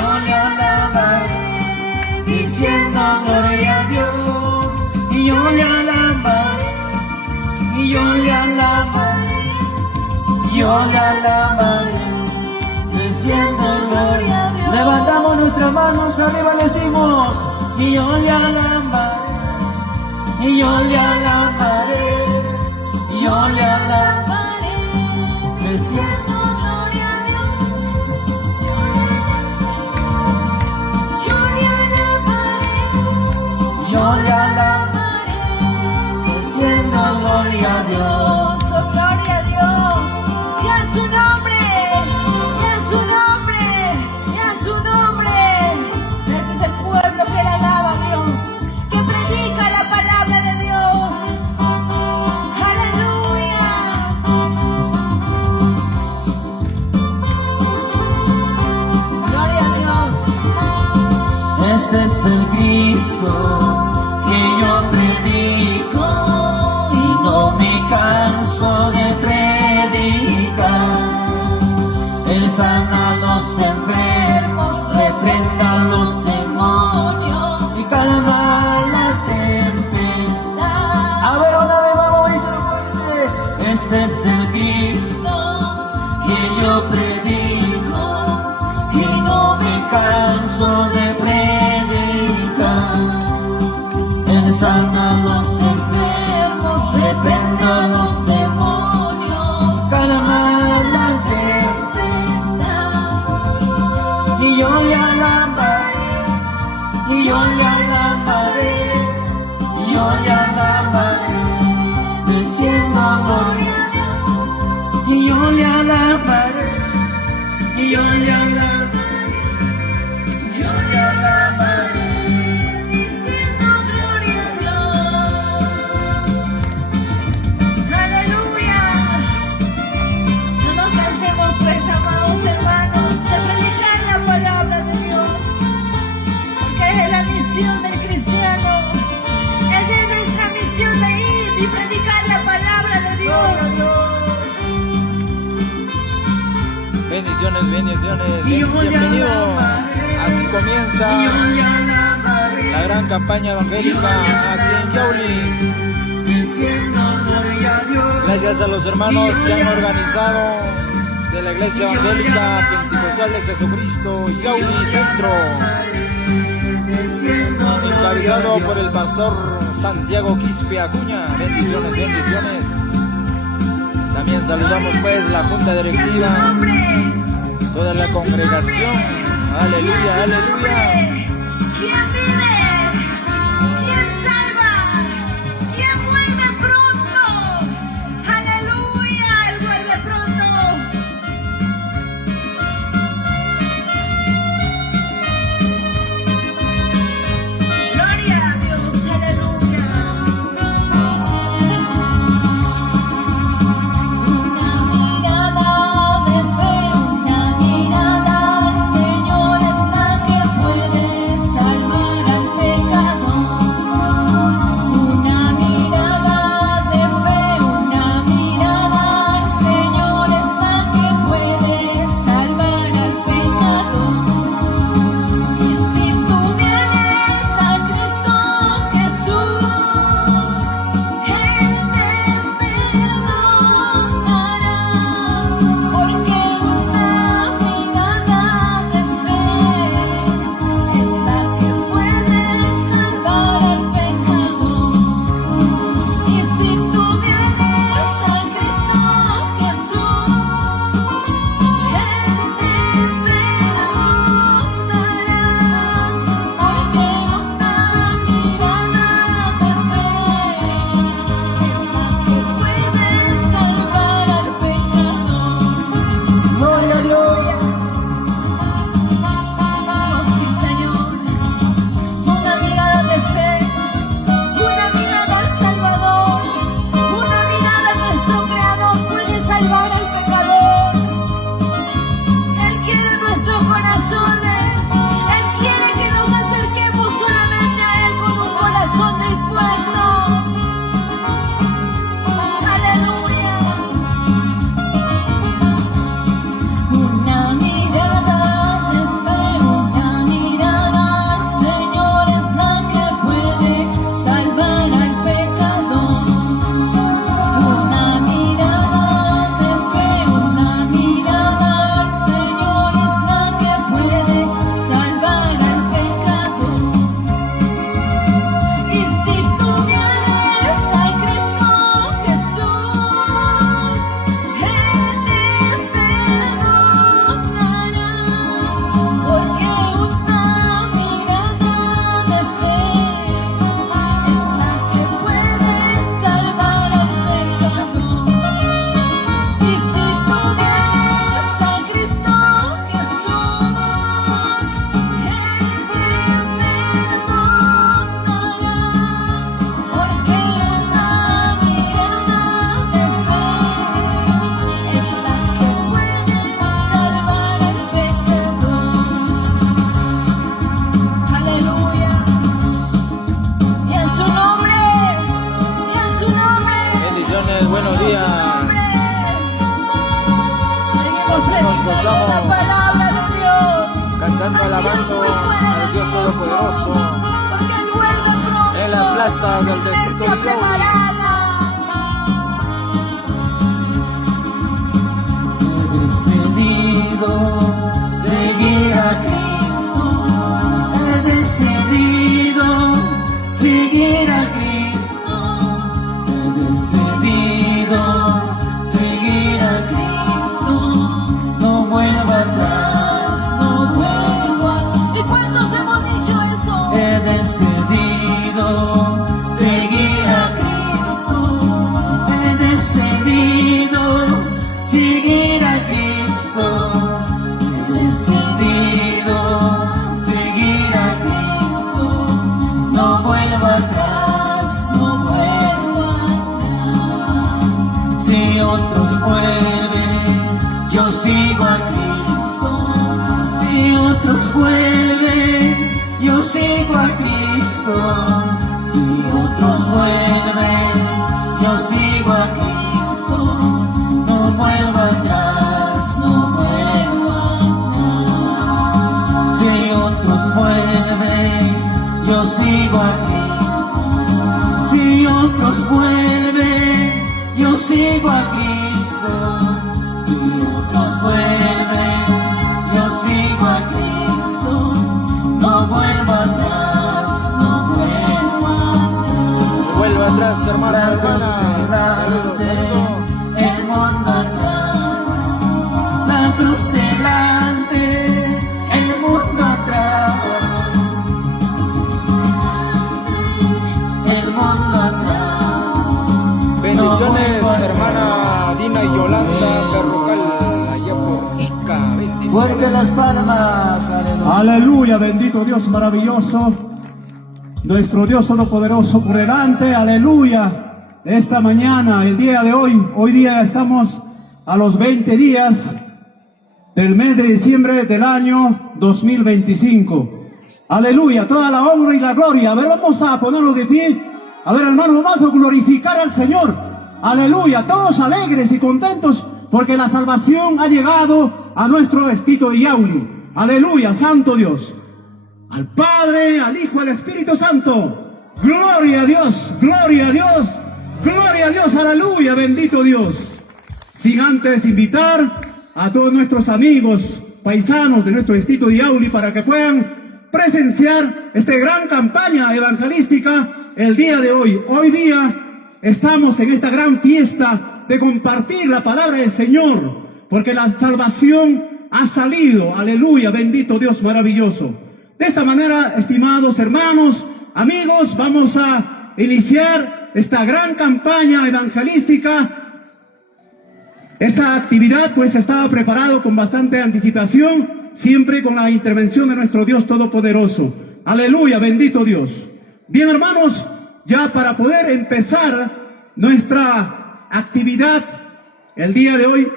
yo le alabaré, diciendo gloria a Dios, y yo le alabaré, y yo le alabaré, yo le alabaré, diciendo gloria a Dios. Levantamos nuestras manos arriba, decimos, y yo le alabaré, y yo le alabaré, yo le alabaré, diciendo gloria a Dios. Yo le alabaré, yo le alabaré, diciendo gloria a Dios. Oh, gloria a Dios, y a su nombre, y a su nombre, y a su nombre. Ese es el pueblo que le alaba a Dios, que predica la palabra de Dios. Aleluya. Gloria a Dios. Este es el Cristo que yo predico y no me canso de predicar. Él sana a los enfermos, reprenda a los demonios y calma la tempestad. A ver, una vez vamos a decirlo fuerte. Este es el Cristo que yo predico y no me canso de predicar. Él sana a los enfermos, reprenda a los demonios, calma la tempestad. Y yo le alabaré, y yo le alabaré, y yo le alabaré, diciendo gloria a Dios. Y yo le alabaré, y yo le alabaré, yo le alabaré, diciendo gloria a Dios. Aleluya. No nos cansemos pues, amados hermanos, de predicar la palabra de Dios, porque es la misión del cristiano, es nuestra misión de ir y predicar la palabra de Dios. Bendiciones, bendiciones, bienvenidos. Así comienza la gran campaña evangélica aquí en Yauli. Gracias a los hermanos que han organizado de la Iglesia Evangélica Pentecostal de Jesucristo Yauli Centro, encabezado por el pastor Santiago Quispe Acuña. Bendiciones, bendiciones. También saludamos pues la junta directiva, toda la congregación. Aleluya, aleluya. ¿Quién vive? ¿Quién salva? ¿Quién vuelve pronto? Aleluya, Él vuelve pronto. Gloria a Dios, aleluya. Una mirada de fe, una mirada al Señor es la que puede salvar al cantando, alabando al Dios Todopoderoso en la plaza del distrito de Yauli. He decidido seguir a Cristo. He decidido seguir a Cristo. He decidido seguir a Cristo. No vuelva atrás, no vuelva. ¿Y cuántos hemos dicho eso? He decidido seguir a Cristo. He decidido seguir a Cristo. He decidido seguir a Cristo. No vuelva atrás, no vuelva atrás. Si otros vuelven, yo sigo a Cristo. Si otros vuelven, yo sigo a Cristo. Si otros vuelven, yo sigo a Cristo. No vuelva atrás, no vuelva atrás. Si otros vuelven, yo sigo a Cristo. Si otros vuelven, yo sigo a Cristo. Si otros vuelven, yo sigo a Cristo. No vuelva atrás, no vuelva atrás. Vuelva atrás, hermano, La cruz hermana. Saludos, delante, saludos. el mundo atrás. La cruz delante, el mundo atrás. El mundo atrás. Bendiciones, No vuelva hermana Dina Yolanda Berrocal, allá por Ica. Bendiciones. Fuerte las palmas, aleluya. Aleluya, bendito Dios maravilloso, nuestro Dios todopoderoso por delante, aleluya. Esta mañana, el día de hoy día estamos a los 20 días del mes de diciembre del año 2025. Aleluya, toda la honra y la gloria. A ver, vamos a ponernos de pie. A ver, hermano, vamos a glorificar al Señor. Aleluya, todos alegres y contentos porque la salvación ha llegado a nuestro distrito de Yauli. Aleluya, santo Dios. Al Padre, al Hijo, al Espíritu Santo. Gloria a Dios, gloria a Dios, gloria a Dios, aleluya, bendito Dios. Sin antes invitar a todos nuestros amigos, paisanos de nuestro distrito de Yauli para que puedan presenciar esta gran campaña evangelística el día de hoy. Hoy día estamos en esta gran fiesta de compartir la palabra del Señor, porque la salvación ha salido, aleluya, bendito Dios maravilloso. De esta manera, estimados hermanos, amigos, vamos a iniciar esta gran campaña evangelística. Esta actividad pues estaba preparado con bastante anticipación, siempre con la intervención de nuestro Dios Todopoderoso. Aleluya, bendito Dios. Bien, hermanos, ya para poder empezar nuestra actividad el día de hoy,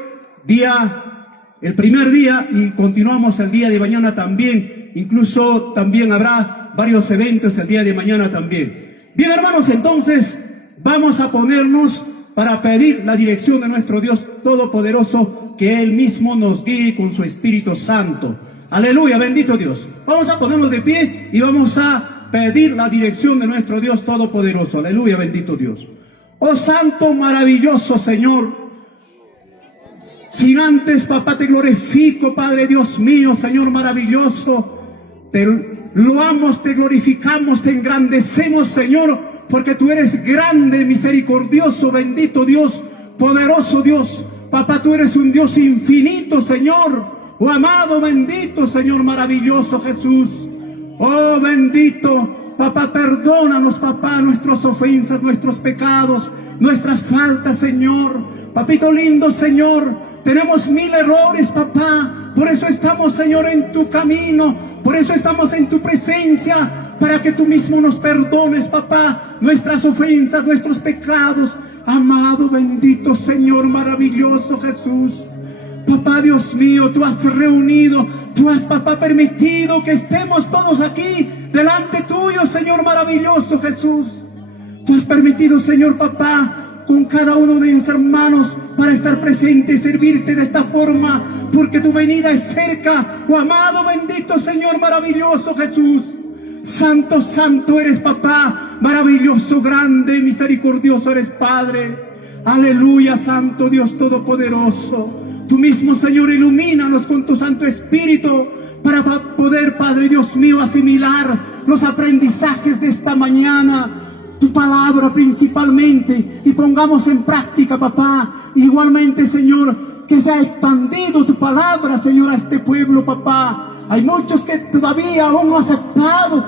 el primer día, y continuamos el día de mañana también, incluso también habrá varios eventos el día de mañana también. Bien, hermanos, entonces vamos a ponernos para pedir la dirección de nuestro Dios Todopoderoso, que Él mismo nos guíe con su Espíritu Santo. Aleluya, bendito Dios. Vamos a ponernos de pie y vamos a pedir la dirección de nuestro Dios Todopoderoso. Aleluya, bendito Dios. Oh Santo, maravilloso Señor, sin antes, papá, te glorifico, Padre Dios mío, Señor maravilloso. Te loamos, te glorificamos, te engrandecemos, Señor, porque tú eres grande, misericordioso, bendito Dios, poderoso Dios. Papá, tú eres un Dios infinito, Señor. Oh amado, bendito, Señor maravilloso Jesús. Oh bendito, papá, perdónanos, papá, nuestras ofensas, nuestros pecados, nuestras faltas, Señor. Papito lindo, Señor, tenemos 1000 errores, papá. Por eso estamos, Señor, en tu camino. Por eso estamos en tu presencia, para que tú mismo nos perdones, papá, nuestras ofensas, nuestros pecados. Amado, bendito Señor maravilloso Jesús. Papá Dios mío, tú has reunido, tú has, papá, permitido que estemos todos aquí delante tuyo, Señor maravilloso Jesús. Tú has permitido, Señor papá, con cada uno de mis hermanos para estar presente y servirte de esta forma, porque tu venida es cerca. Oh amado, bendito Señor, maravilloso Jesús. Santo, santo eres papá, maravilloso, grande, misericordioso eres Padre. Aleluya, santo Dios todopoderoso. Tú mismo, Señor, ilumínanos con tu Santo Espíritu para poder, Padre Dios mío, asimilar los aprendizajes de esta mañana, tu palabra principalmente, y pongamos en práctica, papá. Igualmente, Señor, que se ha expandido tu palabra, Señor, a este pueblo, papá. Hay muchos que todavía aún no han aceptado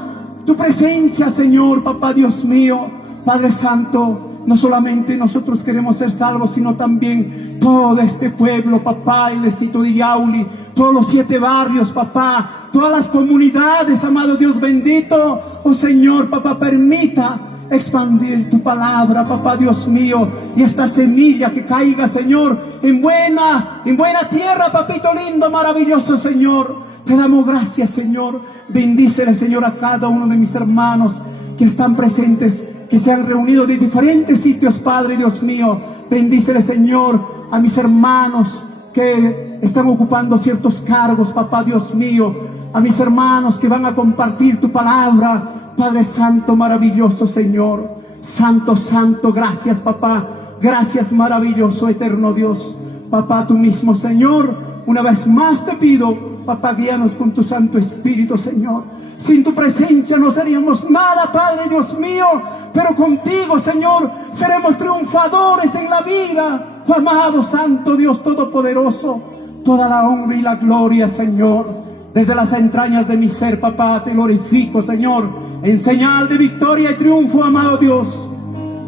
tu presencia, Señor, papá Dios mío. Padre Santo, no solamente nosotros queremos ser salvos, sino también todo este pueblo, papá, el distrito de Yauli, todos los 7 barrios, papá, todas las comunidades, amado Dios bendito. Oh Señor, papá, permita expandir tu palabra, papá Dios mío, y esta semilla que caiga, Señor, en buena tierra, papito lindo, maravilloso, Señor. Te damos gracias, Señor. Bendícele, Señor, a cada uno de mis hermanos que están presentes, que se han reunido de diferentes sitios, Padre Dios mío. Bendícele, Señor, a mis hermanos que están ocupando ciertos cargos, papá Dios mío, a mis hermanos que van a compartir tu palabra, Padre Santo, maravilloso, Señor. Santo, santo, gracias, papá. Gracias, maravilloso, eterno Dios. Papá, tú mismo, Señor, una vez más te pido, papá, guíanos con tu Santo Espíritu, Señor. Sin tu presencia no seríamos nada, Padre Dios mío, pero contigo, Señor, seremos triunfadores en la vida. Oh, amado Santo Dios Todopoderoso, toda la honra y la gloria, Señor, desde las entrañas de mi ser, papá, te glorifico, Señor, en señal de victoria y triunfo, amado Dios,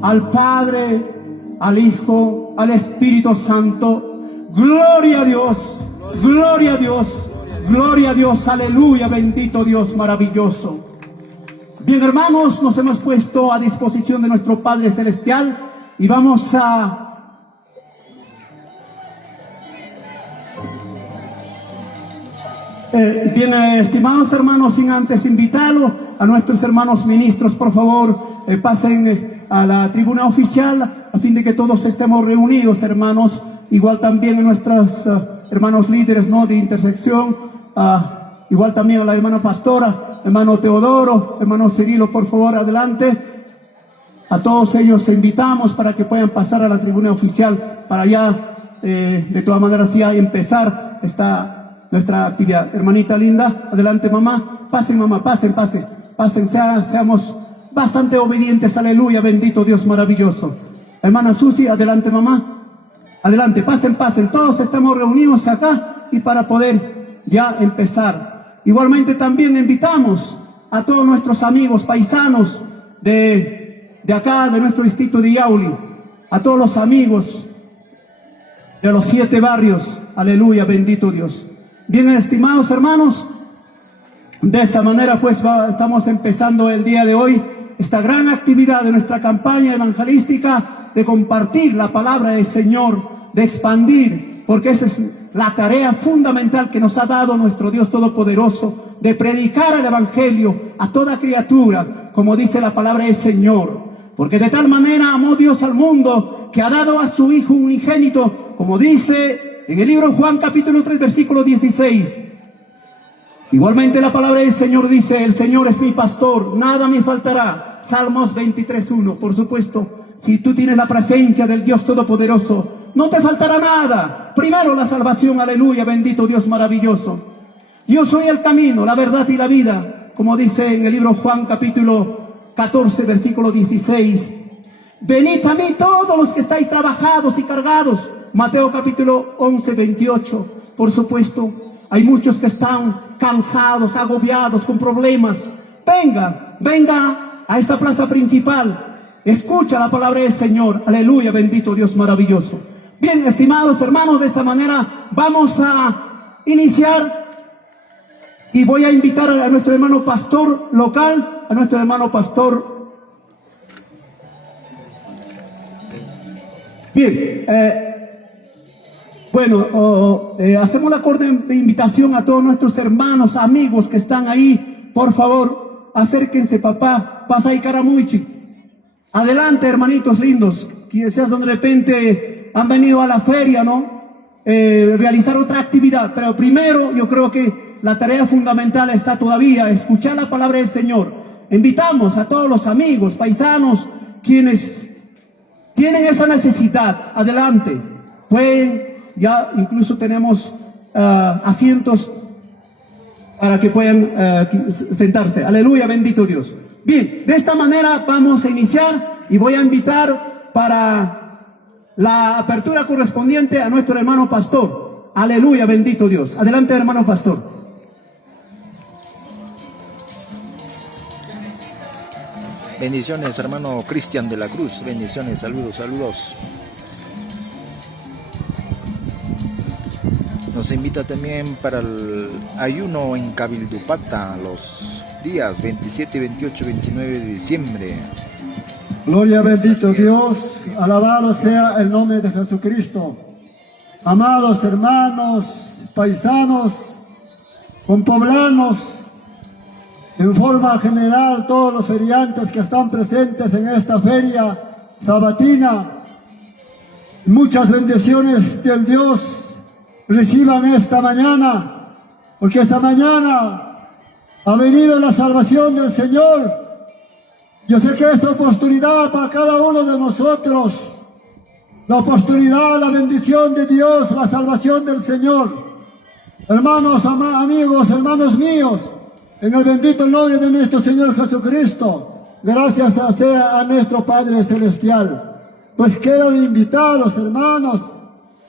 al Padre, al Hijo, al Espíritu Santo. Gloria a Dios, gloria a Dios. Gloria a Dios, aleluya, bendito Dios maravilloso. Bien, hermanos, nos hemos puesto a disposición de nuestro Padre Celestial y vamos a bien, estimados hermanos, sin antes invitarlo a nuestros hermanos ministros, por favor, pasen a la tribuna oficial a fin de que todos estemos reunidos, hermanos. Igual también a nuestros hermanos líderes, ¿no?, de intersección. Igual también a la hermana pastora, hermano Teodoro, hermano Cirilo, por favor, adelante. A todos ellos invitamos para que puedan pasar a la tribuna oficial para ya, de todas maneras, ya empezar nuestra actividad. Hermanita linda, adelante, mamá. Pasen, mamá, pasen, seamos bastante obedientes, aleluya, bendito Dios maravilloso. Hermana Susi, adelante, mamá. Adelante, pasen, todos estamos reunidos acá y para poder ya empezar. Igualmente también invitamos a todos nuestros amigos paisanos de acá, de nuestro distrito de Yauli, a todos los amigos de los 7 barrios, aleluya, bendito Dios. Bien, estimados hermanos, de esta manera pues estamos empezando el día de hoy esta gran actividad de nuestra campaña evangelística de compartir la palabra del Señor, de expandir, porque esa es la tarea fundamental que nos ha dado nuestro Dios Todopoderoso, de predicar el Evangelio a toda criatura, como dice la palabra del Señor. Porque de tal manera amó Dios al mundo, que ha dado a su Hijo unigénito, como dice en el libro Juan capítulo 3, versículo 16. Igualmente la palabra del Señor dice, el Señor es mi pastor, nada me faltará. Salmos 23:1. Por supuesto, si tú tienes la presencia del Dios Todopoderoso, no te faltará nada. Primero la salvación, aleluya, bendito Dios maravilloso. Yo soy el camino, la verdad y la vida, como dice en el libro Juan capítulo 14, versículo 16. Venid a mí todos los que estáis trabajados y cargados. Mateo capítulo 11, 28. Por supuesto, hay muchos que están cansados, agobiados, con problemas. Venga a esta plaza principal. Escucha la palabra del Señor. Aleluya, bendito Dios maravilloso. Bien, estimados hermanos, de esta manera vamos a iniciar y voy a invitar a nuestro hermano pastor local, a nuestro hermano pastor. Bien, hacemos la corte de invitación a todos nuestros hermanos, amigos que están ahí. Por favor, acérquense, papá, pasa ahí Caramuichi. Adelante, hermanitos lindos. quizás de repente han venido a la feria, ¿no? Realizar otra actividad, pero primero yo creo que la tarea fundamental está todavía escuchar la palabra del Señor. Invitamos a todos los amigos, paisanos, quienes tienen esa necesidad, adelante, pueden, ya incluso tenemos asientos para que puedan sentarse. Aleluya, bendito Dios. Bien, de esta manera vamos a iniciar y voy a invitar para la apertura correspondiente a nuestro hermano pastor. Aleluya, bendito Dios. Adelante, hermano pastor. Bendiciones, hermano Cristian de la Cruz. Bendiciones, saludos, saludos. Nos invita también para el ayuno en Cabildupata los días 27, 28, 29 de diciembre. Gloria, bendito Dios, alabado sea el nombre de Jesucristo. Amados hermanos, paisanos, compoblanos, en forma general todos los feriantes que están presentes en esta feria sabatina, muchas bendiciones del Dios reciban esta mañana, porque esta mañana ha venido la salvación del Señor. Yo sé que esta oportunidad para cada uno de nosotros, la oportunidad, la bendición de Dios, la salvación del Señor. Hermanos, amigos, hermanos míos, en el bendito nombre de nuestro Señor Jesucristo, gracias sea a nuestro Padre Celestial. Pues quedan invitados, hermanos,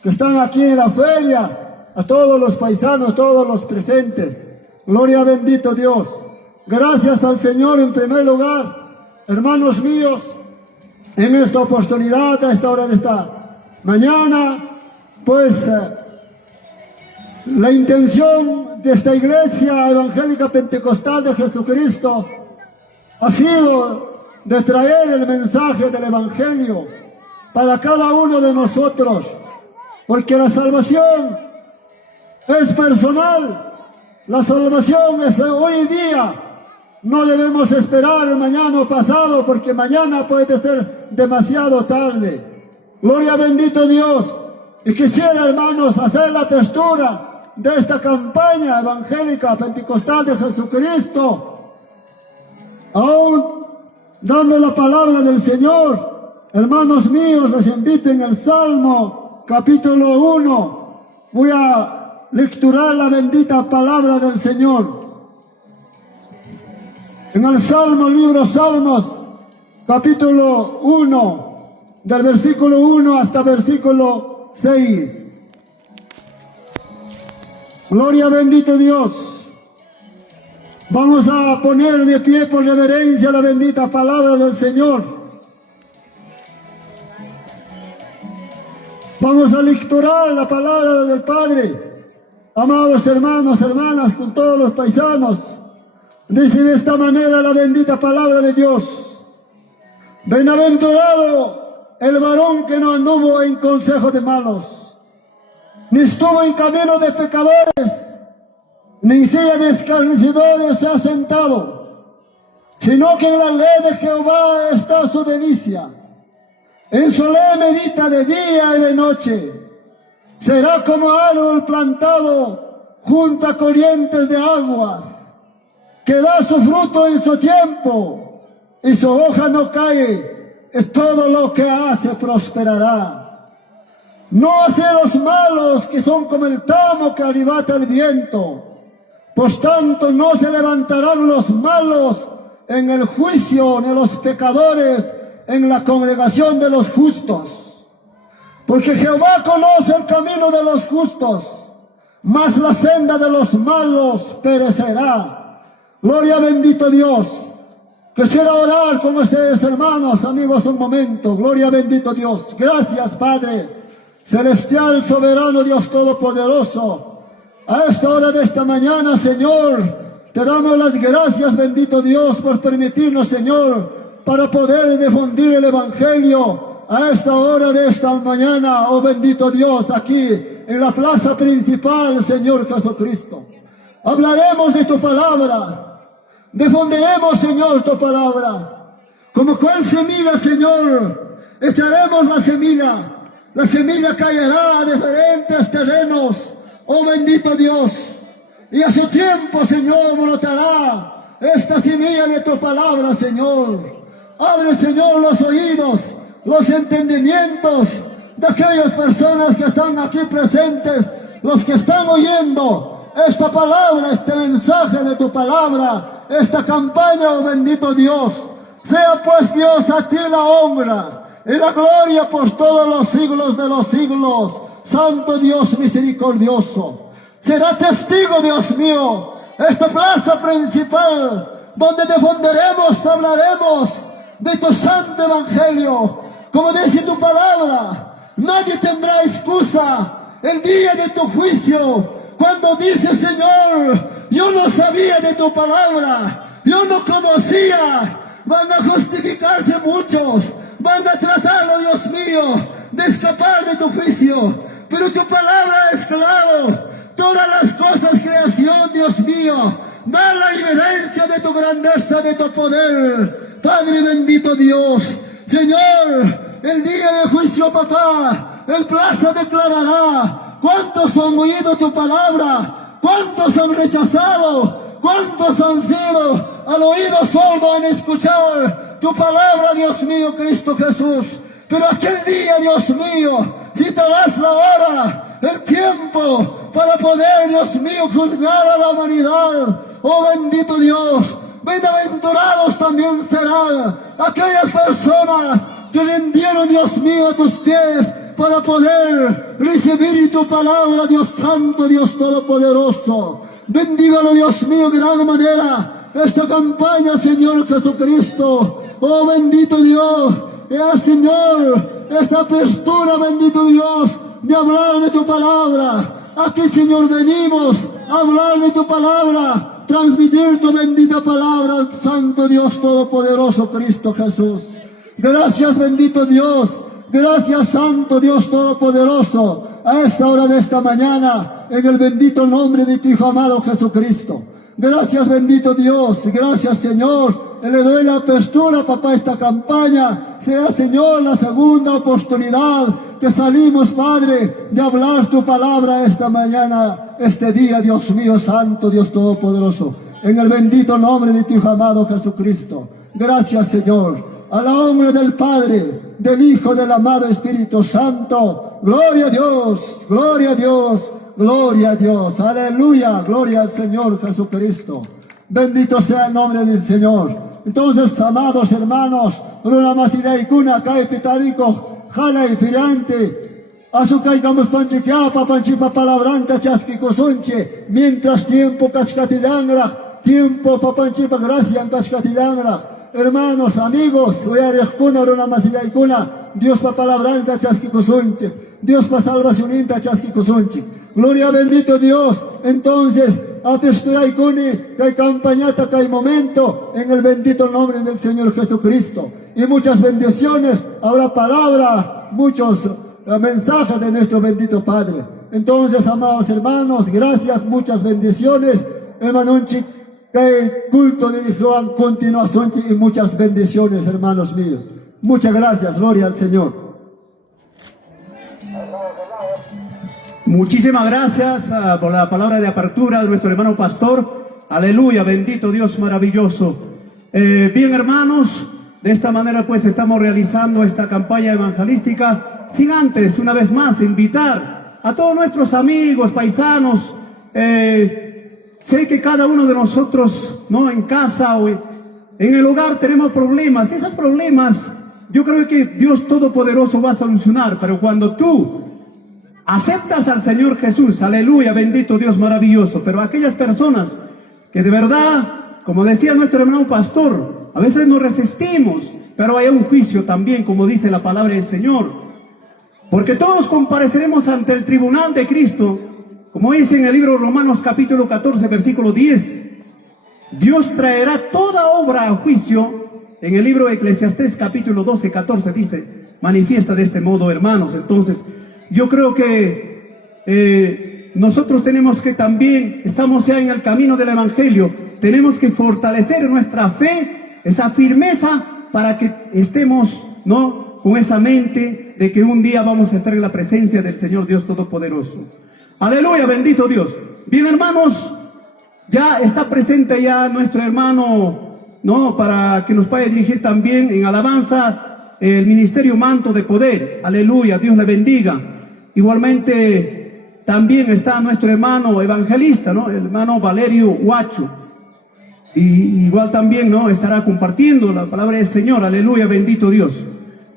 que están aquí en la feria, a todos los paisanos, todos los presentes. Gloria, bendito Dios. Gracias al Señor en primer lugar. Hermanos míos, en esta oportunidad, a esta hora de esta mañana, pues la intención de esta iglesia evangélica pentecostal de Jesucristo ha sido de traer el mensaje del evangelio para cada uno de nosotros, porque la salvación es personal, la salvación es hoy día. No debemos esperar mañana o pasado, porque mañana puede ser demasiado tarde. Gloria, bendito Dios. Y quisiera, hermanos, hacer la apertura de esta campaña evangélica pentecostal de Jesucristo, aún dando la palabra del Señor. Hermanos míos, les invito en el Salmo capítulo 1. Voy a lecturar la bendita palabra del Señor. En el Salmo, libro Salmos, capítulo 1, del versículo 1 hasta versículo 6. Gloria, bendito Dios. Vamos a poner de pie por reverencia la bendita palabra del Señor. Vamos a lecturar la palabra del Padre. Amados hermanos, hermanas, con todos los paisanos. Dice de esta manera la bendita palabra de Dios. Bienaventurado el varón que no anduvo en consejo de malos, ni estuvo en camino de pecadores, ni en silla de escarnecedores se ha sentado, sino que en la ley de Jehová está su delicia. En su ley medita de día y de noche. Será como árbol plantado junto a corrientes de aguas, que da su fruto en su tiempo, y su hoja no cae, y todo lo que hace prosperará. No hace los malos, que son como el tamo que arrebata el viento. Por tanto, no se levantarán los malos en el juicio, ni los pecadores en la congregación de los justos. Porque Jehová conoce el camino de los justos, mas la senda de los malos perecerá. Gloria, bendito Dios. Quisiera orar con ustedes, hermanos, amigos, un momento. Gloria, bendito Dios. Gracias, Padre celestial, soberano, Dios todopoderoso. A esta hora de esta mañana, Señor, te damos las gracias, bendito Dios, por permitirnos, Señor, para poder difundir el evangelio a esta hora de esta mañana, oh bendito Dios, aquí en la plaza principal, Señor Jesucristo. Hablaremos de tu palabra. Difundiremos, Señor, tu palabra. Como cual semilla, Señor, echaremos la semilla caerá a diferentes terrenos, oh bendito Dios, y a su tiempo, Señor, brotará esta semilla de tu palabra, Señor. Abre, Señor, los oídos, los entendimientos de aquellas personas que están aquí presentes, los que están oyendo esta palabra, este mensaje de tu palabra, esta campaña, oh bendito Dios. Sea pues, Dios, a ti la honra y la gloria por todos los siglos de los siglos. Santo Dios misericordioso. Será testigo, Dios mío, esta plaza principal, donde defenderemos, hablaremos de tu santo evangelio. Como dice tu palabra, nadie tendrá excusa el día de tu juicio, cuando dice, Señor, yo no sabía de tu palabra, yo no conocía. Van a justificarse muchos, van a tratarlo, Dios mío, de escapar de tu juicio. Pero tu palabra es claro. Todas las cosas, creación, Dios mío, da la evidencia de tu grandeza, de tu poder. Padre bendito Dios, Señor, el día de juicio, papá, el plazo declarará cuántos han oído tu palabra, cuántos han rechazado, cuántos han sido al oído sordo en escuchar tu palabra, Dios mío, Cristo Jesús. Pero aquel día, Dios mío, si te das la hora, el tiempo para poder, Dios mío, juzgar a la humanidad, oh bendito Dios, bienaventurados también serán aquellas personas que rindieron, Dios mío, a tus pies para poder recibir tu palabra, Dios Santo, Dios Todopoderoso. Bendígalo, Dios mío, de gran manera esta campaña, Señor Jesucristo. Oh bendito Dios, Señor, esta apertura, bendito Dios, de hablar de tu palabra. Aquí, Señor, venimos a hablar de tu palabra, transmitir tu bendita palabra, Santo Dios Todopoderoso, Cristo Jesús. Gracias, bendito Dios. Gracias, Santo Dios Todopoderoso, a esta hora de esta mañana, en el bendito nombre de tu Hijo amado Jesucristo. Gracias, bendito Dios. Gracias, Señor. Le doy la apertura, papá, a esta campaña. Sea, Señor, la segunda oportunidad que salimos, Padre, de hablar tu palabra esta mañana, este día, Dios mío, Santo Dios Todopoderoso. En el bendito nombre de tu Hijo amado Jesucristo. Gracias, Señor. A la honra del Padre, del Hijo, del amado Espíritu Santo. Gloria a Dios, gloria a Dios, gloria a Dios. Aleluya, gloria al Señor Jesucristo. Bendito sea el nombre del Señor. Entonces, amados hermanos, Runa Masida y Kuna, Kai Pitarico, Jala y Filante, Azukay Camus Panchiquiapa, Panchipa Palabranta, Chasquicosunche, mientras tiempo Cascatidangra, tiempo Papanchipa Gracia en Cascatidangra. Hermanos, amigos, Dios pa palabranca chasquicusunche, Dios pa salvación inta chasquicusunche. Gloria bendito Dios. Entonces, apertura kuni, que campañata, que hay momento, en el bendito nombre del Señor Jesucristo. Y muchas bendiciones, habrá palabra, muchos mensajes de nuestro bendito Padre. Entonces, amados hermanos, gracias, muchas bendiciones, hermano chico. Que culto dirigió a continuación y muchas bendiciones, hermanos míos. Muchas gracias, gloria al Señor. Muchísimas gracias por la palabra de apertura de nuestro hermano pastor. Aleluya, bendito Dios maravilloso. Bien, hermanos, de esta manera pues estamos realizando esta campaña evangelística, sin antes, una vez más, invitar a todos nuestros amigos, paisanos. Sé que cada uno de nosotros, ¿no?, en casa o en el hogar tenemos problemas. Esos problemas yo creo que Dios Todopoderoso va a solucionar, pero cuando tú aceptas al Señor Jesús, aleluya, bendito Dios maravilloso. Pero aquellas personas que de verdad, como decía nuestro hermano pastor, a veces nos resistimos, pero hay un juicio también, como dice la palabra del Señor. Porque todos compareceremos ante el tribunal de Cristo. Como dice en el libro de Romanos capítulo 14, versículo 10, Dios traerá toda obra a juicio. En el libro de Eclesiastés capítulo 12, 14 dice, manifiesta de ese modo, hermanos. Entonces, yo creo que nosotros tenemos que también, estamos ya en el camino del Evangelio, tenemos que fortalecer nuestra fe, esa firmeza, para que estemos, ¿no?, con esa mente de que un día vamos a estar en la presencia del Señor Dios Todopoderoso. Aleluya, bendito Dios. Bien, hermanos, ya está presente ya nuestro hermano, ¿no? Para que nos pueda dirigir también en alabanza el ministerio Manto de Poder. Aleluya, Dios le bendiga. Igualmente también está nuestro hermano evangelista, ¿no? El hermano Valerio Huacho. Y igual también, ¿no? Estará compartiendo la palabra del Señor. Aleluya, bendito Dios.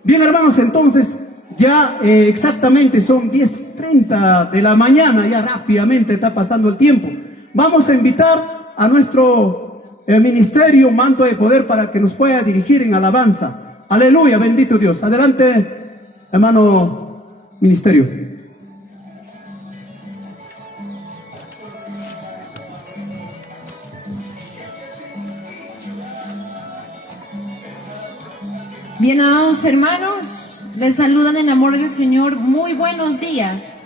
Bien, hermanos, entonces ya exactamente son 10:30 de la mañana, ya rápidamente está pasando el tiempo. Vamos a invitar a nuestro ministerio Manto de Poder para que nos pueda dirigir en alabanza. Aleluya, bendito Dios. Adelante, hermano ministerio. Bien, amados hermanos, les saludan en amor del Señor. Muy buenos días.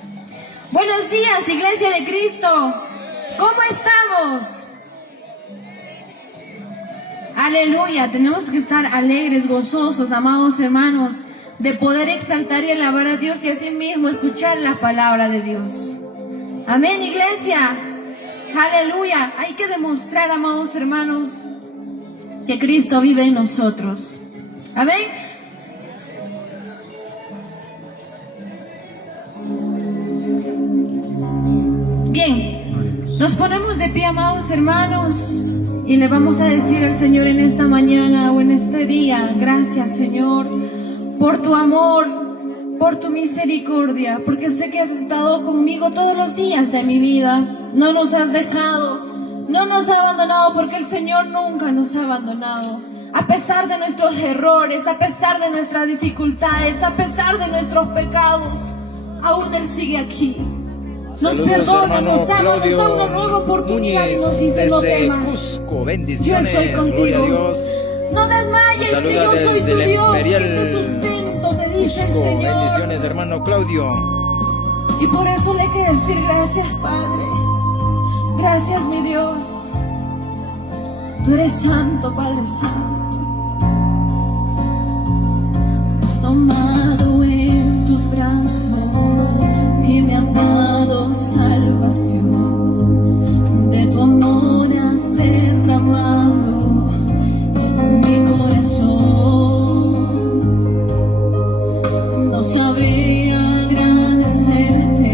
Buenos días, Iglesia de Cristo. ¿Cómo estamos? Aleluya, tenemos que estar alegres, gozosos, amados hermanos, de poder exaltar y alabar a Dios y así mismo escuchar la palabra de Dios. Amén, Iglesia. Aleluya. Hay que demostrar, amados hermanos, que Cristo vive en nosotros. Amén. Bien, nos ponemos de pie, amados hermanos, y le vamos a decir al Señor en esta mañana o en este día: gracias, Señor, por tu amor, por tu misericordia, porque sé que has estado conmigo todos los días de mi vida. No nos has dejado, no nos has abandonado, porque el Señor nunca nos ha abandonado. A pesar de nuestros errores, a pesar de nuestras dificultades, a pesar de nuestros pecados, aún Él sigue aquí. Nos Saludos, perdona, hermano nos ama, Claudio nos da una nueva oportunidad y nos dice: no desde temas. Cusco, Yo bendiciones, estoy contigo. gloria a Dios. No desmayes, Saluda que yo soy desde tu el Dios, que Imperial te sustento, te dice el Cusco, Señor. bendiciones, hermano Claudio. Y por eso le hay que decir: gracias, Padre. Gracias, mi Dios. Tú eres santo, Padre Santo. Tomado en tus brazos y me has dado salvación. De tu amor has derramado mi corazón. No sabría agradecerte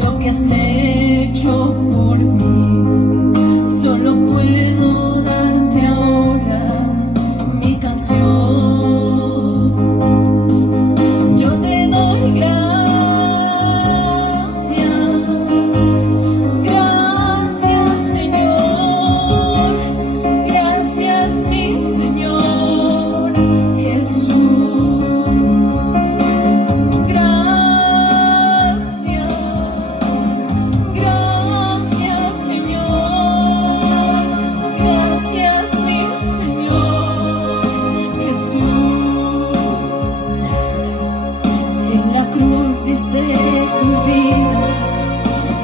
lo que has hecho por mí. Solo puedo darte ahora mi canción.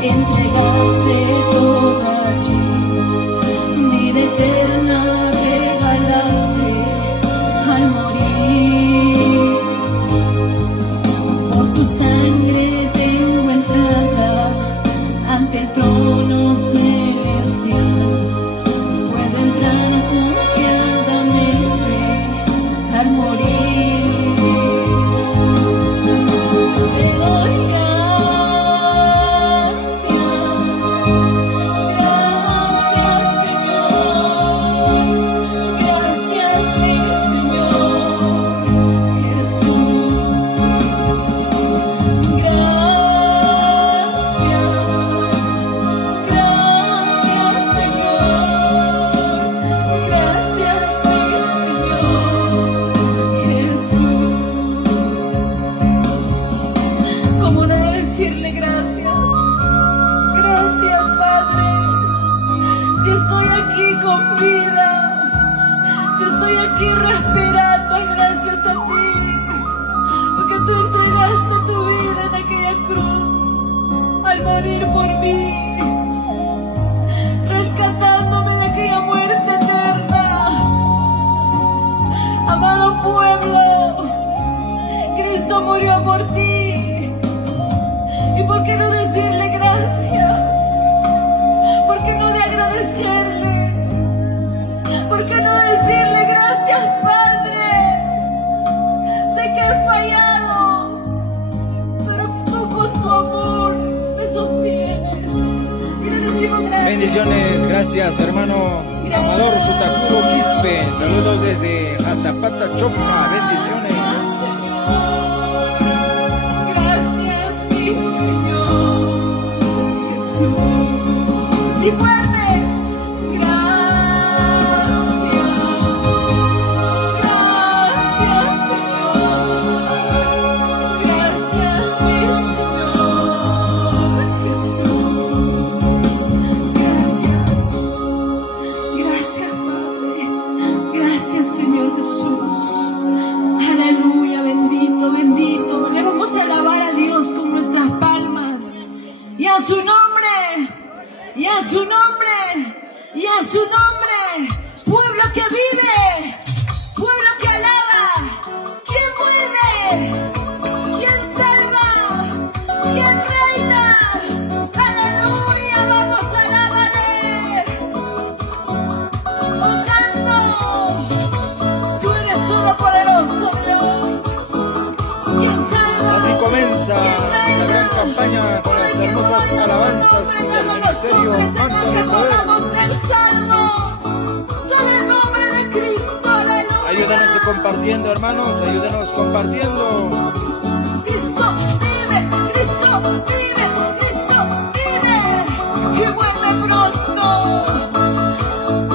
Entregaste todo allí, vida eterna regalaste al morir. Por tu sangre tengo entrada ante el trono celestial. Puedo entrar confiadamente al morir. Te doy Gracias, hermano Amador Sutakuro Quispe. Saludos desde Azapata, Chocma. Bendiciones. Gracias, mi Señor Jesús. Y fuerte. Gracias. Gracias, Señor. Gracias, mi Señor Jesús. Gracias. Gracias, Padre. Gracias, Señor Jesús. Aleluya, bendito, bendito. Le vamos a alabar a Dios con nuestras palmas. Y a su nombre, y a su nombre, y a su nombre. Pueblo que vive, pueblo que alaba. ¿Quién mueve? ¿Quién salva? ¿Quién reina? Aleluya, vamos a alabarle. Oh Santo, tú eres todopoderoso, Dios. ¿Quién salva? Así comienza la gran campaña con las hermosas alabanzas del ministerio Manto de Poder. Ayúdenos compartiendo, hermanos, ayúdenos compartiendo. Cristo vive, Cristo vive, Cristo vive. Y vuelve pronto.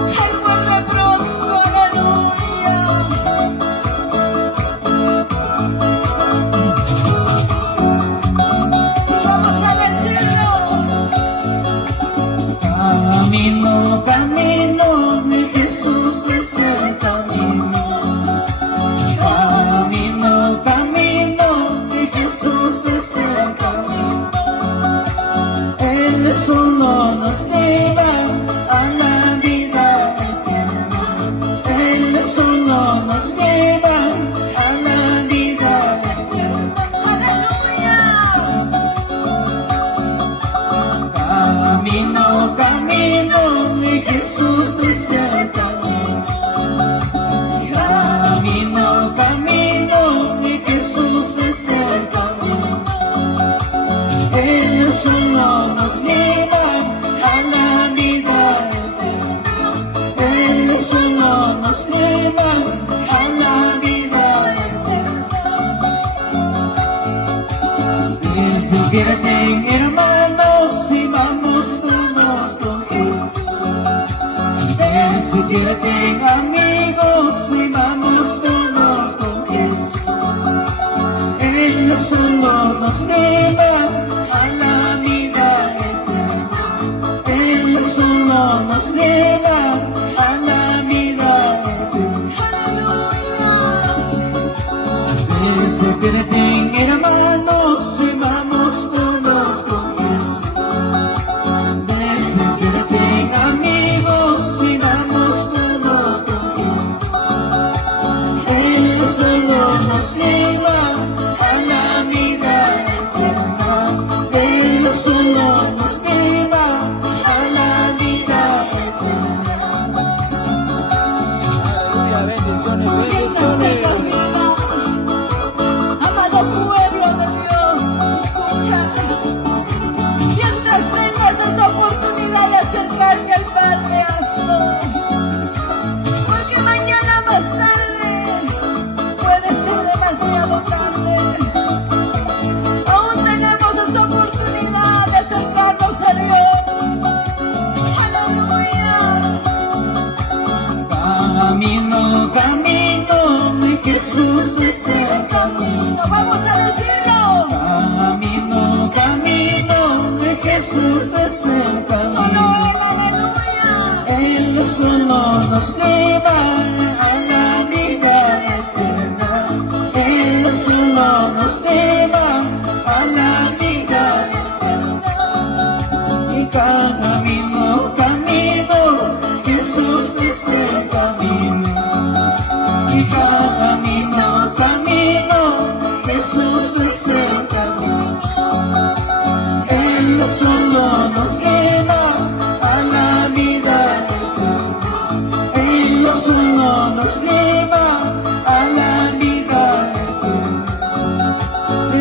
Él vuelve pronto, aleluya. Vamos a decirlo. Camino, camino, mi Jesús es el camino. Camino, camino, mi Jesús es el camino. Él solo nos lleva a la vida eterna. Él solo nos lleva a la vida eterna. Aleluya. Camino, camino, mi Jesús es el camino. Camino, camino, mi Jesús es el camino. Él solo nos lleva a la vida eterna. Él solo nos lleva a la vida eterna. Despierten, hermanos, y vamos todos con Jesús. Despierten, amigos, y vamos todos con Jesús. Él solo nos lleva a la vida eterna. Él solo nos lleva a la vida eterna. Despierten, hermanos, y vamos todos con Jesús. Despierten, amigos, y vamos todos con Jesús. Él solo nos lleva a la vida eterna. Él solo nos lleva a la vida eterna. Aleluya, bendiciones, bendiciones. Amado pueblo de Dios, escucha. Mientras tengas esta oportunidad de acercarte al Padre, hazlo. Porque mañana más tarde puede ser demasiado tarde. Aún tenemos esta oportunidad de acercarnos a Dios. Aleluya. Camino, camino, mi Jesús es el camino. Vamos a decirlo. Camino, camino, mi Jesús es el Solo camino. Él, aleluya. Él solo nos lleva a la vida eterna. Él solo nos lleva a la vida eterna. Y camino, camino, Jesús es el camino. Y camino, camino, Jesús es el camino. Él solo nos lleva a la vida eterna. Él solo nos lleva a la vida eterna.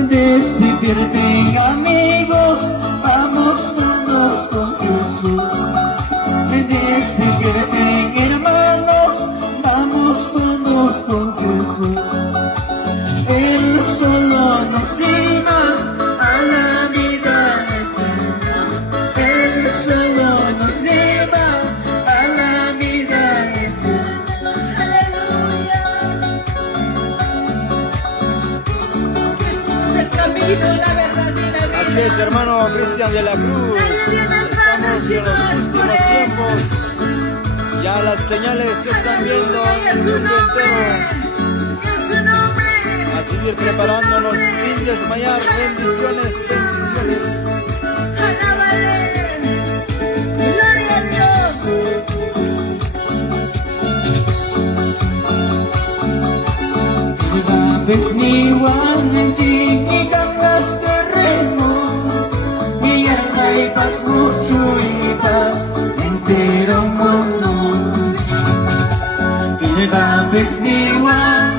Despierten, amigos, vamos todos con Jesús. Así es, hermano Cristian de la Cruz. Estamos en los últimos tiempos. Ya las señales se están viendo en el mundo entero. A seguir preparándonos sin desmayar. Bendiciones, bendiciones. Gloria a Dios. Besniwan mencingikan las terreno biar kaipas mucho ipas entero mundo. Bila besniwan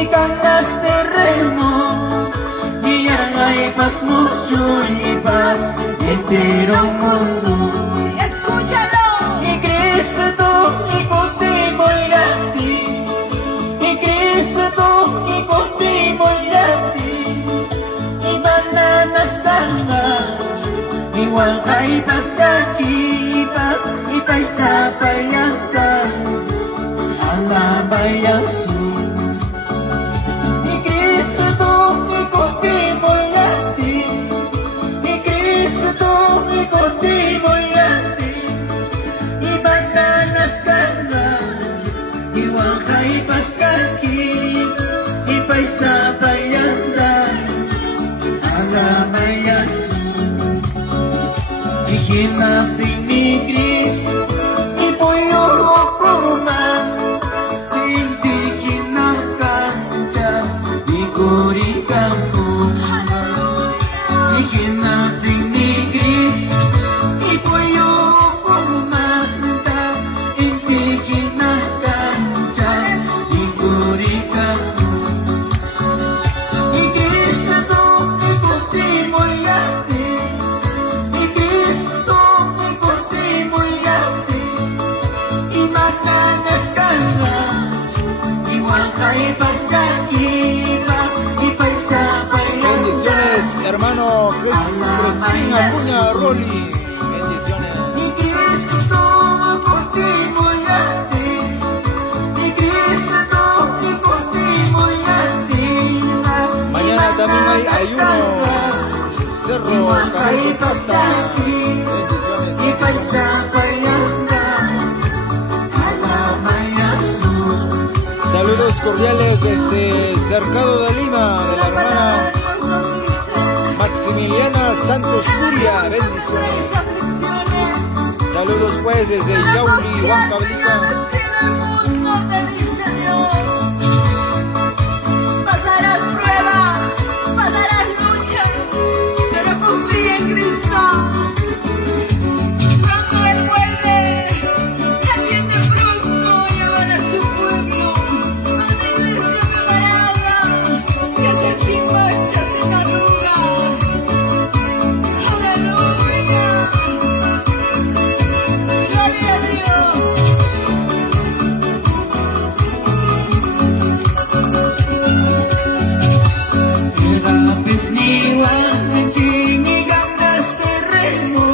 ikan las terreno biar kaipas mucho ipas entero mundo. Escúchalo. Y Cristo y contigo y a ti. Y Cristo y contigo y a ti. Y bananas tangas igual kaipas kakipas y paisa payanta alabayasu. Y Cristo y contigo y a ti. Y Cristo y contigo y a ti. Y bananas tangas igual kaipas kaki y paisa payanta alabayasu. Y hinapin ni Gris y puyo kuman hindi kinakanta y kurikamu. Y hinapin ni Gris y puyo kumanta hindi kinakanta y kurikamu. Y Cristo y contigo y a ti. Y Cristo y contigo y a ti. Y matanas kangas igual kaipas kakipas y paisa payanta. Bendiciones, hermano Cristina Acuña Roli. Bendiciones. Y Cristo contigo y a ti. Y Cristo y contigo y a ti. Mañana también hay ayuno. Cerro Carril Costa. Bendiciones. Y paisa payanta alabayasu. Saludos cordiales desde Cercado de Lima, de la hermana Maximiliana Santos Curia. Bendiciones. Saludos pues desde Yauli, Huancavelica. Pasarás pruebas, pasarás luchas, pero confía en Cristo. Pronto Él vuelve, Él viene pronto a llevar a su pueblo. Una iglesia preparada, que esté sin mancha, sin arruga. Aleluya. Gloria a Dios. Besniwan mencingikan las terreno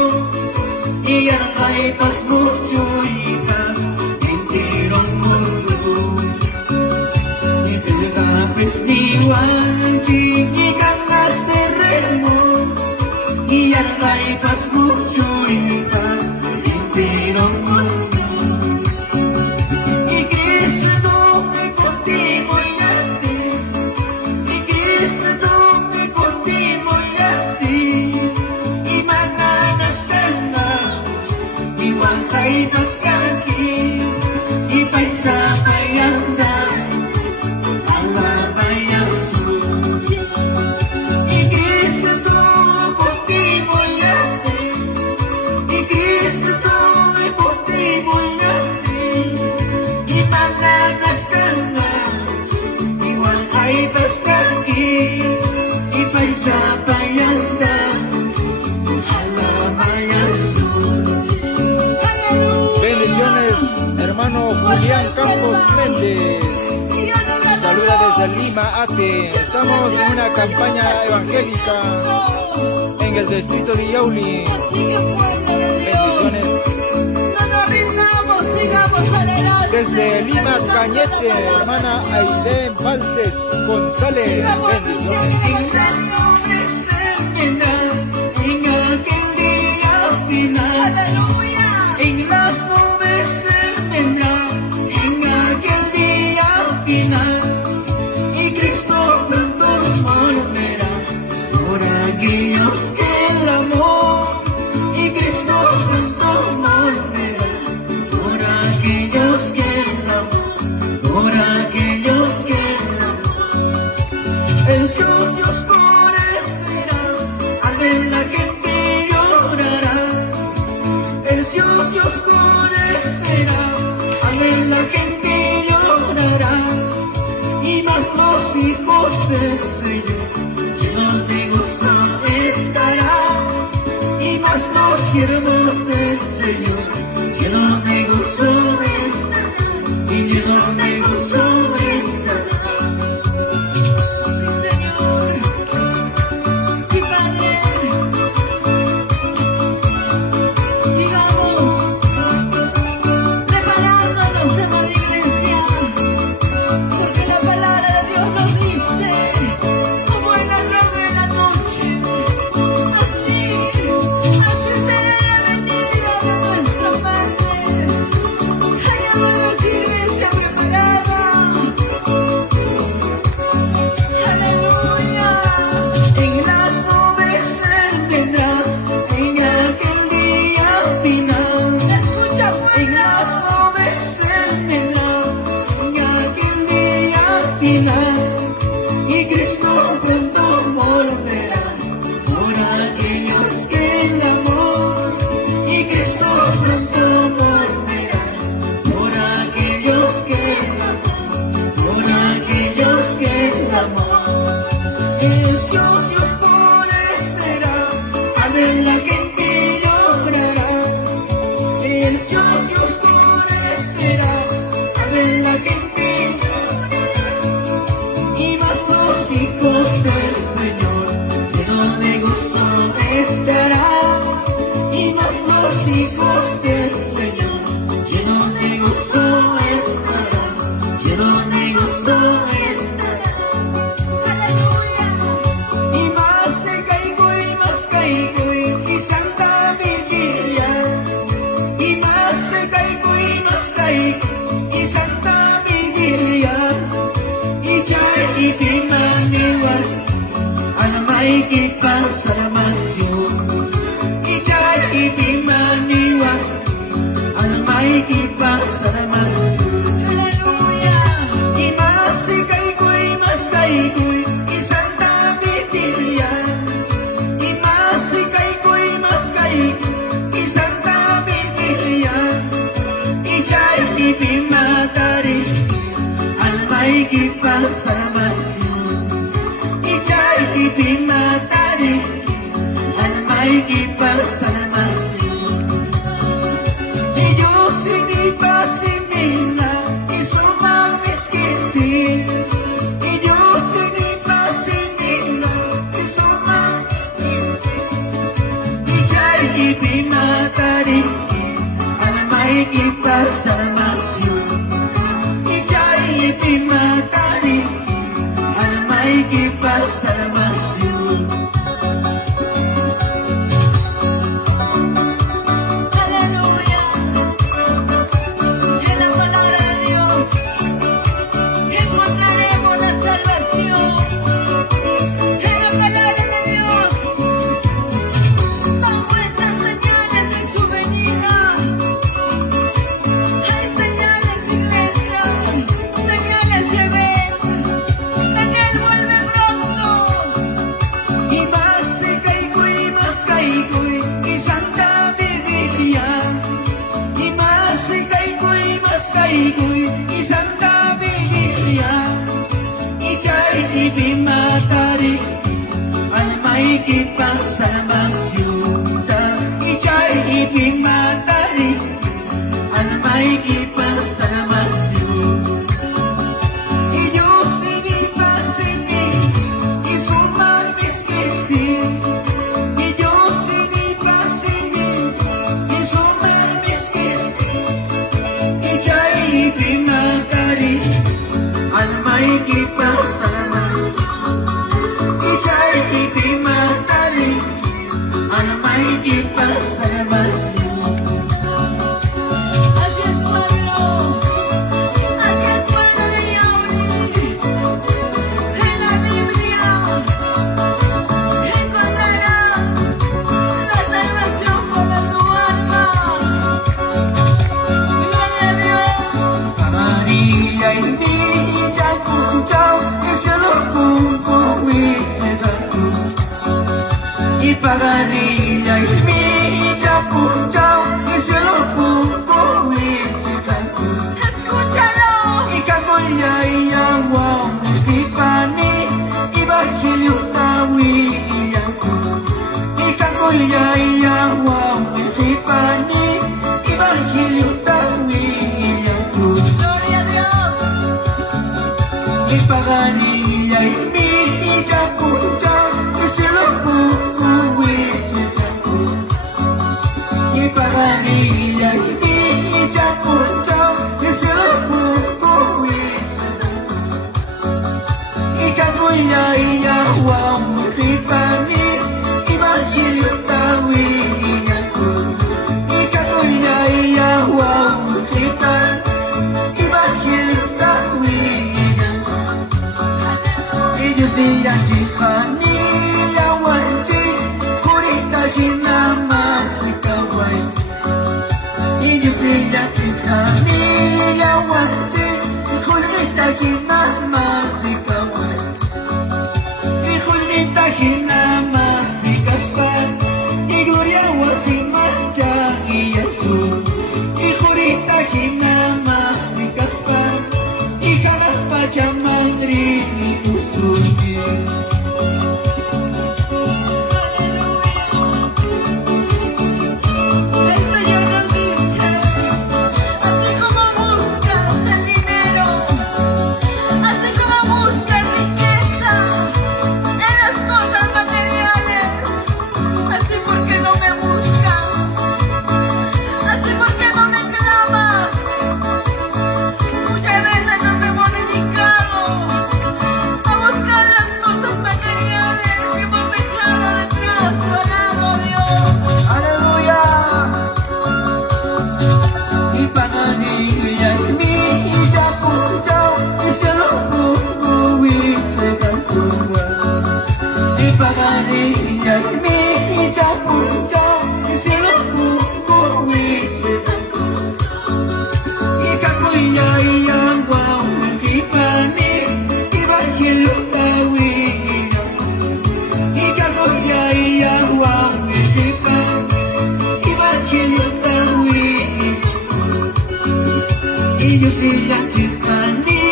biar kaipas mucho ipas entero mundo. Besniwan mencingikan las terreno biar kaipas mucho ipas entero mundo. Y Cristo y contigo y a ti. Y Cristo y contigo y a ti. Y bananas tangas igual kaipas kaki y paisa payanta alabayasu. Y Cristo contigo y a ti. Y Cristo y contigo y a ti. Y bananas tangas igual kaipas kaki y paisa payanta alabayasu. Bendiciones, hermano Julián Campos Méndez. Saluda desde Lima, Ate. Estamos en una campaña evangélica en el distrito de Yauli. Bendiciones. No nos rindamos, sigamos adelante. Desde Lima, Cañete, hermana Aide Valtes González. Bendiciones. En las nubes se llenan por aquellos que en sus oscurecerá, amén, la gente llorará. En sus oscurecerá, amén, la gente llorará. Y más los hijos del Señor llenos de gozo estarán. Y más los siervos del Señor llenos de gozo estarán. Y llenos de gozo estarán. Y Cristo pronto volverá por aquellos que Él amó. Y Cristo pronto volverá por aquellos que Él amó, por aquellos que Él amó. El cielo se oscurecerá, amén, la gente llorará. El cielo se oscurecerá, amén, la gente hijos del Señor llenos de gozo estarán. Y más los hijos del Señor llenos de gozo estarán, llenos de gozo estarán. Aleluya. Y más se caigo y Santa Vigilia. Y más se caigo y Santa Vigilia. Y ya y ikipasalamasyon, ijay ipimaniwa, alamay ikipasalamasyon. Hallelujah! Imasikay ko'y isang Biblia. Imasikay ko'y isang Biblia. Ijay ipimatari, alamay ikipasalamasyon. Ijay ipimatari, alamay ikipasalamasyon. Y Diyos inipasimina, isumamiskisin. Y Diyos inipasimina, isumamiskisin. Ijay ipimatari, alamay ikipasalamasyon. Ijay ipimatari, alamay ikipasalamasyon. Aleluya. En la palabra de Dios encontraremos la salvación. En la palabra de Dios son muestras señales de su venida. Hay señales, iglesia, señales se ven. Él vuelve pronto. Y más caigoy, y Santa Biblia. Y más caigoy, y Santa Biblia. Y jay ipimatari, alamay ikipasalamasyon. Y jay ipimatari, alamay ikipasalamasyon. Y Diyos inipasimina, isumamiskisin. Y Diyos inipasimina, isumamiskisin. Ijay ipimatari, alamay ikipasalamasyon. Ijay ipimatari, alamay ikipasalamasyon. Así es, pueblo. Así es, pueblo de Yauli. En la Biblia encontrarás la salvación para tu alma. Gloria a Dios. María y paganilla y mi chapuchao y se lo pongo y chicanco. Escúchalo. Y cacoya y agua y pani y bajilio tawi y yanco. Y cacoya y agua y pani y bajilio tawi y yanco. Gloria a Dios. Mi paganilla y mi chapuchao y se lo pongo y chicanco. Mi paganilla y mi chapuchao y se lo pongo y chicanco. Y cacoya y agua y pani y bajilio tawi y yanco. Y cacoya y agua y pani y bajilio tawi y yanco. Ellos diyan chihani ya wanchi kurita hina masikawanchi. Ellos diyan chihani ya wanchi kurita hina masikawanchi. Y kurita hina masikaspan y gloria wasimancha y Jesús. Y kurita hina masikaspan y harap pachamandri ni usugi. El Señor nos dice, así como buscas el dinero, así como buscas riqueza en las cosas materiales, así porque no me buscas, así porque no me clamas. Muchas veces nos hemos dedicado a buscar las cosas materiales y hemos dejado detrás al lado Dios. Aleluya. Mi paganilla y mi chapuchao y se lo pongo y se calcula. Mi paganilla y mi chapuchao y se lo pongo y se calcula. Y cacoya y agua y pani y bajilio tawi y yanco. Y cacoya y agua y pani y bajilio tawi y yanco. Ellos diyan chihani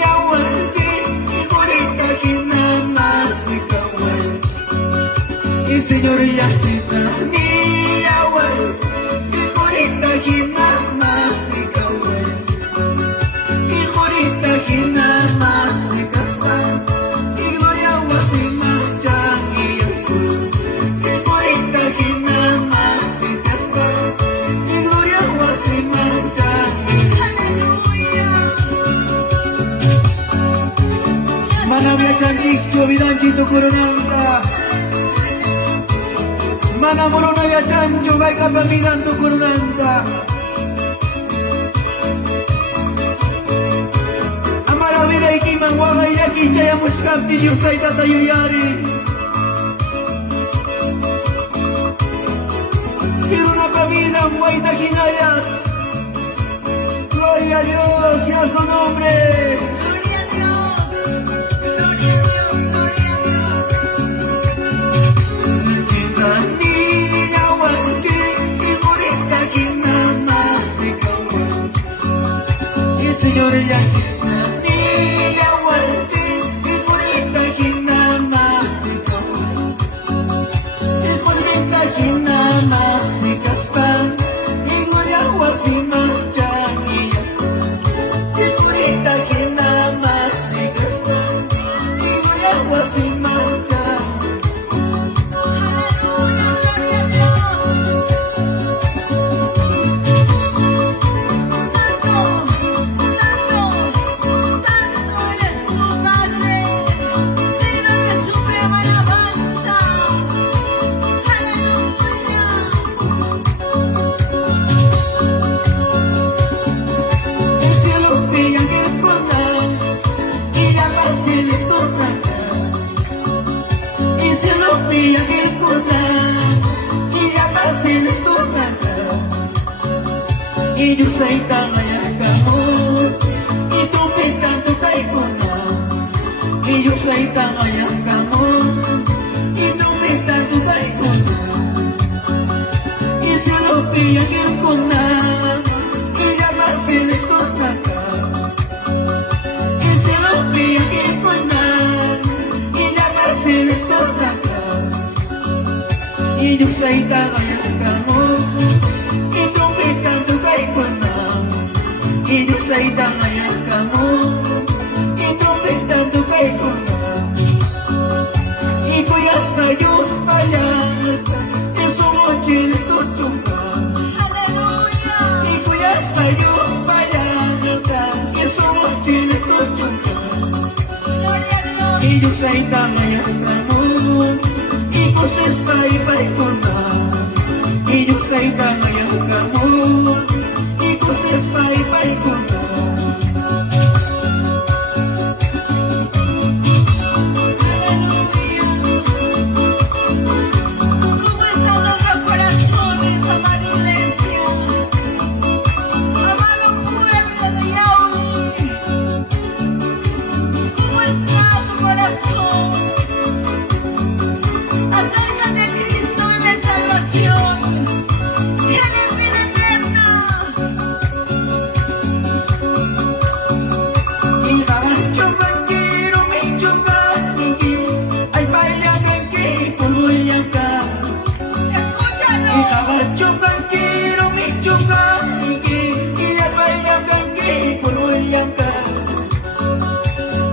ya wanchi y kurita hina masikawanchi. Y Señor ya chihani ya wanchi y kurita hina masikawanchi. Y kurita hina masikaspan y gloria wasimancha y Jesús. Y kurita hina masikaspan y gloria wasimancha y Aleluya. Manabia chanchik chovidanchito coronanta. Mana morona ya chancho gai kapamidanto coronanta. Amara vida ikiman waga ilaki chaya muskapti yusay tatayuyari. Quiero una pamida guaita jinayas. Gloria a Dios y a su nombre. Gloria a Dios. Gloria a Dios. Gloria a Dios. Chihani ya wanchi y kurita hina masikawanchi. Y Señor ya chihani ya wanchi y kurita hina masikawanchi. Y kurita hina masikaspan y gloria wasimancha y Jesús. Y kurita hina masikaspan y gloria wasimancha. Aleluya. Gloria a Dios. Santo, santo, santo eres tu Padre. Digno de suprema alabanza. Aleluya. El cielo pilla que cortan y la cárcel es cortan. El cielo pilla que cortan y la cárcel es cortan. Y yo soy tan allá amor y tú me tanto taikona. Y yo soy tan allá amor y tú me tanto taikona. ay tagayan ka mo, itong itandugay ko na. Diyos ay tagayan ka mo, itong itandugay ko na. Ikuyas na Diyos palang, isumuchil tutungka. Ikuyas na Diyos palang, isumuchil tutungka. Diyos ay tagayan ka mo, ikusis na ibay ko na. Diyos ay tagayan ka mo, ikusis na ibay ko na.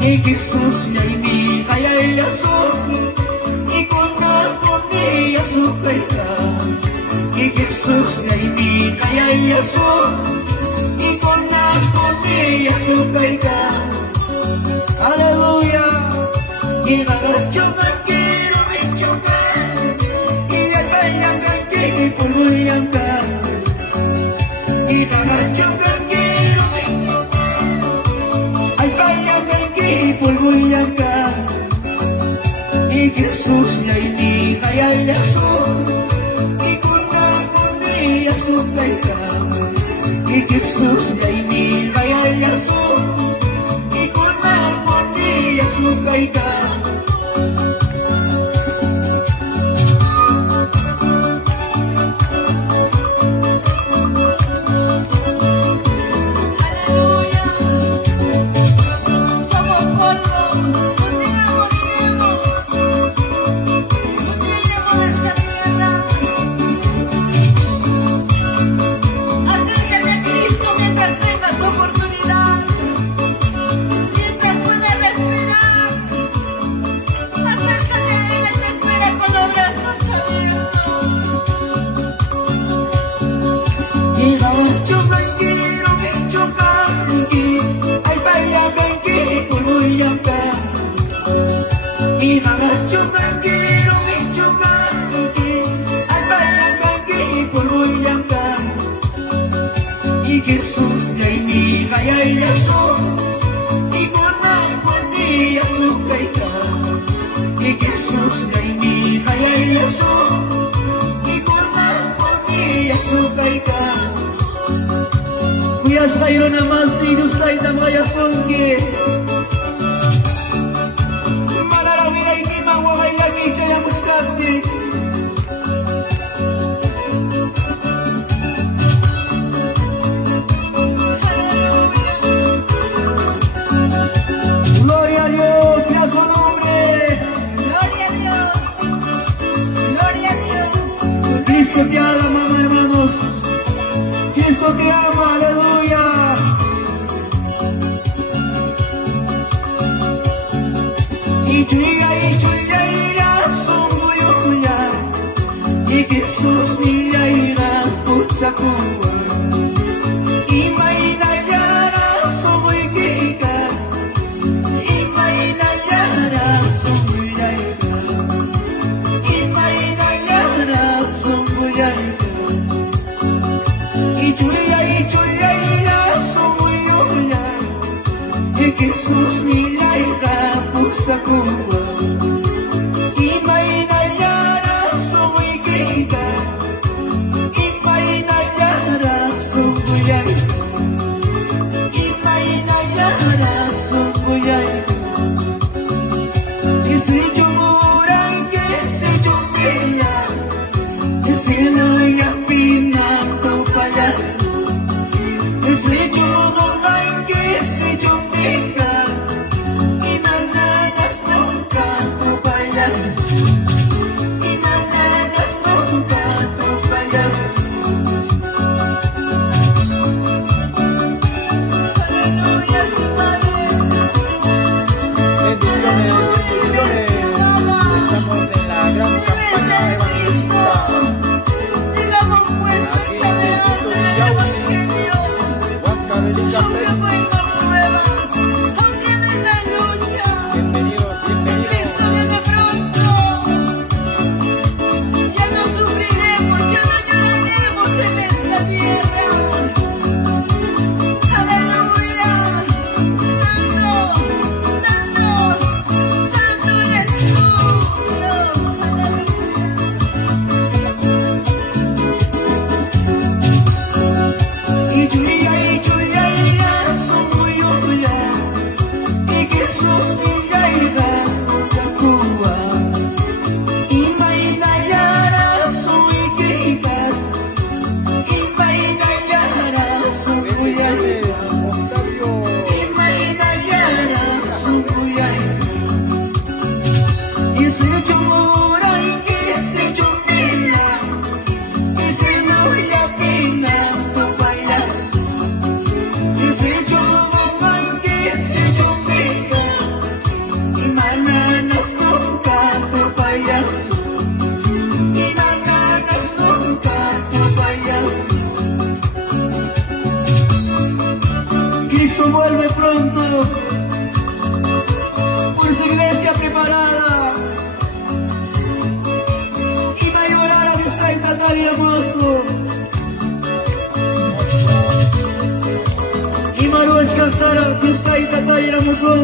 Ni Jesus niya ini kaya yasok, ikon na po ni yasok kay ka. Ni Jesus niya ini kaya yasok, ikon na po ni yasok kay ka. Hallelujah. Ginagadyugan kirumitsugan, iyagayanggan kipuluyan ka. Ginagadyugan ipulbuyan ka. Ni Jesus na hindi kaya yasok, ikon na kundi yasok kay ka. Ni Jesus na hindi kaya yasok, ikon na kundi yasok kay ka. Jesus na ini kaya yasok, ikon na kundi yasok kay ka. Ni Jesus na ini kaya yasok, ikon na kundi yasok kay ka. Kuyas kayo naman sinusay na mga yasonggi. Malarami ay timang wakay lagi siya muskati. Cristo te ama, hermanos. Cristo te ama, aleluya. Ichuya, ira, sumuyoya. Y Jesús ni la ira, pusa kuwa. Imay na yara, sumuyika. Imay na yara, sumuyika. Imay na yara, sumuyika. Ichuya, ira, sumuyoya. Y Jesús ni la ira, pusa kuwa. Imay na yara, sumuyika. Imay na yara, sumuyika. Imay na yara, sumuyika. Isi jumuran ke si jumila, isi luya pinang palas. Isi jumuran ke si jumila, inananas mo Cristo vuelve pronto por su iglesia preparada. Y va a llorar a Dios ahí tan hermoso. Y Maru es cantar a Dios ahí tan hermoso.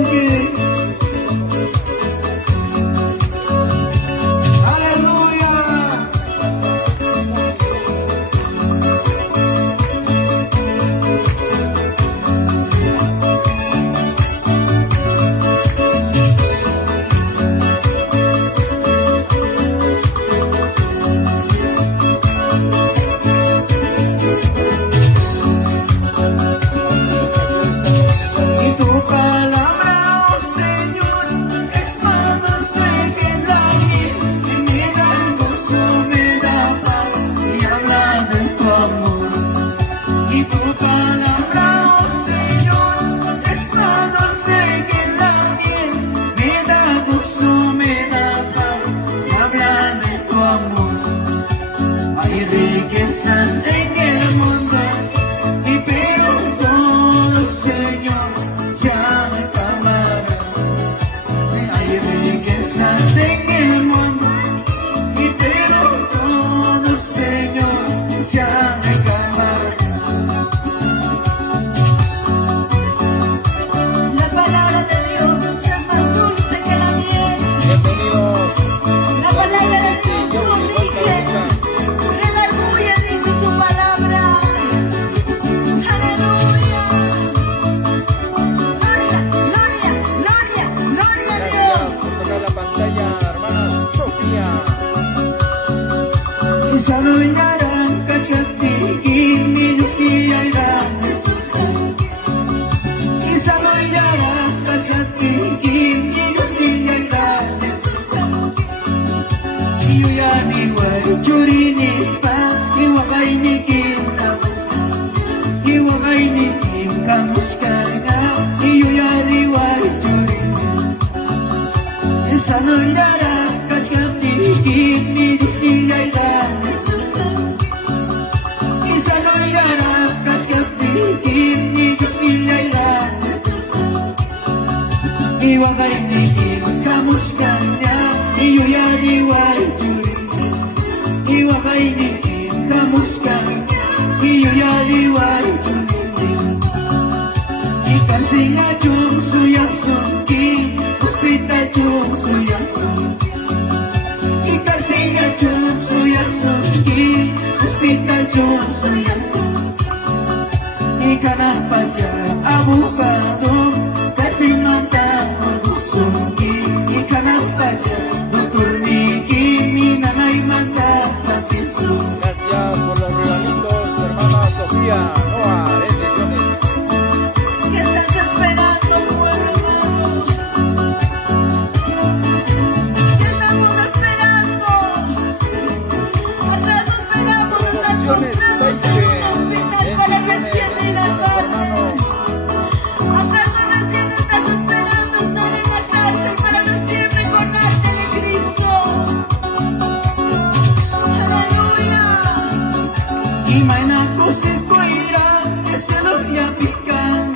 Gracias por los regalitos, hermana Sofía. Noa, bendiciones. ¿Qué estás esperando, pueblo amado? ¿Qué estamos esperando? ¿Acaso esperamos estar postrados en un hospital para recién ir al Padre? ¿Acaso recién estás esperando estar en la cárcel para recién recordarte de Cristo? ¡Aleluya! Imana kosikoira eseloya pikan.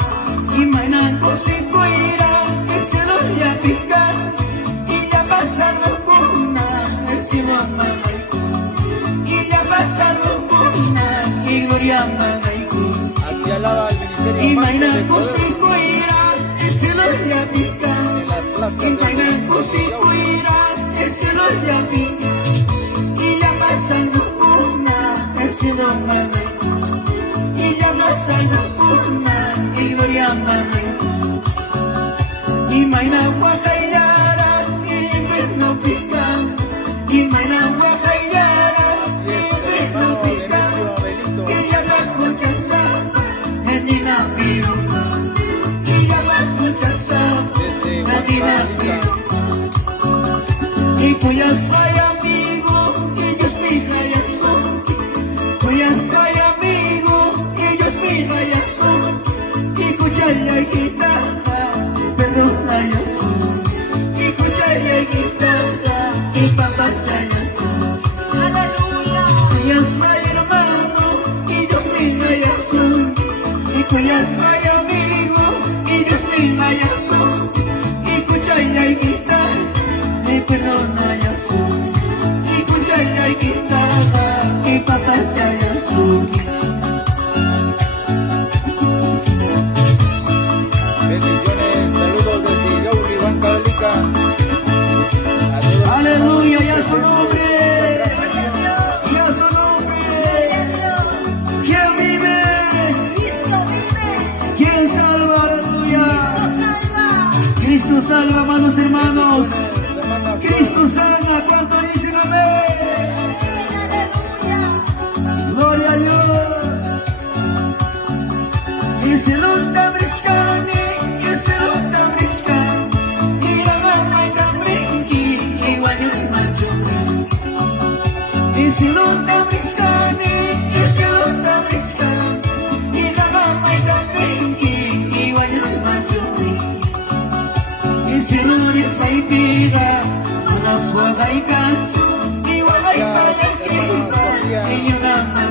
Imana kosikoira eseloya pikan. Y ya pasaron kuna esilomagaiku. Y ya pasaron kuna y gloria magaiku. Así alaba el ministerio Imana Amante de Poder kosikoira eseloya pikan. en las plazas de Imana México. kosikoira eseloya pikan. Y ya pasaron kuna esilomagaiku. Y ya pasaron kuna y gloria magaiku. Y maina guajayara y no pican. Y maina guajayara Así es, y hermano no pican. Benito, Benito. Y ya la escuchan samba en Nina Pirupa. Y ya la escuchan samba Desde en Nina Guadalajara. Pirupa. Y cuyas hay amigo, ellos mi son. Cuyas hay amigo, ellos mi son. Y cuchalla y guitarra, perdona ya son. Y cuchalla y guitarra, y papachaya son. ¡Aleluya! Cuyas hay hermano, ellos mi son. Y cuyas hay amigo, Cristo salva, amados hermanos. Cristo salva, ¿cuánto dicen amén? Gloria a Dios. Y se lo tabriskani, y se lo tabriskani, y la gama y tambrinki, y guayo el macho. Y se lo tabriskani, y se lo tabriskani, y la gama y tambrinki, y guayo el macho. Y se lo desaipiga, una suaga y cancho, y guay para que y yo gama.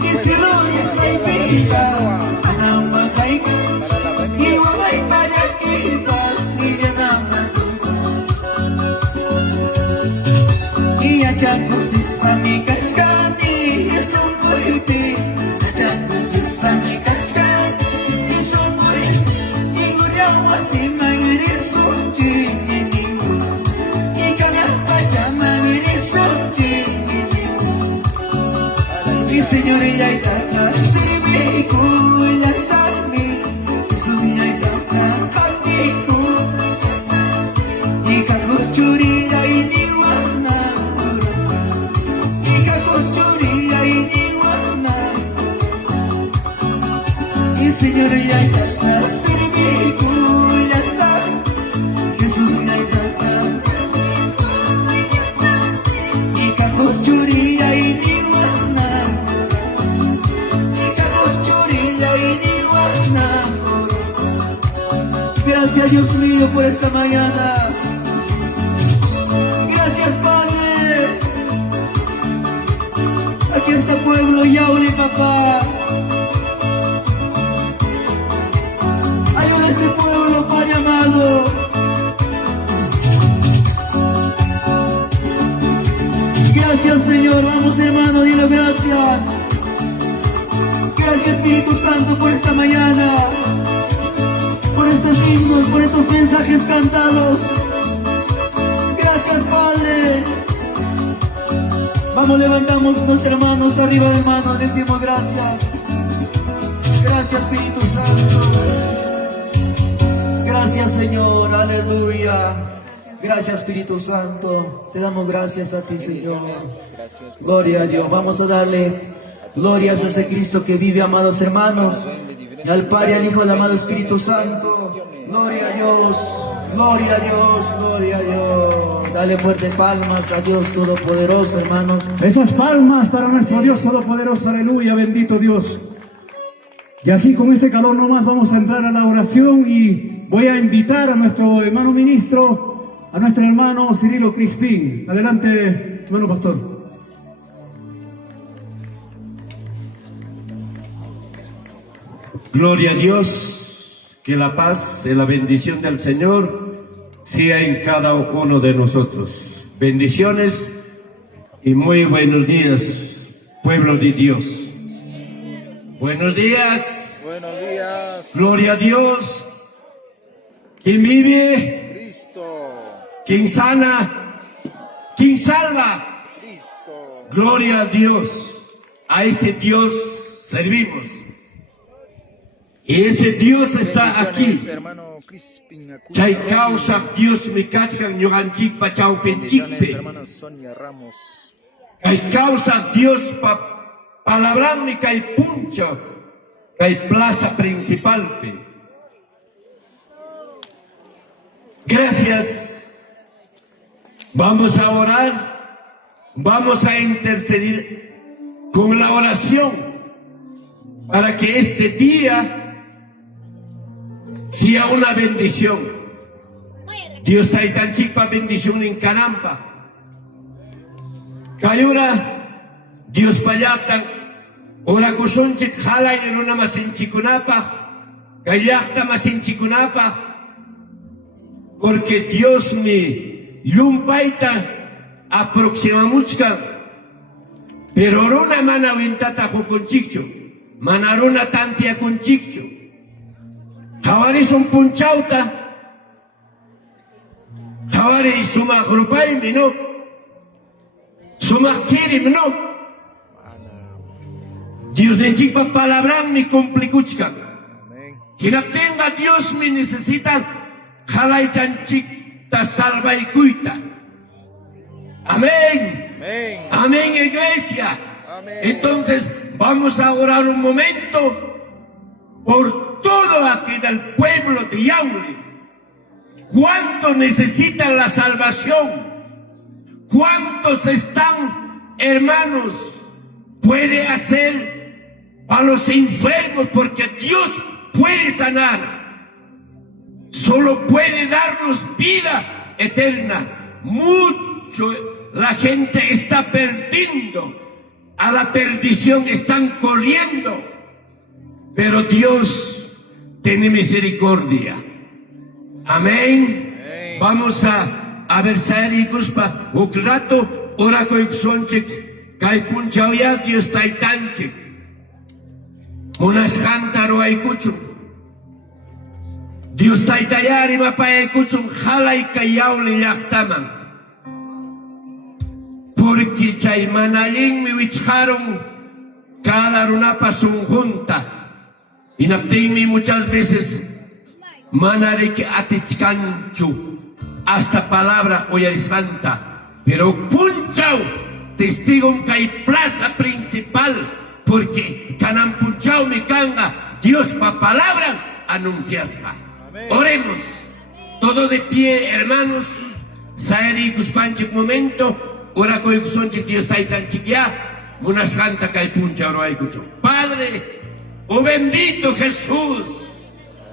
Y se lo desaipiga, Achakusis kami kashkani, isong pwede. Achakusis kami kashkani, isong pwede. Iguryawa si mangirisong chinginimu, ikanapa cha mangirisong chinginimu. Y Señor ya itaka simiku ilasami, isunya itaka hatiku, ikakuchuri ya iniwana. Señor, ya está, sirviku, ya sabe, Jesús ya está. Y cacochuría y niwana, y cacochuría y niwana. Gracias, Dios mío, por esta mañana. Gracias, Padre. Aquí está pueblo, Yauli, papá. Ayuda a este pueblo, Padre amado. Gracias, Señor. Vamos, hermano, dile gracias. Gracias, Espíritu Santo, por esta mañana, por estos himnos, por estos mensajes cantados. Gracias, Padre. Vamos, levantamos nuestras manos arriba, hermanos, decimos gracias. Gracias, Espíritu Santo. Gracias, Señor, aleluya. Gracias, Espíritu Santo. Te damos gracias a ti, Señor. Gloria a Dios. Vamos a darle glorias a ese Cristo que vive, amados hermanos. Y al Padre, al Hijo, al amado Espíritu Santo. Gloria a Dios. Gloria a Dios. Gloria a Dios. Dale fuertes palmas a Dios Todopoderoso, hermanos. Esas palmas para nuestro Dios Todopoderoso. Aleluya, bendito Dios. Y así con ese calor nomás vamos a entrar a la oración y voy a invitar a nuestro hermano ministro, a nuestro hermano Cirilo Crispín. Adelante, hermano pastor. Gloria a Dios, que la paz y la bendición del Señor sea en cada uno de nosotros. Bendiciones y muy buenos días, pueblo de Dios. Buenos días. Buenos días. Gloria a Dios. Quien vive, Cristo. quien sana, quien salva. Cristo. Gloria a Dios. A ese Dios servimos. Y ese Dios está aquí. Bendiciones, hermano Crispin Acuña. Chay causa Dios mi cachcan ñuganchik pa Bendiciones, chaupenchikpe. hermana Sonia Ramos. Chay causa Dios pa palabran mi cay puncho. Cay plaza principal. Gracias. Vamos a orar. Vamos a interceder con la oración para que este día sea una bendición. Dios está tan chica bendición en Canampa. Kayura, Dios payatan, ora kusonchik halay en una masinchikunapa, kayakta masinchikunapa, porque Dios me lumpaita aproximamuchka, pero una mana ventata con chicho, manaruna tantia con chicho. Hawari son punchauta, Hawari suma grupay mino, suma chiri mino. Dios de chica palabra mi complicuchka. Amén. Quien tenga Dios me necesita jalay chanchik ta salvay kuita. Amén. Amén. Amén, iglesia. Amén. Entonces vamos a orar un momento por todo aquí del pueblo de Yauli. ¿Cuántos necesitan la salvación? ¿Cuántos están, hermanos, puede hacer a los enfermos? Porque Dios puede sanar. Solo puede darnos vida eterna. La gente está perdiendo. A la perdición están corriendo. Pero Dios tiene misericordia. Amén. Amén. Vamos a versar y guspa. Ukrato ora koiksonchik. Kaipunchauya Dios taitanchik. Unas cántaro hay kuchum. Dios taitayari mapay kuchum jalay kayauli yaktaman. Porque chay manaling mi wicharon cada runapa sun junta. Inaptimi muchas veces manare que atichcanchu hasta palabra oyarisanta. Pero punchau testigo que hay plaza principal porque canam punchau mi canga Dios pa palabra anunciasca. Oremos todo de pie, hermanos. Saeri guspanchik momento. Ora koiksonchik Dios taitanchik ya. Munas canta kai puncha oroay kucho. Padre, oh bendito Jesús,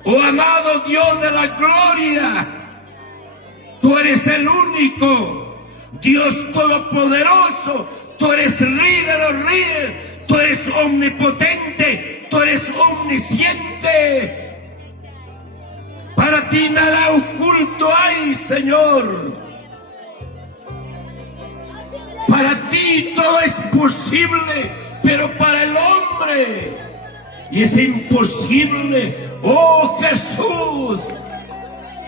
oh amado Dios de la gloria, tú eres el único Dios todopoderoso, tú eres Rey de los reyes, tú eres omnipotente, tú eres omnisciente. Para ti nada oculto hay, Señor. Para ti todo es posible, pero para el hombre y es imposible. Oh Jesús,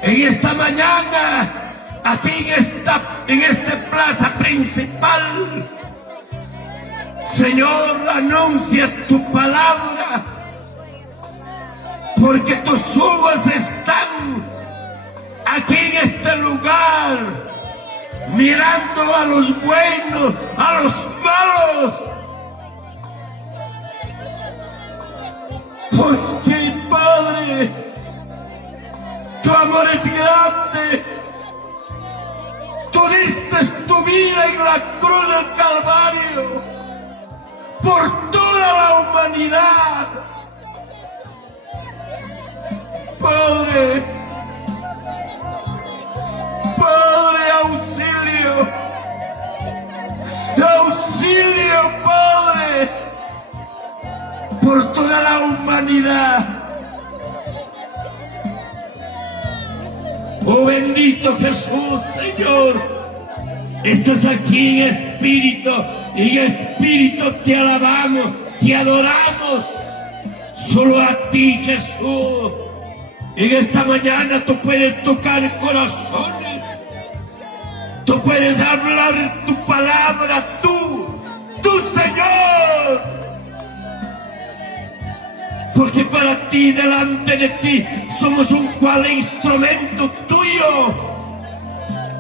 en esta mañana, aquí en esta plaza principal, Señor, anuncia tu palabra, porque tus uvas están aquí en este lugar, mirando a los buenos, a los malos. Porque, Padre, tu amor es grande. Tú diste tu vida en la cruz del Calvario por toda la humanidad. Padre, Padre, auxilio, auxilio, Padre, por toda la humanidad. Oh bendito Jesús, Señor, estás aquí en espíritu, y en espíritu te alabamos, te adoramos, solo a ti, Jesús. En esta mañana tú puedes tocar corazones, tú puedes hablar tu palabra, tú Señor, porque para ti, delante de ti, somos un cual instrumento tuyo.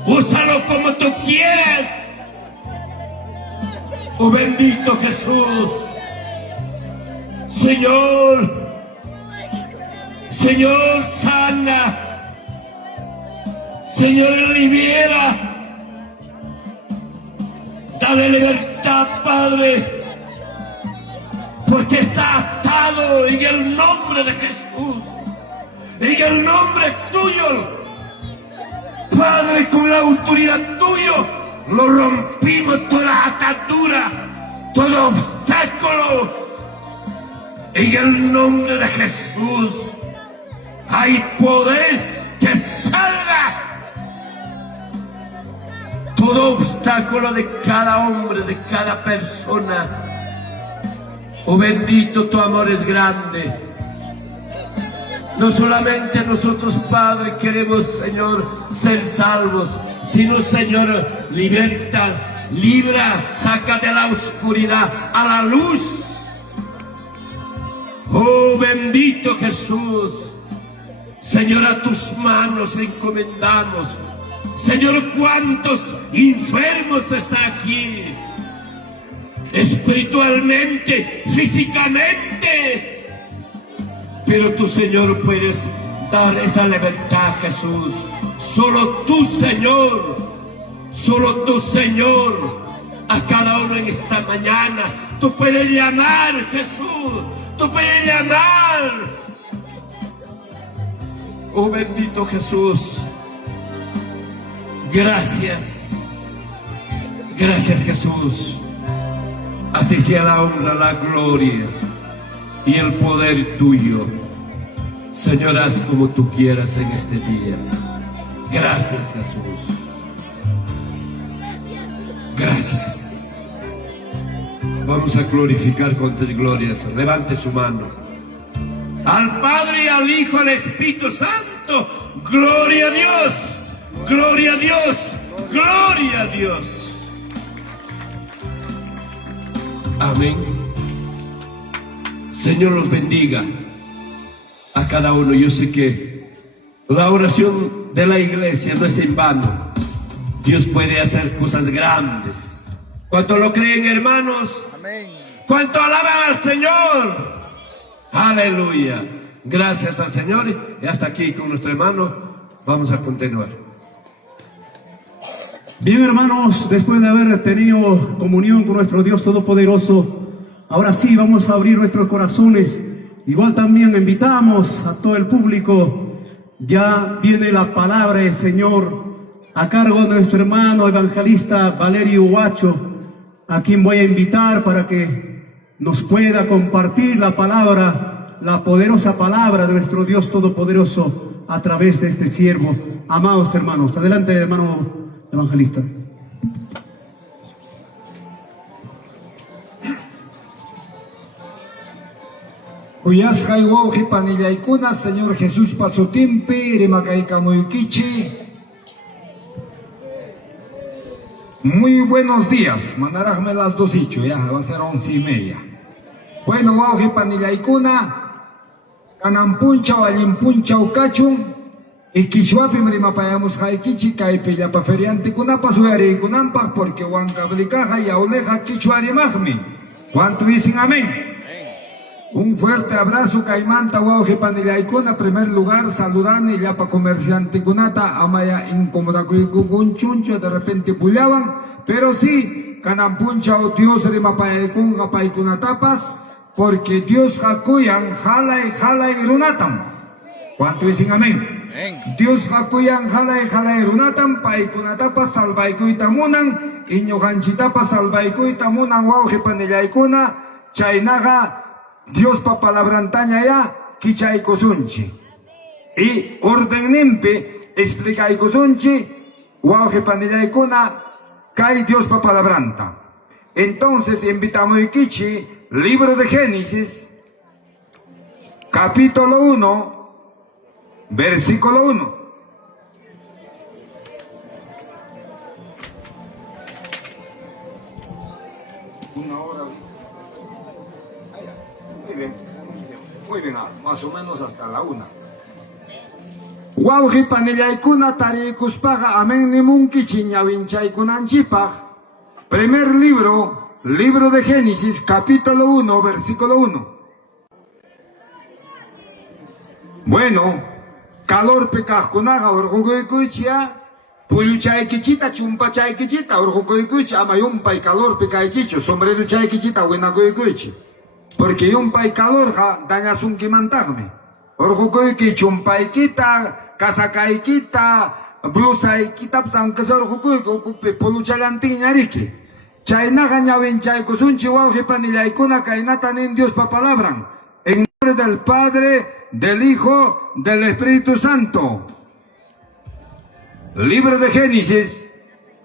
Úsalo como tú quieras. Oh bendito Jesús, Señor, Señor, sana, Señor, libera, dale libertad, Padre, porque está atado en el nombre de Jesús, en el nombre tuyo, Padre, con la autoridad tuya, lo rompimos toda atadura, todo obstáculo, en el nombre de Jesús. Hay poder que salga todo obstáculo de cada hombre, de cada persona. Oh bendito, tu amor es grande. No solamente nosotros, Padre, queremos, Señor, ser salvos, sino, Señor, liberta, libra, saca de la oscuridad a la luz. Oh bendito Jesús. Señor, a tus manos encomendamos. Señor, cuántos enfermos están aquí, espiritualmente, físicamente, pero tú, Señor, puedes dar esa libertad, Jesús. Solo tú, Señor, a cada uno en esta mañana. Tú puedes llamar, Jesús, tú puedes llamar. Oh bendito Jesús, gracias, gracias Jesús. A ti sea la honra, la gloria y el poder tuyo. Señor, haz como tú quieras en este día. Gracias Jesús. Gracias. Vamos a glorificar con tus glorias. Levante su mano. Al Padre, y al Hijo, al Espíritu Santo. Gloria a Dios. Gloria a Dios. Gloria a Dios. Amén. Señor los bendiga a cada uno. Yo sé que la oración de la iglesia no es en vano. Dios puede hacer cosas grandes. ¿Cuánto lo creen, hermanos? Amén. ¿Cuánto alaban al Señor? Aleluya. Gracias al Señor. Y hasta aquí con nuestro hermano. Vamos a continuar. Bien, hermanos, después de haber tenido comunión con nuestro Dios Todopoderoso, ahora sí vamos a abrir nuestros corazones. Igual también invitamos a todo el público. Ya viene la palabra del Señor a cargo de nuestro hermano evangelista Valerio Huacho, a quien voy a invitar para que nos pueda compartir la palabra, la poderosa palabra de nuestro Dios Todopoderoso a través de este siervo. Amados hermanos, adelante, hermano evangelista. Uyasqay wawqi panillaykuna, Señor Jesús pasutimpi, rimakaykamuykichi. Muy buenos días, manarajme las 2:08, ya va a ser 11:30. Bueno, wawqi panillaykuna, kananpunchaw allinpunchaw kachun, y quichuapim rimapayamusqaykichi kaypi llapa feriantikunapas uyariykunanpaq, porque huancablicaja y auleja quichua rimaqmi. ¿Cuánto dicen amén? Un fuerte abrazo, Caimanta, Wauji Panillaykuna. Primer lugar, saludando y llapa comerciante kunata, amaya incómoda un chuncho, de repente pullaban, pero sí, canampuncha o Dios rimapayaykun, japaykunatapas, porque Dios jacuyan, jalay runatam. ¿Cuánto dicen amén? Dios jacuyan, jalay runatam, paykunatapas, salvaykuytamunan, iñojanchitapas, salvaykuytamunan, Wauji Panillaykuna, chaynaga, Dios pa palabrantaña ya, kichaykusunchi. Y ordennempe explicaykusunchi, wauji panillaykuna, kay Dios pa palabranta. Entonces invitamos kichi, libro de Génesis, capítulo 1, versículo 1. Una hora. Muy bien, más o menos hasta la 1. Wauji panillaykuna tarikuspaga amen nimunkichi ñawinchaykunanchipaj. Primer libro de Génesis, capítulo 1, versículo 1. Bueno, calor pekajkunaga urqukuykuchia, pulluchaykichita, chumpachaykichita, urqukuykuchi, ama yumpay calor pekaychichu, sombrero chaykichita, winakuykuchi. Porque yumpay calor daña sunkimantagme. Orjukuyki chumpaykita, casakaykita, blusaykita, aunque sea orjukuyki, ocupe poluchalantiñariki. Chaynaga ñawinchaykusunchi wauji panillaykuna kaynata nin Dios pa palabran. En nombre del Padre, del Hijo, del Espíritu Santo. Libro de Génesis,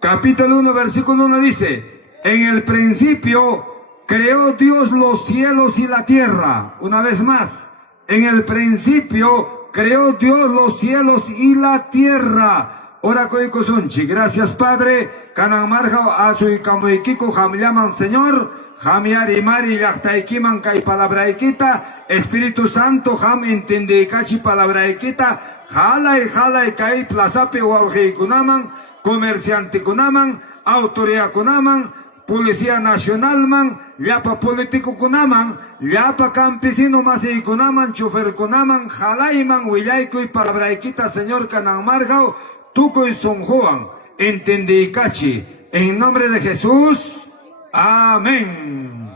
capítulo 1, versículo 1 dice: en el principio creó Dios los cielos y la tierra. Una vez más, en el principio creó Dios los cielos y la tierra. ora koikusunchi. Gracias, Padre. Kanan marjao asoy kamoikiku jamllaman, Señor. Jamiari mari yachtaikiman kai palabraikita. Espíritu Santo jam entendikachi palabraikita. Jalay kai plazape wawheikunaman, comerciante kunaman, autoridad kunaman, Policía Nacional man, llapa político kunaman, llapa campesino masi kunaman, chofer kunaman, jalaiman, huilaico y palabraikita, Señor Kanan Marjao, tuco y Son Juan, entendí cachi, en nombre de Jesús, amén.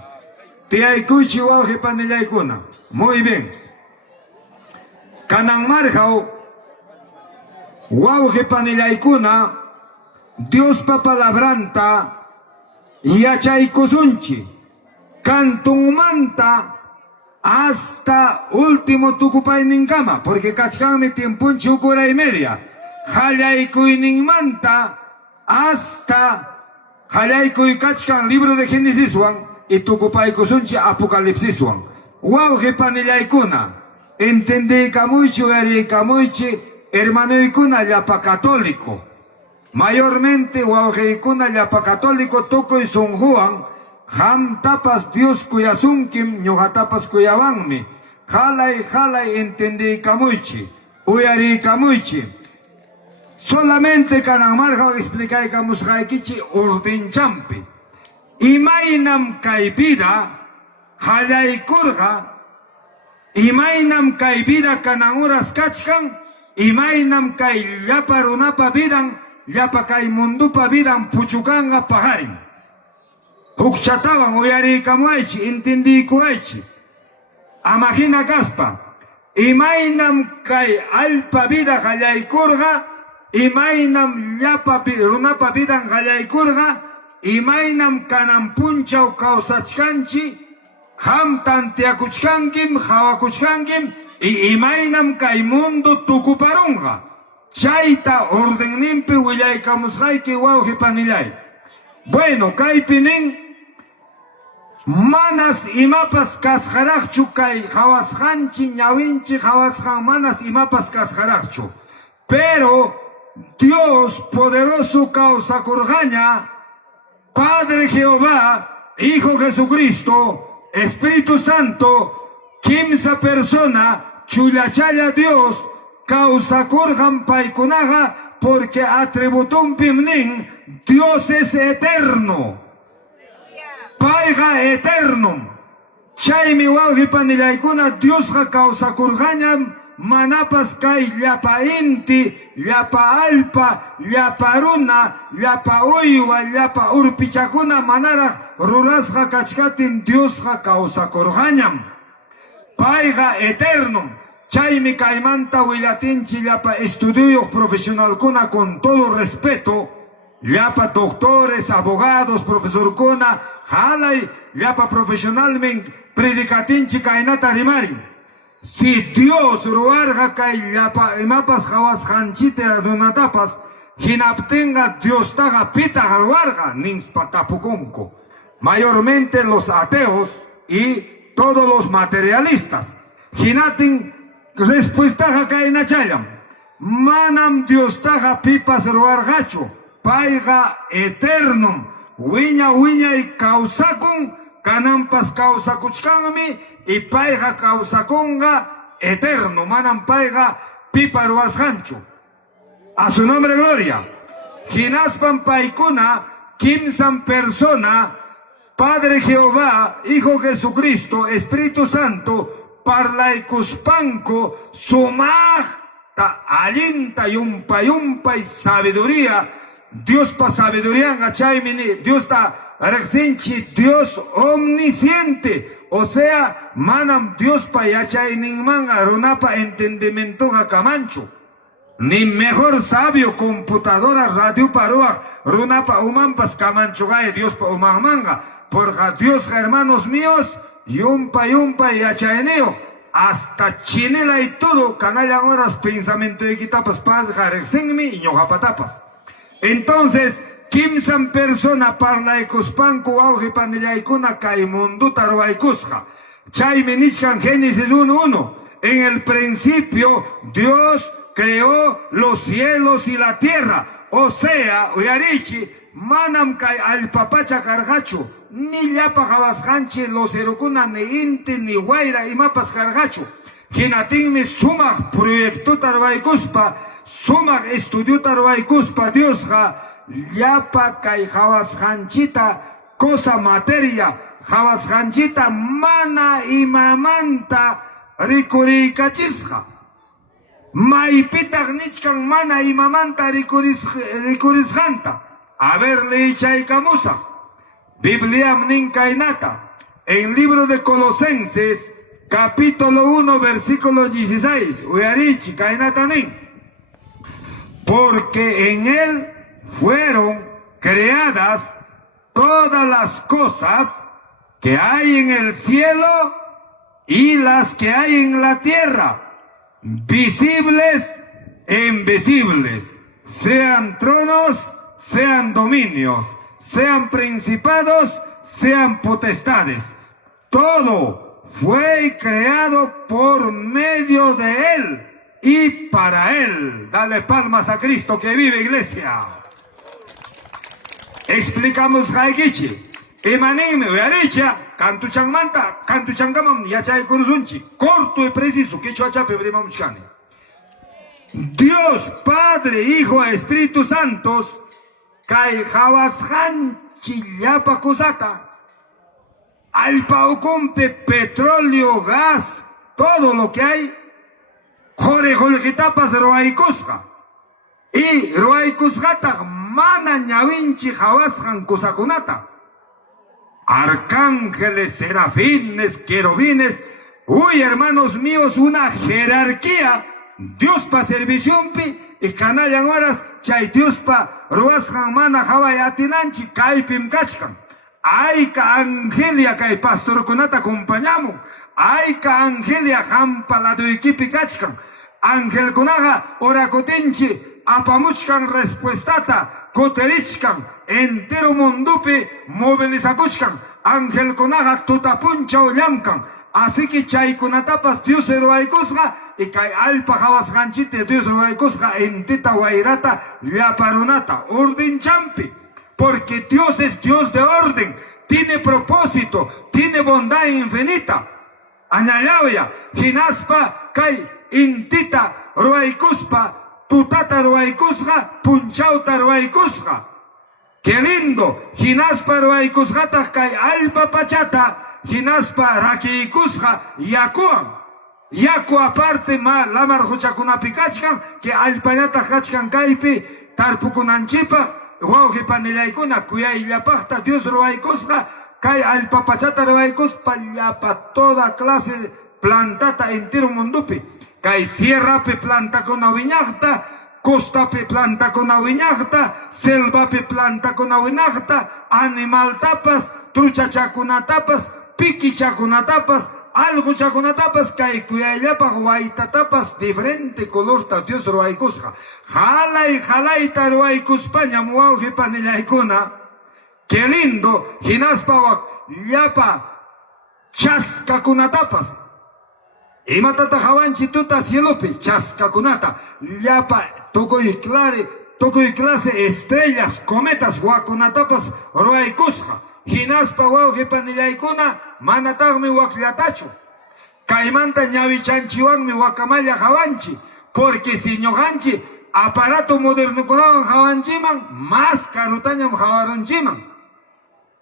Tiaikuchi wauji panillaikuna, muy bien. Kanan Marjao, wauji panillaikuna, Dios pa palabranta, Yachaykusunchi, Cantumanta hasta último Tucupaynincama, porque cachcame tiempunchi 1:30. Hallaykuyningmanta hasta Hallaykuy cachcan libro de Génesis wan y Tucupaykusunchi Apocalipsis wan. Wauji panillaykuna, entendeykamuichi, uyariykamuichi, hermanoykuna llapa católico. Mayormente waujeikuna llapa católico toko y Son Juan, ham tapas Dios kuyasunkim, ñuhatapas kuyawanmi, jalay entendí kamuichi, uyari kamuichi. Solamente Kanan Marjao explicay kamusjaikichi urdinchampi. Imaynam kay vida, hallaykurga, imaynam kay vida kanan uras kachkan, imaynam kay llapa runapa vidan, llapa kay mundupa vidan puchukanga paharin. Hukchatawan uyariykamuaychi, entendiykuaychi. Amajina kaspa. Imaynam kay alpa vida hallaykurga, imaynam llapa runapa vidan hallaykurga, imaynam kanan punchaw kawsachkanchi, ham tantiakuchkankim, hawakuchkankim, y imaynam kay mundo tukuparunga. Chaita ordenimpi willaykamusqayki wauji panillay. Bueno, kaypinin manas imapas kasjaraqchu kay hawasqanchi ñawinchi hawasqan manas imapas kasjaraqchu. Pero Dios poderoso kawsakurqaña, Padre Jehová, Hijo Jesucristo, Espíritu Santo, kimsa persona, chulachaya Dios, Causakurjan paikunaja, porque atributum pimnin, Dios es eterno. Paiga eternum. Chaymi wauji panillaykuna Diosja causakurjañam, manapas kay llapa inti, llapa alpa, llapa runa, llapa uywa, llapa urpichakuna manaraj rurasja kachkatin Diosja causakurjañam. Paiga eternum. Chaymi kaymanta willatinchi llapa estudios profesional kuna con todo respeto, llapa doctores, abogados, profesor kuna, jalay llapa profesionalmente predicatinchi kaynata rimari. Si Dios ruarga kay llapa imapas jawas hanchite adonatapas, hinaptenga Dios taga pita ruarga ninspatapukunko. Mayormente los ateos y todos los materialistas. Hinatin respuesta kaina chayam. Manam Dios taja pipas ruargacho. Paiga eternum. Wiña y causacun. Canampas causacuchkami. Y paiga causacunga eterno. Manam paiga pipa ruargancho. A su nombre gloria. Jinaspan paikuna. Kimsan persona. Padre Jehová, Hijo Jesucristo, Espíritu Santo. Parlaikuspanko, sumajta, alinta, yumpa y sabiduría. Dios pa sabiduría, gachaymini, Dios ta rexinchi, Dios omnisciente. O sea, manam Dios pa yachayninman runapa entendimiento camancho. Ni mejor sabio, computadora, radio paruaj, runapa umampas camancho gay, Dios pa umamanga. Porque Dios, hermanos míos, yumpa y achaeneo, hasta chinela y todo, canalla horas pensamiento de quitapas paz, jarexenmi y ñojapatapas. Entonces, kimsan persona parla ecospanco auge panillaikuna kaimundu taruaikusja. Chayme nishkan Génesis 1:1. En el principio, Dios creó los cielos y la tierra. O sea, uyarichi, manam kai al papacha cargacho, ni llapa jabasjanche, los erukuna ni inti, ni guaira, y mapas cargacho. Ginatinmi sumak proyecto tarvaikuspa, sumak estudio tarvaikuspa, Dios ja, llapa kai jabasjanchita, cosa materia, jabasjanchita, mana y mamanta, rikurikachisja. Maipitag nichkan mana y mamanta ricurisjanta. A ver, leichay-kamusa. Biblia ninkainata. En libro de Colosenses, capítulo 1, versículo 16. Uyarichi, kainata nin. Porque en él fueron creadas todas las cosas que hay en el cielo y las que hay en la tierra, visibles e invisibles, sean tronos, sean dominios, sean principados, sean potestades. Todo fue creado por medio de Él y para Él. Dale palmas a Cristo que vive, iglesia. Explicamos Haikichi. Imanime, uyaricha, cantuchangmanta, cantuchangamam, yachay kursunchi. Corto y preciso, que chuachape brimamuchkani. Dios, Padre, Hijo, Espíritu Santos, kai jawasjanchi llapa kusata, al paucumpe, petróleo, gas, todo lo que hay, jorejolquitapas roaikusja. Y roaikusjata, mana ñavinchi jawasjan kusakunata. Arcángeles, serafines, querubines, uy, hermanos míos, una jerarquía. Dios pa serviciumpi y canayan horas, chay Dios pa ruasjan mana jawai atinanchi, kaipim kachkan. Ay ka Angelia kay pastor kunata acompañamos. Ay ka Angelia jampa la do equipi kachkan. Ángel kunaga orakotinchi apamuchkan respuestata koterichkan entero mundupi movilizakuchkan. Ángel kunaga tutapuncha ollamkan. Así que chay kunatapas Dios eroaikusga y kay alpa jawasjanchite Dios eroaikusga entita wairata llaparunata orden champi. Porque Dios es Dios de orden, tiene propósito, tiene bondad infinita. Añayauya, jinaspa kay intita roaikuspa, tutata roaikusga, punchauta roaikusga. Qué lindo, jinaspa roaikusgata kay alpa pachata, jinaspa rakiikusga, yakuan. Yaku aparte ma lamar huchakunapikachkan, que alpañata hachkan kaypi, tarpukunanchipa, Guauji panilaykuna kuyayllapaqta Dios ruwaykusqa kay alpapachata ruwaykuspa llapa toda clase plantata entero mundupi. Kay sierrapi plantakuna wiñaqta, costapi plantakuna wiñaqta, selvapi plantakuna wiñaqta, animaltapas, truchachakunatapas, piquichakunatapas, algo chakunatapas kay kuyayllapaq waytatapas diferente colorta Dios ruwaykusqa. Jalayta ruwaykuspaña muwawji panillaykuna. Qué lindo, hinaspawak llapa chaskakunatapas. Imatata hawanchi tuta cielopi chaskakunata. Llapa tukuy clase estrellas, cometas wakunatapas ruwaykusqa. Hinaspa wawji panillaykuna manataqmi wakllatachu. Kaymanta ñawichanchiwanmi wakamalla hawanchi. Porque si ñuqanchi aparato modernokunawan hawanchiman, más carutañam hawarunchiman.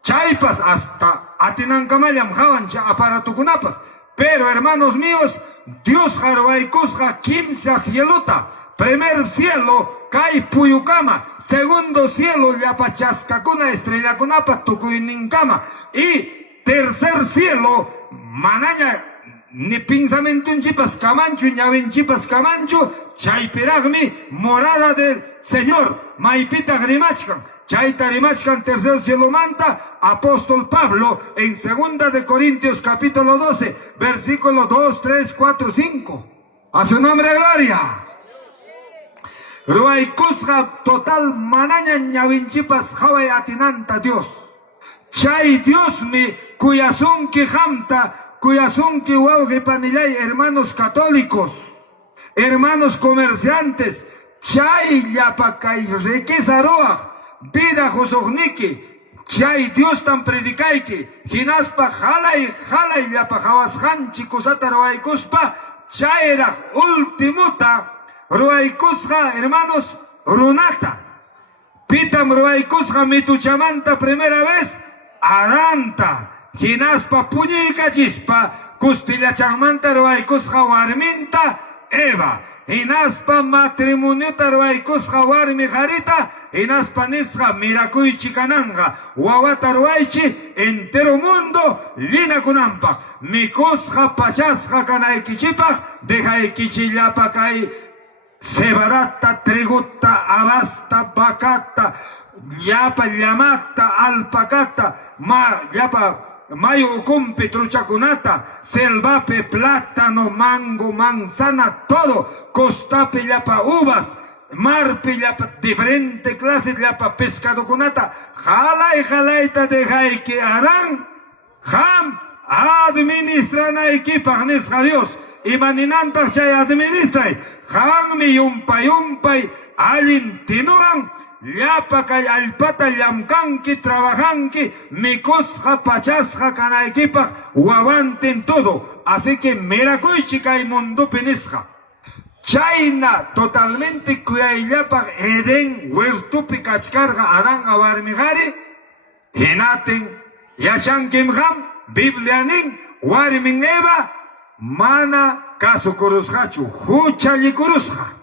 Chaypas hasta atinankamallam hawanchi aparatukunapas. Pero hermanos míos, Dios harwaykusqa kimsa cieluta. Primer cielo, kay puyukama. Segundo cielo, llapa chaskakuna estrellakunapa tukuyninkama. Y tercer cielo, manaña ni pensamiento chipas camancho, ñavenchipas camancho, chaypiragmi, morada del Señor. Maipita grimachkan. Chayta rimachkan tercer cielo manta, apóstol Pablo, en 2 de Corintios capítulo 12, versículo 2, 3, 4, 5. A su nombre gloria. Ruwaykusqa total manaña ñawinchipas haway atinanta Dios. Chay Diosmi kuyasunki hamta, kuyasunki wawji panillay hermanos católicos. hermanos comerciantes, chay llapa kay riqueza roaj, vida josogniki, chay Dios tan predicayki, hinaspa jalay llapa jawasjanchi kusata ruaykuspa, chayra ultimuta ruaykusqa, hermanos, runata. Pitam ruaykusqa mituchamanta primera vez, Adanta. Hinaspa puñuykachispa, custillachamanta ruaykusqa warminta, Eva. Hinaspa matrimoniota ruaykusqa warmi qarita, hinaspa nisqa mirakuychi kananga, wawata ruaychi entero mundo linakunanpaq, mikusqa pachasqa kanaykichipaq, dejaykichi llapa kay cebarata, triguta, abasta, vacata, llapa llamata, alpacata, llapa mayo cumpi, truchakunata, selvape, plátano, mango, manzana, todo, costape, llapa uvas, marpe, llapa diferente clase, llapa pescado kunata, jalay de que harán, jam, administran equipa, nesca Dios, y maninanta chay administray, jam mi yumpay, alin tinuan, llapa kay alpata llamkanki, trabajanki, mikusqa pachasqa kanaykipaq, wawanten todo. Así que mirakuychi kay mundupi nisqa. Chayna totalmente kuyayllapaq Eden huertupi kachkarqa Adán warmigari, hinaten yachankim ham, Biblianin, warmin Eva, mana kasukurusqachu, huchallikurusqa.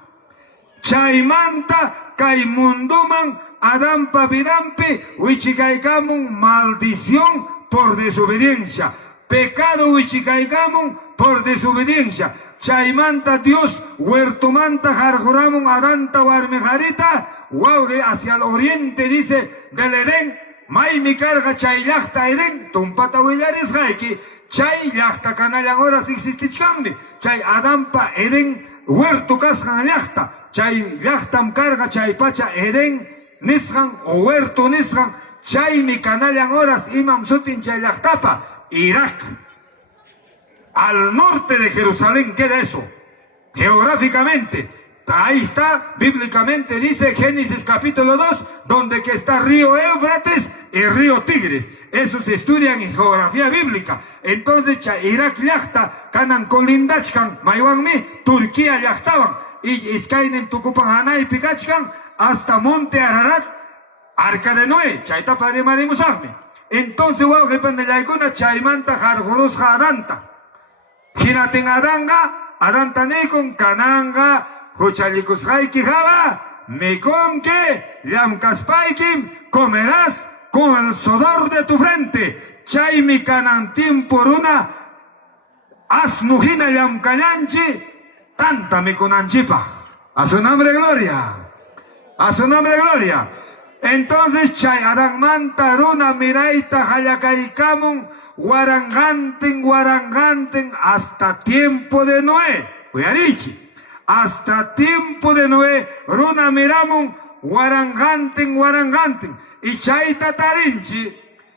Chaymanta kay munduman Adampa virampi wichikaykamun maldición por desobediencia, pecado wichikaykamun por desobediencia. Chaymanta Dios huertumanta jarjuramun Adanta warmijarita, wauge hacia el oriente dice del Edén, may mi carga chay llaqta Edén, tumpata willaris hayki, chay llaqta kanalan horas existichkanmi, chay Adampa Edén huerto kasqan llaqta, chay llaqtam carga chay pacha Edén nisqan o huerto nisqan, chay mi kanalan horas imam sutin chay llaqtapa, Irak. Al norte de Jerusalén queda eso, geográficamente. Ahí está, bíblicamente dice Génesis capítulo 2, donde que está río Éufrates y río Tigris. Eso se estudia en geografía bíblica. Entonces, Irak llaqta, kanan kolindachkan, maywanmi, Turquía llaqtaban, y iskainen tukupan hanay pikachkan, hasta Monte Ararat, Arca de Noé, chayta parimarimuzahmi. Entonces, waujepan de laykuna, chaymanta jarjurusja Adanta. Hinaten Adanta nekon, kananga, Huchalikushaiki java, meconque, llamcaspaikim, comerás con el sudor de tu frente. Chay mi canantín por una, asnujina llamcayanchi, tanta mi conanchipa. A su nombre gloria. A su nombre gloria. Entonces chay arangmanta runa miraita hayakaikamun, guaranganten, hasta tiempo de Noé. Uyarichi. Hasta tiempo de Noé, runa miramun, guaranganten, y chayta tarinchi,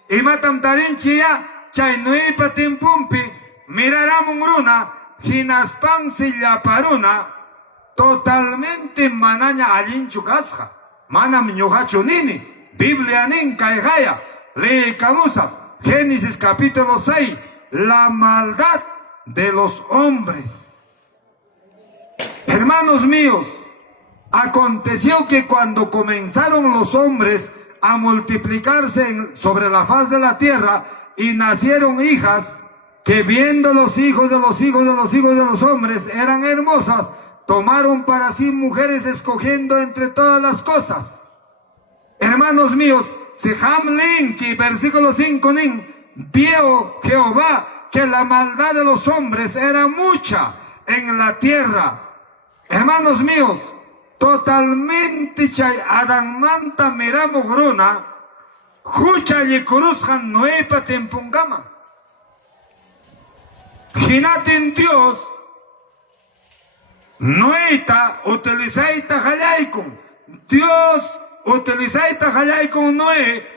y matam tarinchi ya, chay Noépa tiempumpi, miraramun runa, hinaspansi llaparuna, totalmente manaña alinchu kasja, manam ñuhachu nini, Biblia nin kaijaya, leikamusa, Génesis capítulo 6, la maldad de los hombres. Hermanos míos, aconteció que cuando comenzaron los hombres a multiplicarse sobre la faz de la tierra y nacieron hijas, que viendo los hijos de los hombres eran hermosas, tomaron para sí mujeres escogiendo entre todas las cosas. Hermanos míos, Seham Linki, versículo 5, vio Jehová que la maldad de los hombres era mucha en la tierra. Hermanos míos, totalmente chay Adamanta miramos gruna, huchali kurusjan Noépa tempungama. Ginaten Dios, Noéta utilizaita halaykum. Dios utilizaita halaykum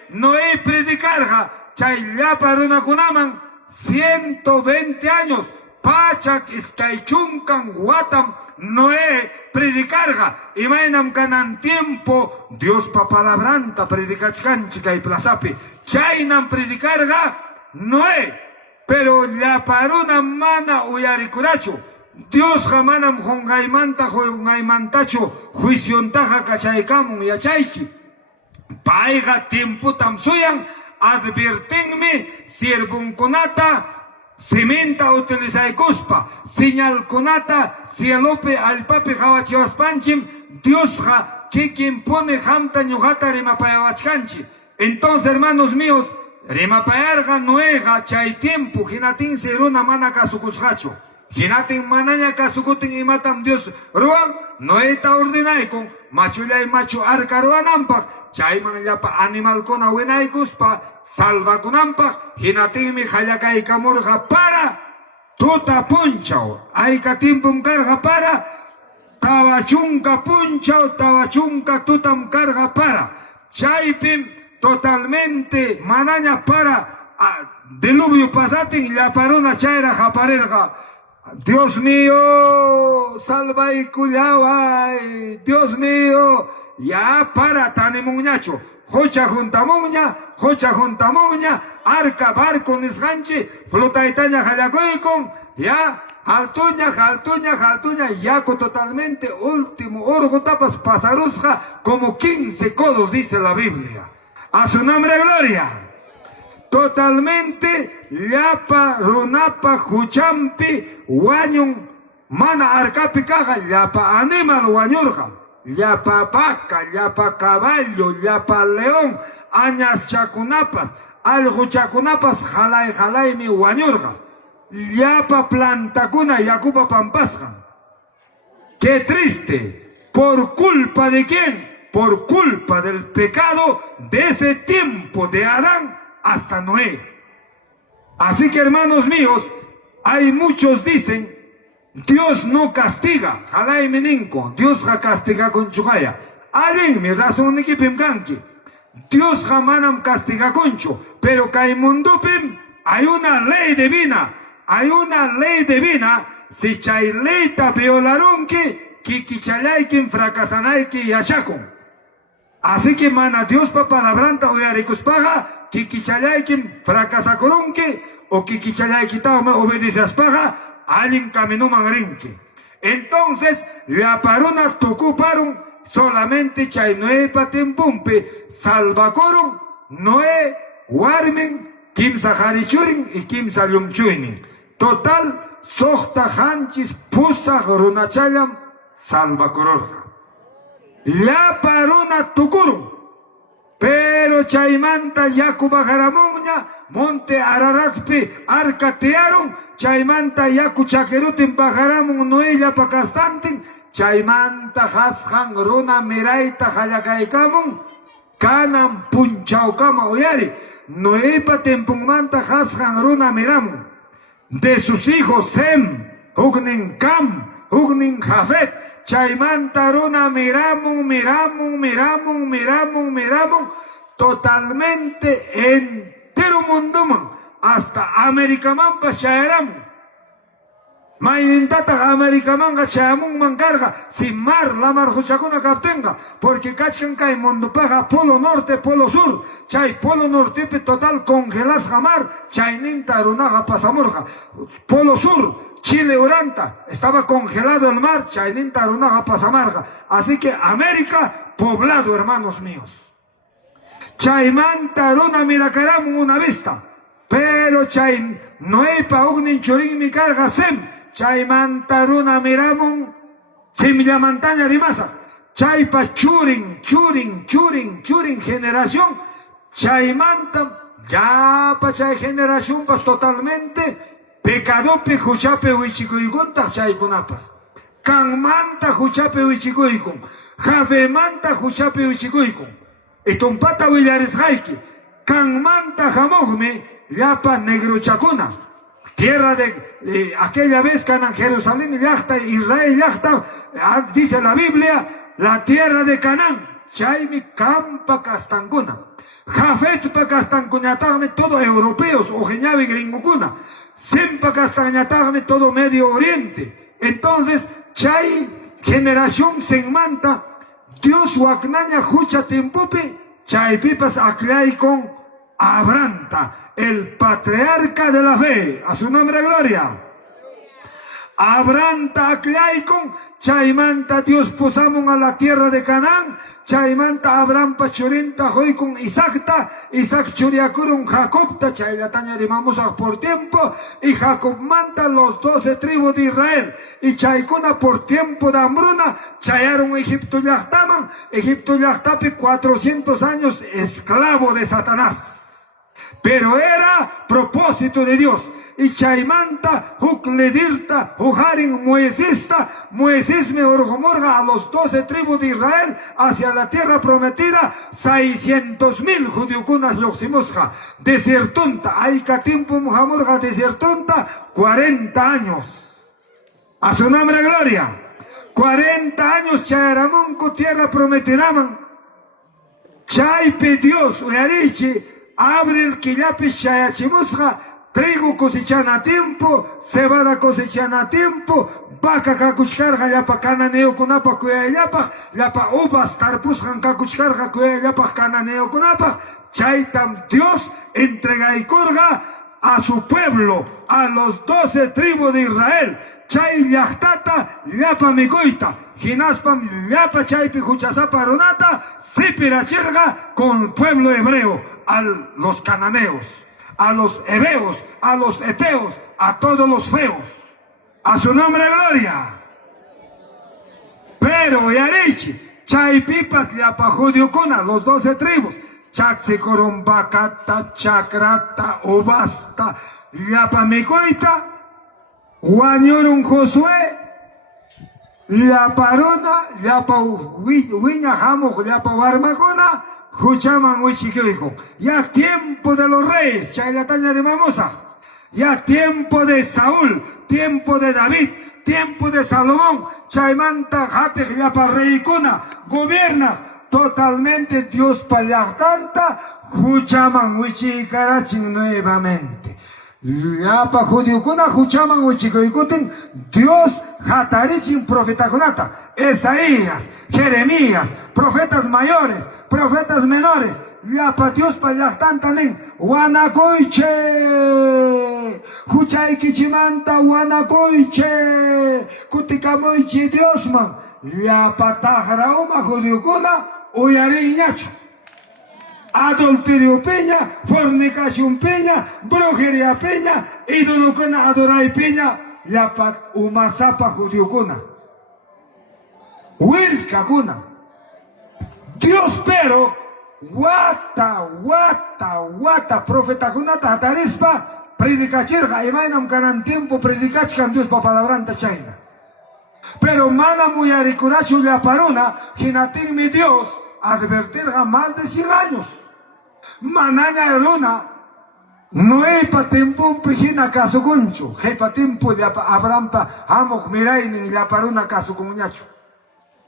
Noé predicarja, chay llapa runa kunaman 120 años. pachak iskaychunkan watam Noé predicarga y mainam ganan tiempo Dios pa palabranta predicachkanchi kay plazapi chaynam predicarga Noé pero la paruna mana uyarikurachu Dios jamanam jongaymantacho juiciontaja kachaykamun yachaychi paiga tiempo tam suyan advirtenme siervunkunata cementa utilizaykuspa señal kunata cielope alpapi hawachiwaspanchim Dios ha kikin pone hamta ñuhata rimapayawachkanchi. Entonces, hermanos míos, rimapayarga Noega chay tiempo hinatin seruna mana kasukushacho hinatin manaña kasukutin imatam Dios ruan Noeta ordenaykun machulay machu arka ruanampak chayman llapa animalkuna winaykuspa salvakunampak hinatinmi hallakaykamurqa para tuta punchaw ayka tiempum karqa para tawachunka punchaw tawachunka tutam karqa para chaypim totalmente manaña para diluvio pasatin llaparuna chayra japarerqa Dios mío, salva y cullaway, Dios mío, ya para tanemuñacho, jocha juntamuña, arca barco nisganchi, flotaytaña jalacoicon, ya, altuña, yaco totalmente, último, orgo tapas pasarusja, como 15 codos dice la Biblia. A su nombre gloria. Totalmente llapa runapa huchampi wañun mana arcapi caga llapa animal wañurja llapa vaca llapa caballo llapa león añas chacunapas algo chacunapas jalay mi wañurja llapa plantacuna yacupa pampasja. Qué triste. ¿Por culpa de quién? Por culpa del pecado de ese tiempo de Adán hasta Noé. Así que, hermanos míos, hay muchos dicen Dios no castiga, jalay meninko, Dios ja castiga con chugaya. Alin mi razón ni kanki. Dios jamanam castiga concho, pero kaimundupim hay una ley divina, si chay leita violaron que kikichalaykin fracasanayki yachakon. Así que mana Dios pa palabranta uyarikuspaga kikichalaykin fracasakoronke o kikichalaykita obedeciaspaga alin caminuman rinki. Entonces la paruna tocuparon solamente chay Noé patimpumpe salvacoron Noé warmen kimsa harichurin y kimsa lumchuinin. Total sohta hanchis pusa runachayam salvacororja. La parona tucurum, pero chaymanta yaku bajaramuña, monte ararakpi arcatearon, chaymanta yaku chaquerutin bajaramun noella pacastantin, chaymanta hasjan runa miraita jalakaykamun, kanan punchaukama oyari, noepa tempumanta hasjan runa miramun, de sus hijos Sem, Ugnin Cam, Ugnin Jafet, chaymanta runa miramun, totalmente entero munduman, hasta Americaman pa chayaramun. Mainintata Americaman chayamun mancarga, sin mar, la mar huchacuna captenga, porque cachcan kay mundo paga polo norte, polo sur, chay polo norte total congelas jamar, chayninta runaga pasamurja, polo sur, Chile Uranta, estaba congelado el mar, chayninta runaga pasamarga, así que América poblado, hermanos míos. Chaymanta runa miracaramun una vista, pero chay noepa ugnin churin mi carga sem, chaymanta runa miramun similyamantaña rimasa, chaypa churin generación, chaymanta ya pa chay generación pas totalmente pecadope huchape huichikuykunta chaykunapas. Kanmanta huchape huichikuykun, javemanta huchape huichikuykun. Itumpata willarisqayki, kanmanta hamugmi llapa negruchakuna. Tierra de aquella vez Canaán, Jerusalén, llaqta, Israel, llaqta, dice la Biblia, la tierra de Canaán, chaymi campa castanguna. Jafet pa castancuñatagme todo europeos o geñavi gringocuna. Sempa castañatagme todo Medio Oriente. Entonces, chay generación se manta, Dios waknaña jucha timpupi, chay pipas aclay con Abranta, el patriarca de la fe, a su nombre gloria. Abranta aclaicon, chaymanta Dios posamos a la tierra de Canaán, chaymanta Abraham pachurinta hoy con Isaac churiacurun Jacobta, chaylataña rimamos por tiempo, y Jacob manta los 12 tribus de Israel, y chaykuna por tiempo de hambruna, chayaron Egipto yachtapi 400 años esclavo de Satanás. Pero era propósito de Dios. Y chaymanta, hukledirta, hujarin Moisés me orjomorga a los 12 tribus de Israel hacia la tierra prometida, 600,000 judiucunas loximosja, desertunta, aika tiempo muhamorga desertunta, 40 años. A su nombre gloria. 40 años chayaramonco tierra prometiraman. Chaype Dios, uyarichi, abre el quillapis chayachimosja, trigo cosechan a tiempo, cebada cosechan a tiempo, vaca cacuchcarga llapa cananeo kunapa kuya llapa, llapa uvas tarpusjan cacuchcarga kuya llapa cananeo kunapa, chaitam Dios entrega y corga a su pueblo, a los 12 tribus de Israel, chay yachtata llapa micoita, ginaspam llapa chaypi juchasapa ronata, sipirachirga con el pueblo hebreo, a los cananeos, a los hebeos, a los eteos, a todos los feos. A su nombre gloria. Pero yarichi, chaypipas yapajudiucuna, los 12 tribus, chaxicorombacata, chakrata, ubasta, yapamicoita, guañorun Josué, yaparona, yapa huiña jamo, yapa barmacona, Juchaman Huichiquico, ya tiempo de los reyes, chaylataña de Mamosa, ya tiempo de Saúl, tiempo de David, tiempo de Salomón, chaymanta jate yapa reicuna, gobierna totalmente Dios payatanta, Juchaman Huichicarachin nuevamente. Yapa judiucuna, Juchaman Huichicoicutin, Dios jatarichin profetacunata, Esaías, Jeremías, profetas mayores, profetas menores, yapa Dios payachtantanin, Wanacoiche, Juchaikichimanta, Wanacoiche, Kutikamoichi Diosman, yapa tajrauma judiucuna, Uyariñacho. Adulterio peña, fornicación peña, brujería peña, idolucuna adorai peña, yapa umasapa judiucuna. Wilcacuna. Dios pero, wata, profeta kunata atarispa, predicachirga, imainam canan tiempo predicachkan Dios pa palabranta chayna. Pero mana muyaricurachu la parona, ginatin mi Dios, advertirga más de 100 años. Manaña erona, no hay pa tiempo pijina caso concho, hay pa tiempo de abrampa, amok miraini la parona caso comuñacho.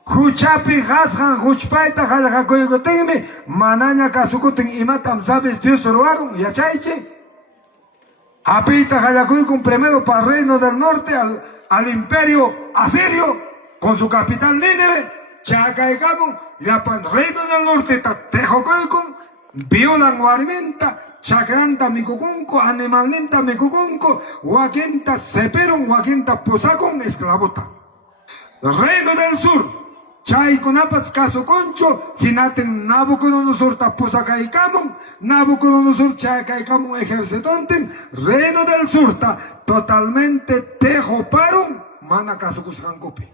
Juchapi hasjan, juchpaita, jaljacoyoteme, manaña casucoten y matam, ¿sabes? Dios robaron, ya chaiche. Apita jaljacoycon primero para el reino del norte, al imperio asirio, con su capital Nínive, chacaicamon, ya para el reino del norte, tejocoycon, violan guarmenta, chakranta micocunco, animalenta micocunco, huaquenta seperon, huaquenta posacon, esclavota. Reino del sur. Chay kunapas caso concho, ginaten Nabucodonosor tapusa caicamon, Nabucodonosor chay caicamon ejercitonten, reino del sur ta totalmente tejo paron, mana caso cuscancopi.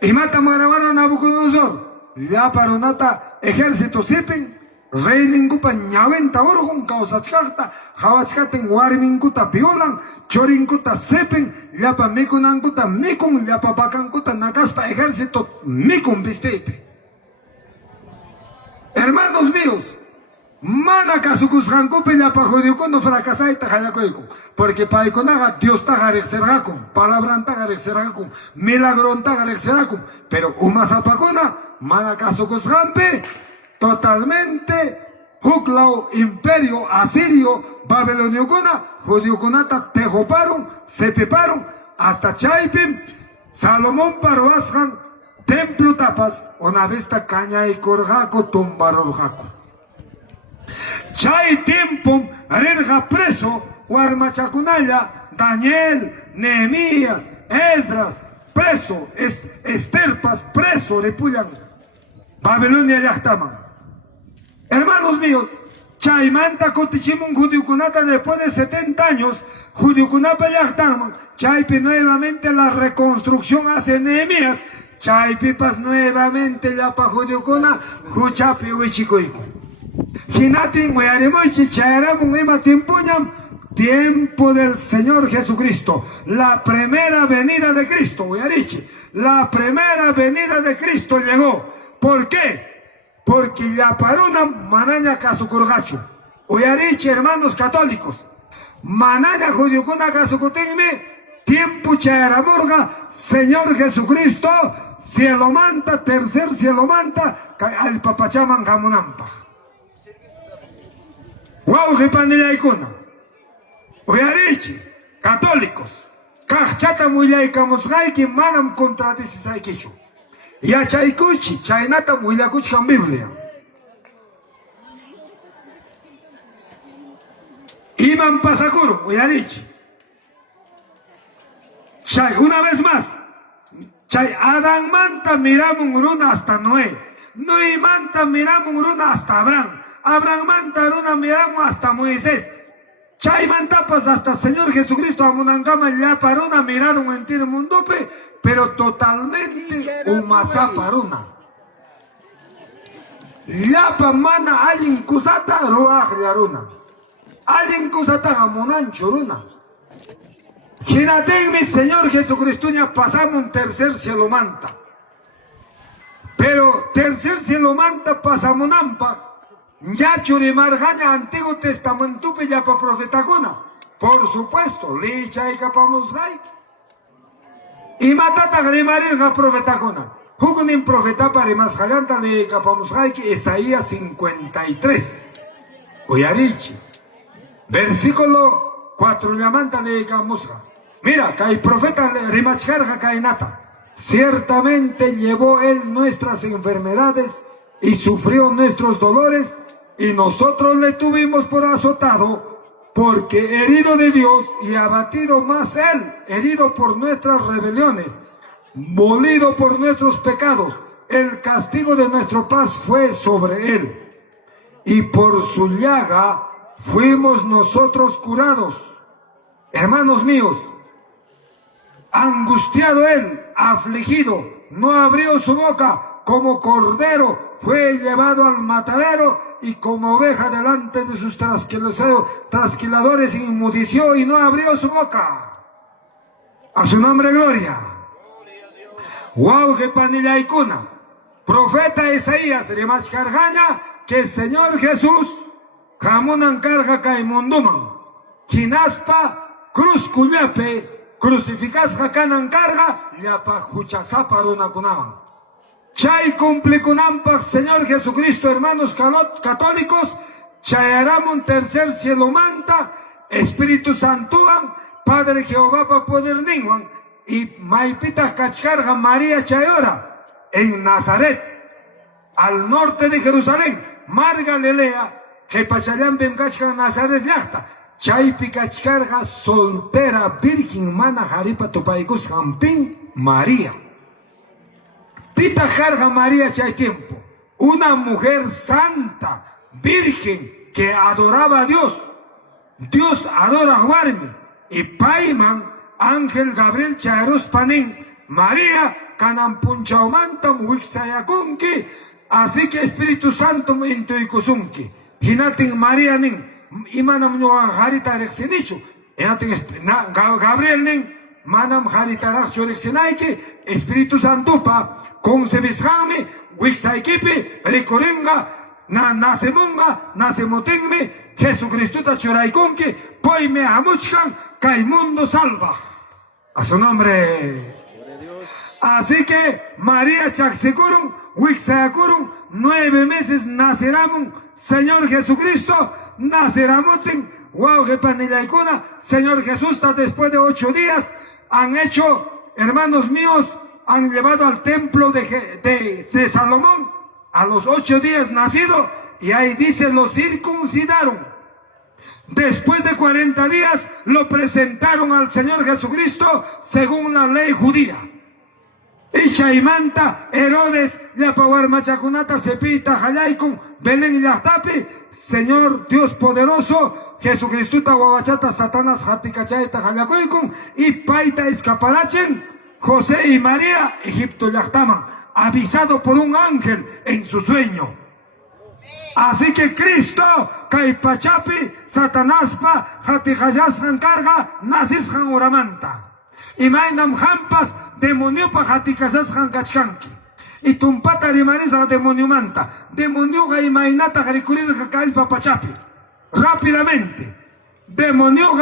Y mata maravana Nabucodonosor, ya paronata ejército sipen, reiningupa ñaventa orjon causachkata, javachkaten warminkuta violan, chorinkuta sepen, llapa mikunankuta mikun, llapa bacankuta nakaspa ejército mikun visteite. Hermanos míos, mana kasukusjankupe llapa jodiukuno fracasaita jayakoiku, porque paikonaga Dios tagarexergakun, palabran tagarexergakun, milagron tagarexergakun, pero umasapakuna, mana kasukusjanpe, totalmente Huklao imperio asirio babilonio kuna judío kunata tejoparon, se peparon hasta Chaipim Salomón Paroasjan templo tapas una vista caña y corjaco tumbarorjaco. Chay tiempo rerja preso Guarmachacunaya Daniel, Nehemías, Esdras preso, Esterpas preso de Puyan Babilonia yachtaman. Hermanos míos, Chaymanta Cotichimun Judiucunata después de 70 años, Judiucunapa yachtaman, Chaypi nuevamente la reconstrucción hace Nehemías, Chaypipas nuevamente la pa Judiucuna, Juchapi Huichicoico. Ginatin Huayarimuichi, Chayaramun Ema Timpuñam, tiempo del Señor Jesucristo, la primera venida de Cristo, Huayarichi, la primera venida de Cristo llegó. ¿Por qué? Porque ya para una manaña casucurgacho. Oyarichi, hermanos católicos. Manaña judíocuna casucutinme. Tiempo chayaramurga. Señor Jesucristo. Cielo manta, tercer cielo manta. Al papachaman jamunampa. Guau jipanillaikuna. Oyarichi, católicos. Kachata muyaykamusgayki manam contradichisaykichu. Ya chaykuchi, chaynata muillakuchi kan Biblia. Iman pasakuru, uyarichi. Chay, una vez más. Chay, Adán manta miramun runa hasta Noé. Noé manta miramun runa hasta Abraham. Abraham manta runa miramun hasta Moisés. Chay manta pas hasta Señor Jesucristo amunangama ya paruna miraron en tiro mundope. Pero totalmente umasa paruna. Yapa mana alguien kusata roagraruna. Alguien kusata gamunanchuruna. Ginaten mi Señor Jesucristo ya pasamos un tercer cielo manta. Pero tercer cielo manta pasamos nampa. Ya churimargaña Antiguo Testamento ya pa profetacona. Por supuesto, licha y capamos like. Y matata grimarirga profetacona. Jugunin profeta para más jalanta le capamos like Isaías 53. Oyarichi. Versículo 4 llamanta le camusga. Mira, que hay profeta rimachkarga kainata. Ciertamente llevó él nuestras enfermedades y sufrió nuestros dolores y nosotros le tuvimos por azotado. Porque herido de Dios y abatido más él, herido por nuestras rebeliones, molido por nuestros pecados, el castigo de nuestra paz fue sobre él. Y por su llaga fuimos nosotros curados. Hermanos míos, angustiado él, afligido, no abrió su boca, como cordero fue llevado al matadero y como oveja delante de sus trasquiladores inmudició y no abrió su boca. A su nombre gloria. Guau jepanillaikuna. Profeta Isaías rimachkargaña que el Señor Jesús jamunan carga kaimunduman. Kinaspa cruz kullape crucificas jakanan carga llapa juchasapa runakunaman. Chay cumplikunampa Señor Jesucristo, hermanos católicos, chayaramon tercer cielo manta, Espíritu Santuan, Padre Jehová pa poder ninguan, y maipitas cachcarga María chayora, en Nazaret, al norte de Jerusalén, Mar Galilea, que pachayan ben cachcarga Nazaret yachta, chaypi cachcarga soltera virgen mana jaripa tupaikus jampin María. Pita carga María chay tiempo, una mujer santa, virgen, que adoraba a Dios. Dios adora a Warmi. Y Paiman, ángel Gabriel chayarus panin, María, canampunchaumantam wixayakunki, así que Espíritu Santo intuikusunki. Hinatin María nin, imanam no harita rexinichu, Gabriel nin, manam haritarach chorexinaiki, Espíritu Santo pa, concebishami, wixaikipi, ricoringa, nasemunga, nasemotingmi, Jesucristo ta choraikunki, poime amuchkan, kaimundo salva. A su nombre. Así que María Chaxicurum, Wixayacurum, 9 meses naceramos, Señor Jesucristo, naceramos, wow, Señor Jesús, está después de 8 días, han hecho, hermanos míos, han llevado al templo de Salomón, a los 8 días nacido, y ahí dice, lo circuncidaron. Después de 40 días, lo presentaron al Señor Jesucristo, según la ley judía. Y Chaimanta, Herodes, Yapawar Machacunata, Cepita, Jayaikun, Belén y Yahtapi, Señor Dios poderoso, Jesucristo, Tahuabachata, Satanás, Jaticachaita, Jayacoicun, y Paita Escaparachen, José y María, Egipto Yahtaman, avisado por un ángel en su sueño. Así que Cristo, Caipachapi, Satanaspa, Jatijayasjan carga, Nazisjan oramanta. Y mainam jampas, demonio pa jaticasasjan kachkanki. Y tumpata rimariza demonio manta. Demonio y mainata garikurir jakail papachapi. Rápidamente. Demonio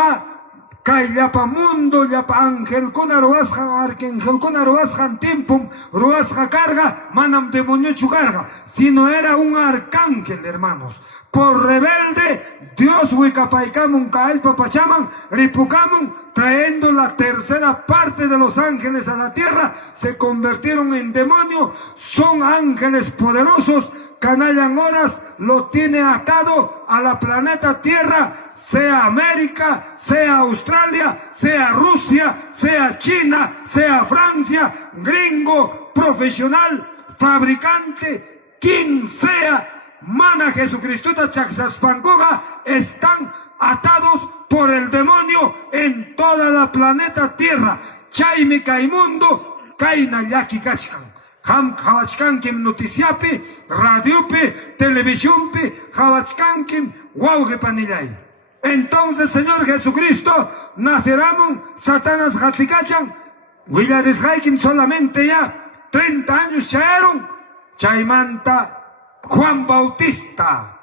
Kayapa mundo, yapa ángel, con aroasja, arcángel, con aroasja, timpum, roasja carga, manam demonio chucarga. Si no era un arcángel, hermanos. Por rebelde, Dios huicapaicamun, cael papachaman, ripucamun, trayendo la tercera parte de los ángeles a la tierra, se convirtieron en demonios, son ángeles poderosos, canallan horas, lo tiene atado a la planeta Tierra, sea América, sea Australia, sea Rusia, sea China, sea Francia, gringo, profesional, fabricante, quien sea, mana Jesucristo Chaxaspancoga, están atados por el demonio en toda la planeta Tierra. Chaime Caimundo, Kaina Yaki Kachkan. Ham Javachkankim noticiapi, radiopi, televisiónpi, Javachkankim, Wauge Panillay. Entonces, Señor Jesucristo, naceramos, Satanás Jaticachan, Willares Haikin solamente ya 30 años chaeron, Chaimanta Juan Bautista,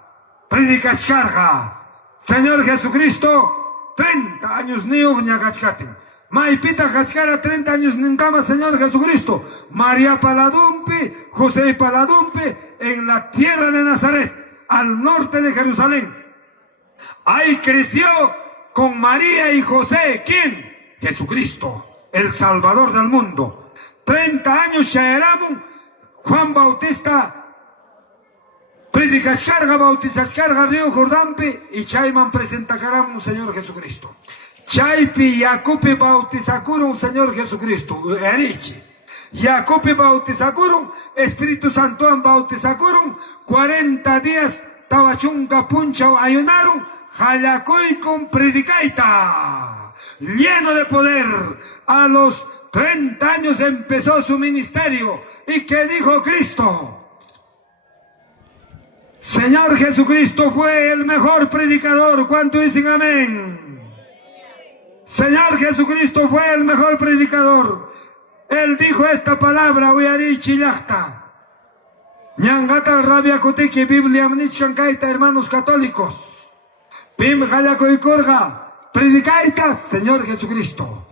Predicachcarga, Señor Jesucristo, 30 años niño ñagachcaten. Maipita Cachcara, 30 años ningama, Señor Jesucristo. María Paladumpi, José Paladumpi, en la tierra de Nazaret, al norte de Jerusalén. Ahí creció con María y José. ¿Quién? Jesucristo, el Salvador del mundo. 30 años Chaeramon, Juan Bautista, Predicascarga, Bautizascarga, Río Jordampi, y Chaiman presentacaram Señor Jesucristo. Chaipi, Yacupi bautizacurum, Señor Jesucristo, Erichi. Yacupi bautizacurum, Espíritu Santo bautizacurum, 40 días, Tabachunca Puncha ayunaron, Jayacoy con predicaita, lleno de poder. A los 30 años empezó su ministerio. ¿Y qué dijo Cristo? Señor Jesucristo fue el mejor predicador. ¿Cuánto dicen amén? Señor Jesucristo fue el mejor predicador. Él dijo esta palabra, Uyarichi Yachta. Ñangata Rabia Kutiki, Biblia Mnichkankaita, hermanos católicos. Pim Jayakoikorga, predicaitas, Señor Jesucristo.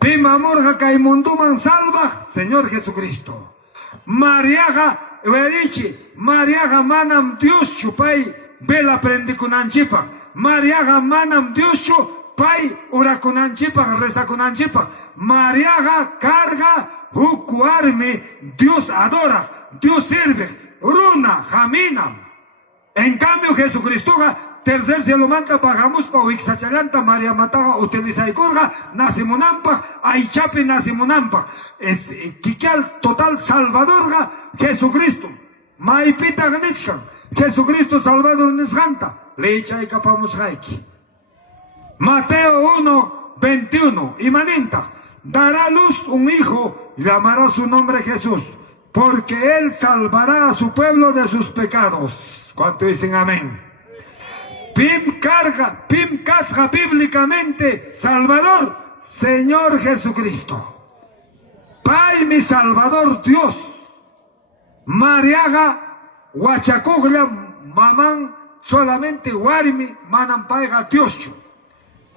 Pim Amorga Kaimunduman Salva, Señor Jesucristo. Mariaga, Uyarichi, Mariaga Manam Dios Chupay, Vela Prendikunanchipa. Mariaga Manam Dios Chupay. Pai urakunanchipa, rezakunanchipa. Mariaga carga, hukuarme, Dios adora, Dios sirve, runa, jaminam. En cambio Jesucristo, tercer cielo manta, pagamos pa uixachalanta, María Mataga, utilizaikurga, nasimunampa, aichapi nasimunampa. Es kikial total salvadorga, Jesucristo. Maipita ganichkan, Jesucristo salvador nesganta, leichay kapamos haiki. Mateo 1, 21. Imaninta, dará a luz un hijo, llamará su nombre Jesús, porque él salvará a su pueblo de sus pecados. ¿Cuánto dicen amén? Pim carga, pim casja bíblicamente, Salvador, Señor Jesucristo. Pai mi Salvador Dios. Mariaga, huachacuglia, mamán, solamente guarimi, manam paiga Dioscho.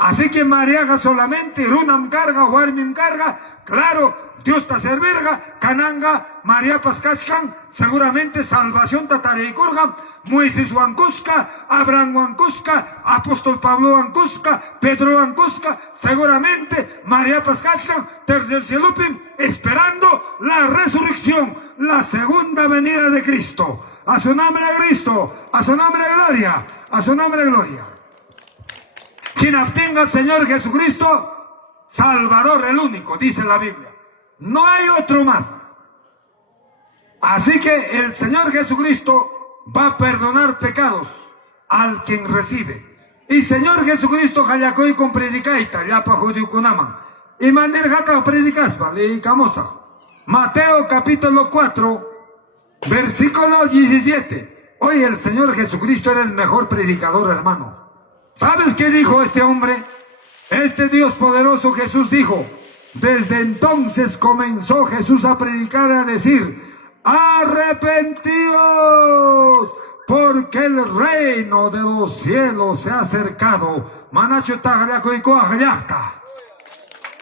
Así que Mariaga solamente, Runam carga, Warmim carga, claro, Dios ta servirga, Kananga, María Pascachkan, seguramente salvación tatareikurga, Moisés Huancusca, Abraham Huancusca, Apóstol Pablo Huancusca, Pedro Huancusca, seguramente María Pascachkan, tercer celupim, esperando la resurrección, la segunda venida de Cristo. A su nombre Cristo, a su nombre gloria, a su nombre gloria. Quien obtenga al Señor Jesucristo, Salvador el único, dice la Biblia. No hay otro más. Así que el Señor Jesucristo va a perdonar pecados al quien recibe. Y Señor Jesucristo, Hayakoy con predicaita, ya pa Judiukunaman. Y manderjata predicaspa, le camosa. Mateo capítulo 4, versículo 17. Hoy el Señor Jesucristo era el mejor predicador, hermano. ¿Sabes qué dijo este hombre? Este Dios poderoso Jesús dijo, desde entonces comenzó Jesús a predicar, a decir, arrepentíos, porque el reino de los cielos se ha acercado. Manacho tagliacoico agliachta.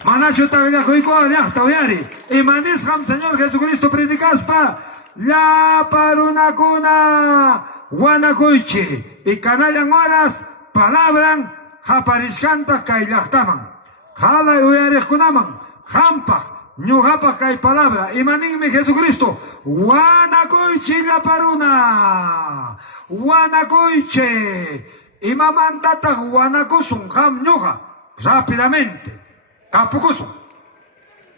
Manacho tagliacoico agliachta, oyari. Y manisham, Señor Jesucristo, predicaspa, ya para una cuna, guanacoichi. Y canallan horas, palabran, japarishkantas kailachtaman. Jala y uyarejkunaman, jampa, ñujapa kay palabra, imanigme Jesucristo, guanacoichi la paruna, guanacoiche, imamandata guanacusun, jam ñuja, rápidamente, capucusun,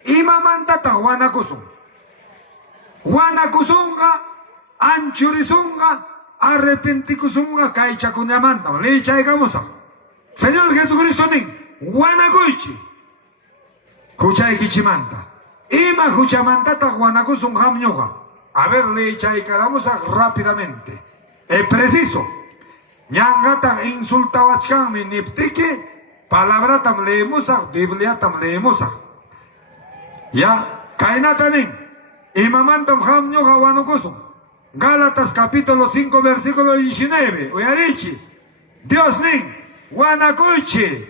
imamandata guanacusun, guanacusunga, anchurizunga, arrepenticusunga, kaichacunyamanta, leicha y gamusa. Señor Jesucristo, nin. Guanacuichi, Juchay Kichimanta, Ima Juchamantata Guanacusun Hamñoga. A ver, le echay caramusa rápidamente. Es preciso. Ñangata insultawachkami niptiki, palabratam leemusa, bibliatam leemusa. Ya, kainatanin, Imamantam Hamñoga Guanacusun. Gálatas capítulo 5, versículo 19. Uyarichi, Dios nin, Guanacuichi.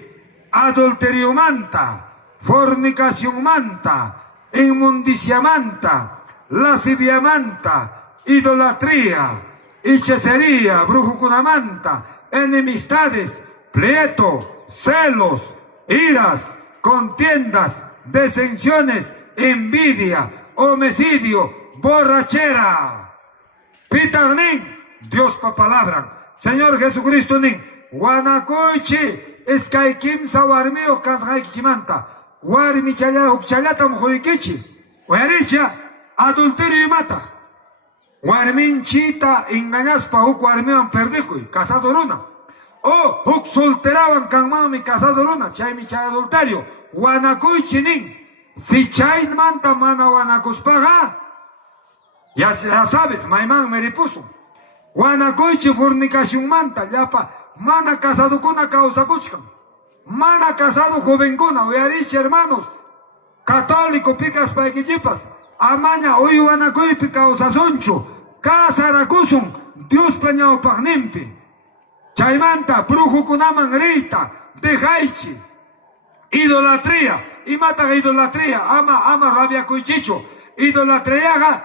Adulterio manta, fornicación manta, inmundicia manta, lascivia manta, idolatría, hechicería, brujucunamanta, enemistades, pleito, celos, iras, contiendas, desensiones, envidia, homicidio, borrachera. Pitarnin, Dios pa palabra, Señor Jesucristo nin, Guanacoichi, es que hay kimsa warmeo kanjaikichimanta. Warmi chala ukchalatam joikichi. Huaricha, adulterio y mata. Warminchita engañaspa huk warmean perdikui, casado luna. O huk solteraban kanmami casado luna, chaymi chay adulterio. Guanacoichi nin. Si chay manta mana guanacuspaga, ya sabes, maiman meripuso. Guanacoichi fornicación manta, yapa. Mana casado kuna causa kuchkan. Mana casado joven kuna. Oyarichi hermanos. Católico picas paiquichipas. Amaña oyuanacoipi causa soncho. Casaracusun. Dios pañao pagnimpi. Chaimanta. Brujo kunaman rita. Dejaichi. Idolatría. Y mata idolatría. Ama rabia cuichicho. Idolatría.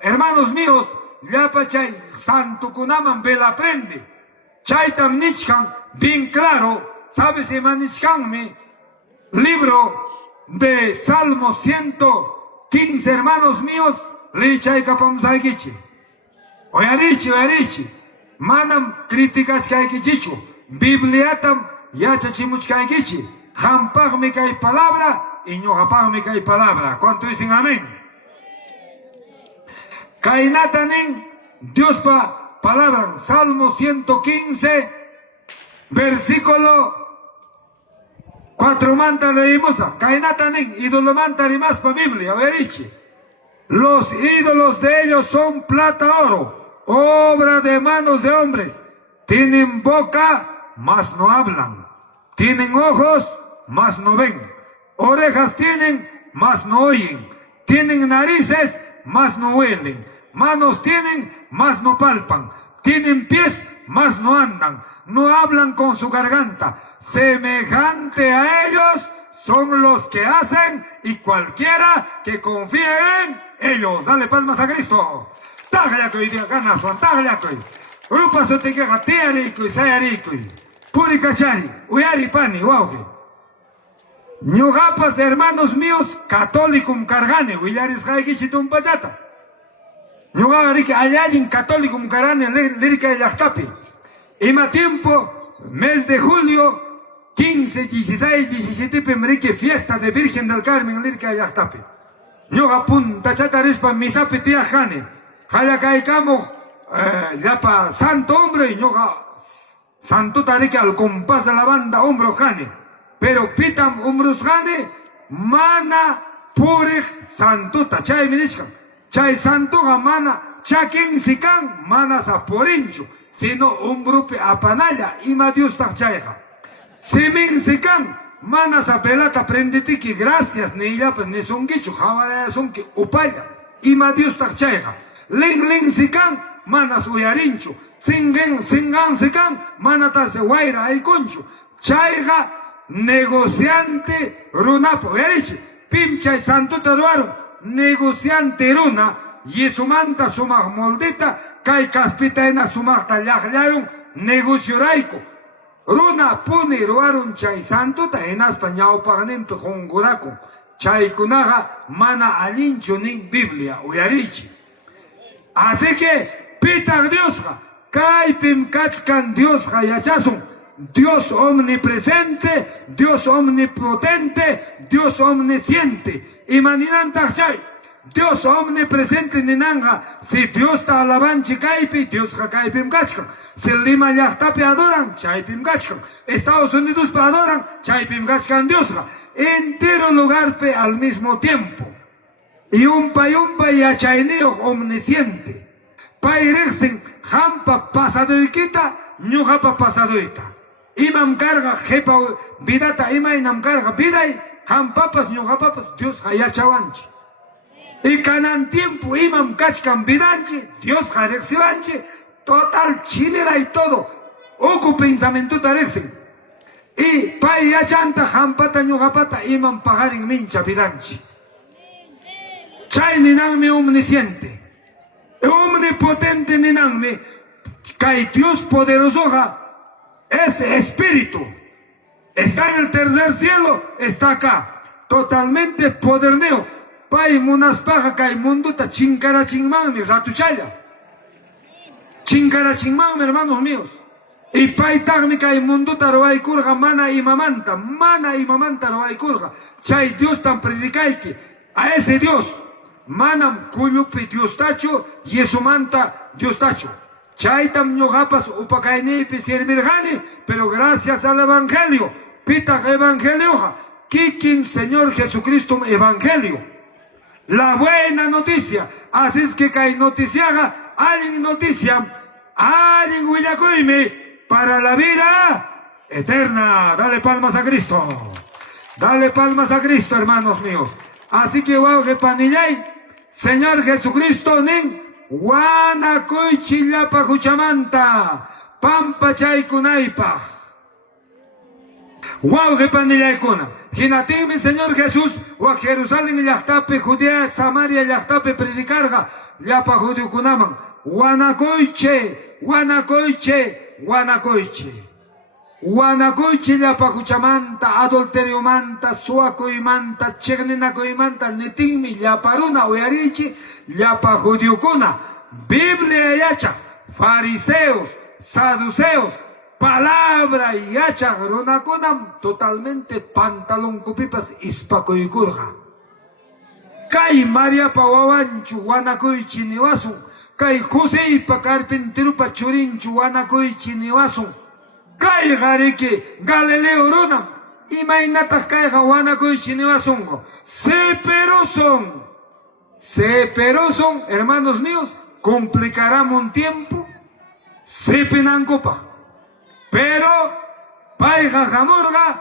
Hermanos míos. Yapa chay. Santo kunaman vela prende. Chaitam Nishkan, bien claro, ¿sabes? Nishkan, mi libro de Salmo 115, hermanos míos, Richay Kapamzaikichi. Oyarichi, manam críticas kaikichichu, Bibliatam yachachimuchkaikichi, Jampagme kai palabra y no japagme kai palabra. ¿Cuánto dicen amén? Kainatanin, Dios pa. Palabra, Salmo 115, versículo 4 manta leímos, Kainatanin, ídolo manta rimas pa Biblia, verichi. Los ídolos de ellos son plata, oro, obra de manos de hombres. Tienen boca, mas no hablan. Tienen ojos, mas no ven. Orejas tienen, mas no oyen. Tienen narices, mas no huelen. Manos tienen, mas no palpan. tienen pies, mas no andan, no hablan con su garganta. Semejante a ellos son los que hacen y cualquiera que confíe en ellos. Dale palmas a Cristo. Tagliacoy de ganas, tagliacoy. Rupa su te queja, tearicoy, sayaricoy. Puri cachari, uyari pani, wauji. Ñugapas, hermanos míos, católicum cargane, uyaris jaikichitum pachata. Ñugagariki ayalin católicum cargane, lírica de Yachtapi. Ima tiempo, mes de julio, 15, 16, 17 pemrique, fiesta de Virgen del Carmen, lírica de Yachtapi. Ñuga punta chata rispa misapi tia jane. Jayakaikamo, yapa santo hombre, ñuga santo tarique al compás de la banda hombro jane. Pero pitam hombros jane, mana purich santuta, chay minishka. Chay santuga mana, chakin sikan, mana sa porincho. Sino hombrupe apanalla, ima Dios tachayja. Simin sikan, mana sa pelata prenditiki, gracias, ni yapa, ni songichu, jawara sonki, upaya, ima Dios tachayja. Ling sikan, mana suyarincho. Singan sikan, mana tase guaira ay concho. Chayja, negociante runapo, verichi, pinchay santuta ruaron, negociante runa, y sumanta sumag moldita, kay caspitaina sumag tallajaron, negocio raico. Runa puni ruaron chay santuta, en aspañao paganimpe jonguraco, chay kunaga mana alincho nin Biblia, uyarichi. Así que, pita Diosja, kay pim kachkan Diosja yachasun, Dios omnipresente, Dios omnipotente, Dios omnisciente. Imaninan tachay, Dios omnipresente ninanga. Si Dios está alabanchi kaipi, Dios ja kaipim kachkan. Si Lima Yachtapi adoran, chaipim kachkan. Estados Unidos pa adoran, chaipim kachkan Dios ja. Entero lugar pe al mismo tiempo. Y umpa yachaineo omnisciente. Pairexen, jampa pasadoikita, ñujapa pasadoita. Imam carga jepa vidata, ima inam carga viday, jampapas, ñujapapas, Dios hayachawanchi. Y canan tiempo, imam kachkan vidanchi, Dios jarexivanchi, total chilera y todo. Ocu pensamiento tarexen. Y pay yachanta, jampata, ñujapata, imam pagarin mincha vidanchi. Chay ninangmi omnisciente. Omnipotente ninangmi, kay Dios poderosoja. Es espíritu. Está en el tercer cielo, está acá. Totalmente poderneo. Pai munaspaja kai munduta chinkara chingmanmi ratuchaya. Chinkara chingmanmi, hermanos míos. Y pai tagmi kai munduta roay kurga mana y mamanta roay kurga. Chay Dios tan predicaiki. A ese Dios. Manam kuyupi Dios tacho y eso manta Dios tacho. Chaitam ñugapas upakainipi servirgani, pero gracias al Evangelio, pita Evangelio, kikin Señor Jesucristo Evangelio. La buena noticia, así es que hay noticiaga, alguien noticia, alguien huillacoime para la vida eterna. Dale palmas a Cristo. Dale palmas a Cristo, hermanos míos. Así que wow, que panillay, Señor Jesucristo, nin. Guanacoy chillapa juchamanta, pampa chaykunaypa. Guau que panillaykuna. Jinatimi Señor Jesús, o Jerusalén llaqtapi, Judea, Samaria llaqtapi predicarga, llapa judiukunaman. Guanacoyche, Guanacoyche llapa juchamanta, adulteriumanta, suacoymanta, cherninacoymanta, nitinmi, llapa runa, uyarichi, llapa judiucuna, Biblia yacha, fariseos, saduceos, palabra yacha, runacunam, totalmente pantalón cupipas, ispacoycurja. Kay María Pawawanchu, Guanacoychi niwasun, kay José pa carpinterupa churinchu, Guanacoychi niwasun. Kay gariki Galileo runam, imainatas kayga Guanacoychi niwasungo. Seperoson, hermanos míos, complicarán un tiempo, sepinancopa. Pero, paiga jamorga,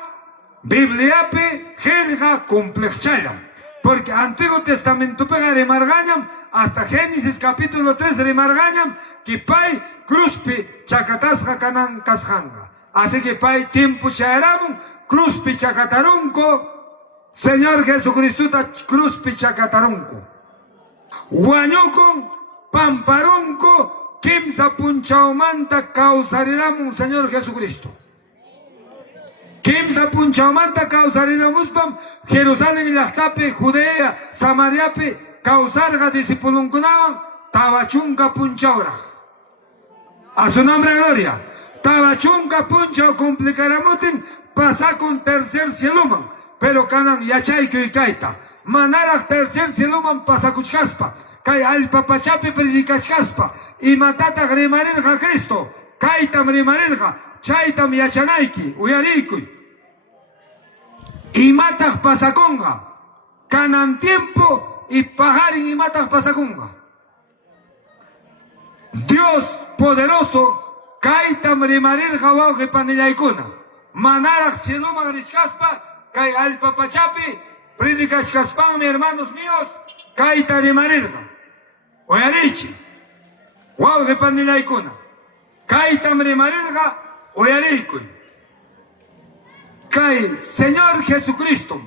bibliape, jerga complexchaya. Porque Antiguo Testamento pega remargañam, hasta Génesis capítulo 3 remargañam, que Pai cruzpi chacatasja canan casjanga. Así que Pai tiempo chaeramun, cruzpi chacatarunco, Señor Jesucristo ta cruzpi chacatarunco. Guañucon, pamparunco, kimsa punchaumanta causariramun Señor Jesucristo. Kimsa punchaumanta causariramus pam, Jerusalén llaqtapi, Judea, Samariapi, causarga discipulunkunawan, tabachunka punchauraj. A su nombre gloria. Tabachunka punchau complicaramutin, pasa con tercer cieluman, pero canan yachayku y kaita. Manaraj tercer cieluman pasakuchkaspa, kay alpapachapi predikachkaspa, y matata rimarirja Cristo, kaitam rimarirja, chaytam yachanayki, uyarikuy. Y matas pasaconga, canan tiempo y pajarin y matas pasaconga. Dios poderoso, kaitam rimarirja wauji panillaykuna, manaraj cieluman rishkaspa, kay alpapachapi, predikachkaspan, hermanos míos, kaita rimarirja, oyarichi, wauji panillaykuna, kaitam rimarirja, oyarikuy. Kay Señor Jesucristo,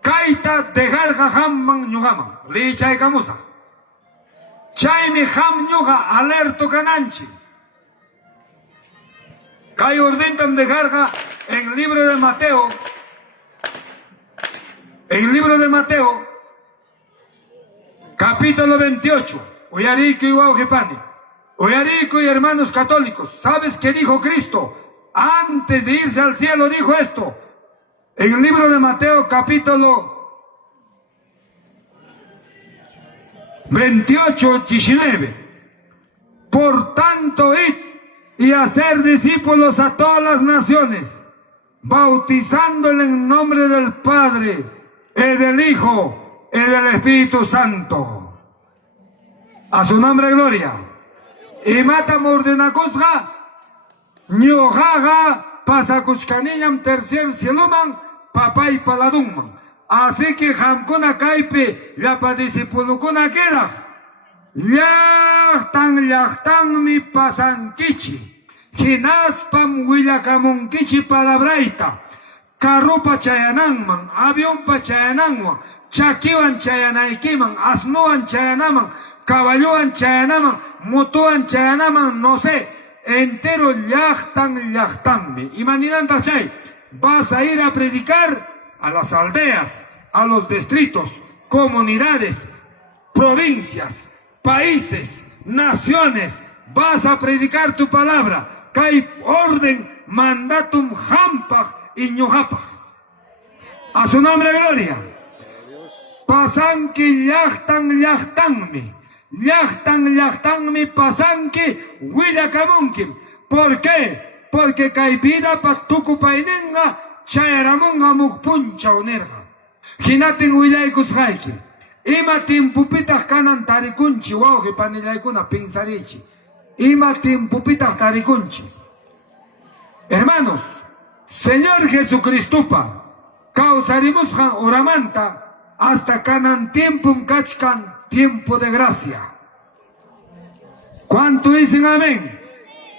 kaita dejarja hamman ñugaman, lichay kamusa. Chaymi ham ñuga alerto cananchi. Kay ordentan dejarja en el libro de Mateo, capítulo 28, Oyarico y Guaujepani. Oyarico y hermanos católicos, ¿sabes qué dijo Cristo? Antes de irse al cielo dijo esto, en el libro de Mateo capítulo 28, 19. Por tanto, id y hacer discípulos a todas las naciones, bautizándole en nombre del Padre, y del Hijo, y del Espíritu Santo. A su nombre gloria. Y mata mordenacosga, ñojaga pasakuchkanillam tercer cieluman papay paladunman. Así que jamkuna kaypi llapa disipulukuna queda. Llaqtanmi pasankichi. Hinaspam willakamunkichi palabraita. Carrupa chayananman, avionpa chayananman, chakiwan chayanaykiman, asnuwan chayanaman, caballuwan chayanaman, motuwan chayanaman, no sé. Entero llaqtanmi. Imaninanta chay, vas a ir a predicar a las aldeas, a los distritos, comunidades, provincias, países, naciones. Vas a predicar tu palabra. Kay orden, mandatum hampaj y ñujapaj. A su nombre gloria. Pasanki llaqtanmi. Llaqtanmi pasanki willakamunkim. ¿Por qué? Porque kay vida patukupainenga chayaramunga mukpuncha unerja. Hinatin willaykusqayki. Ima tiempupitaq kanan tarikunchi wauji panillaykuna pinsarichi. Ima tiempupitaq tarikunchi. Hermanos, Señor Jesucristupa causarimusjan oramanta hasta kanan tiempum kachkan tiempo de gracia. ¿Cuánto dicen amén?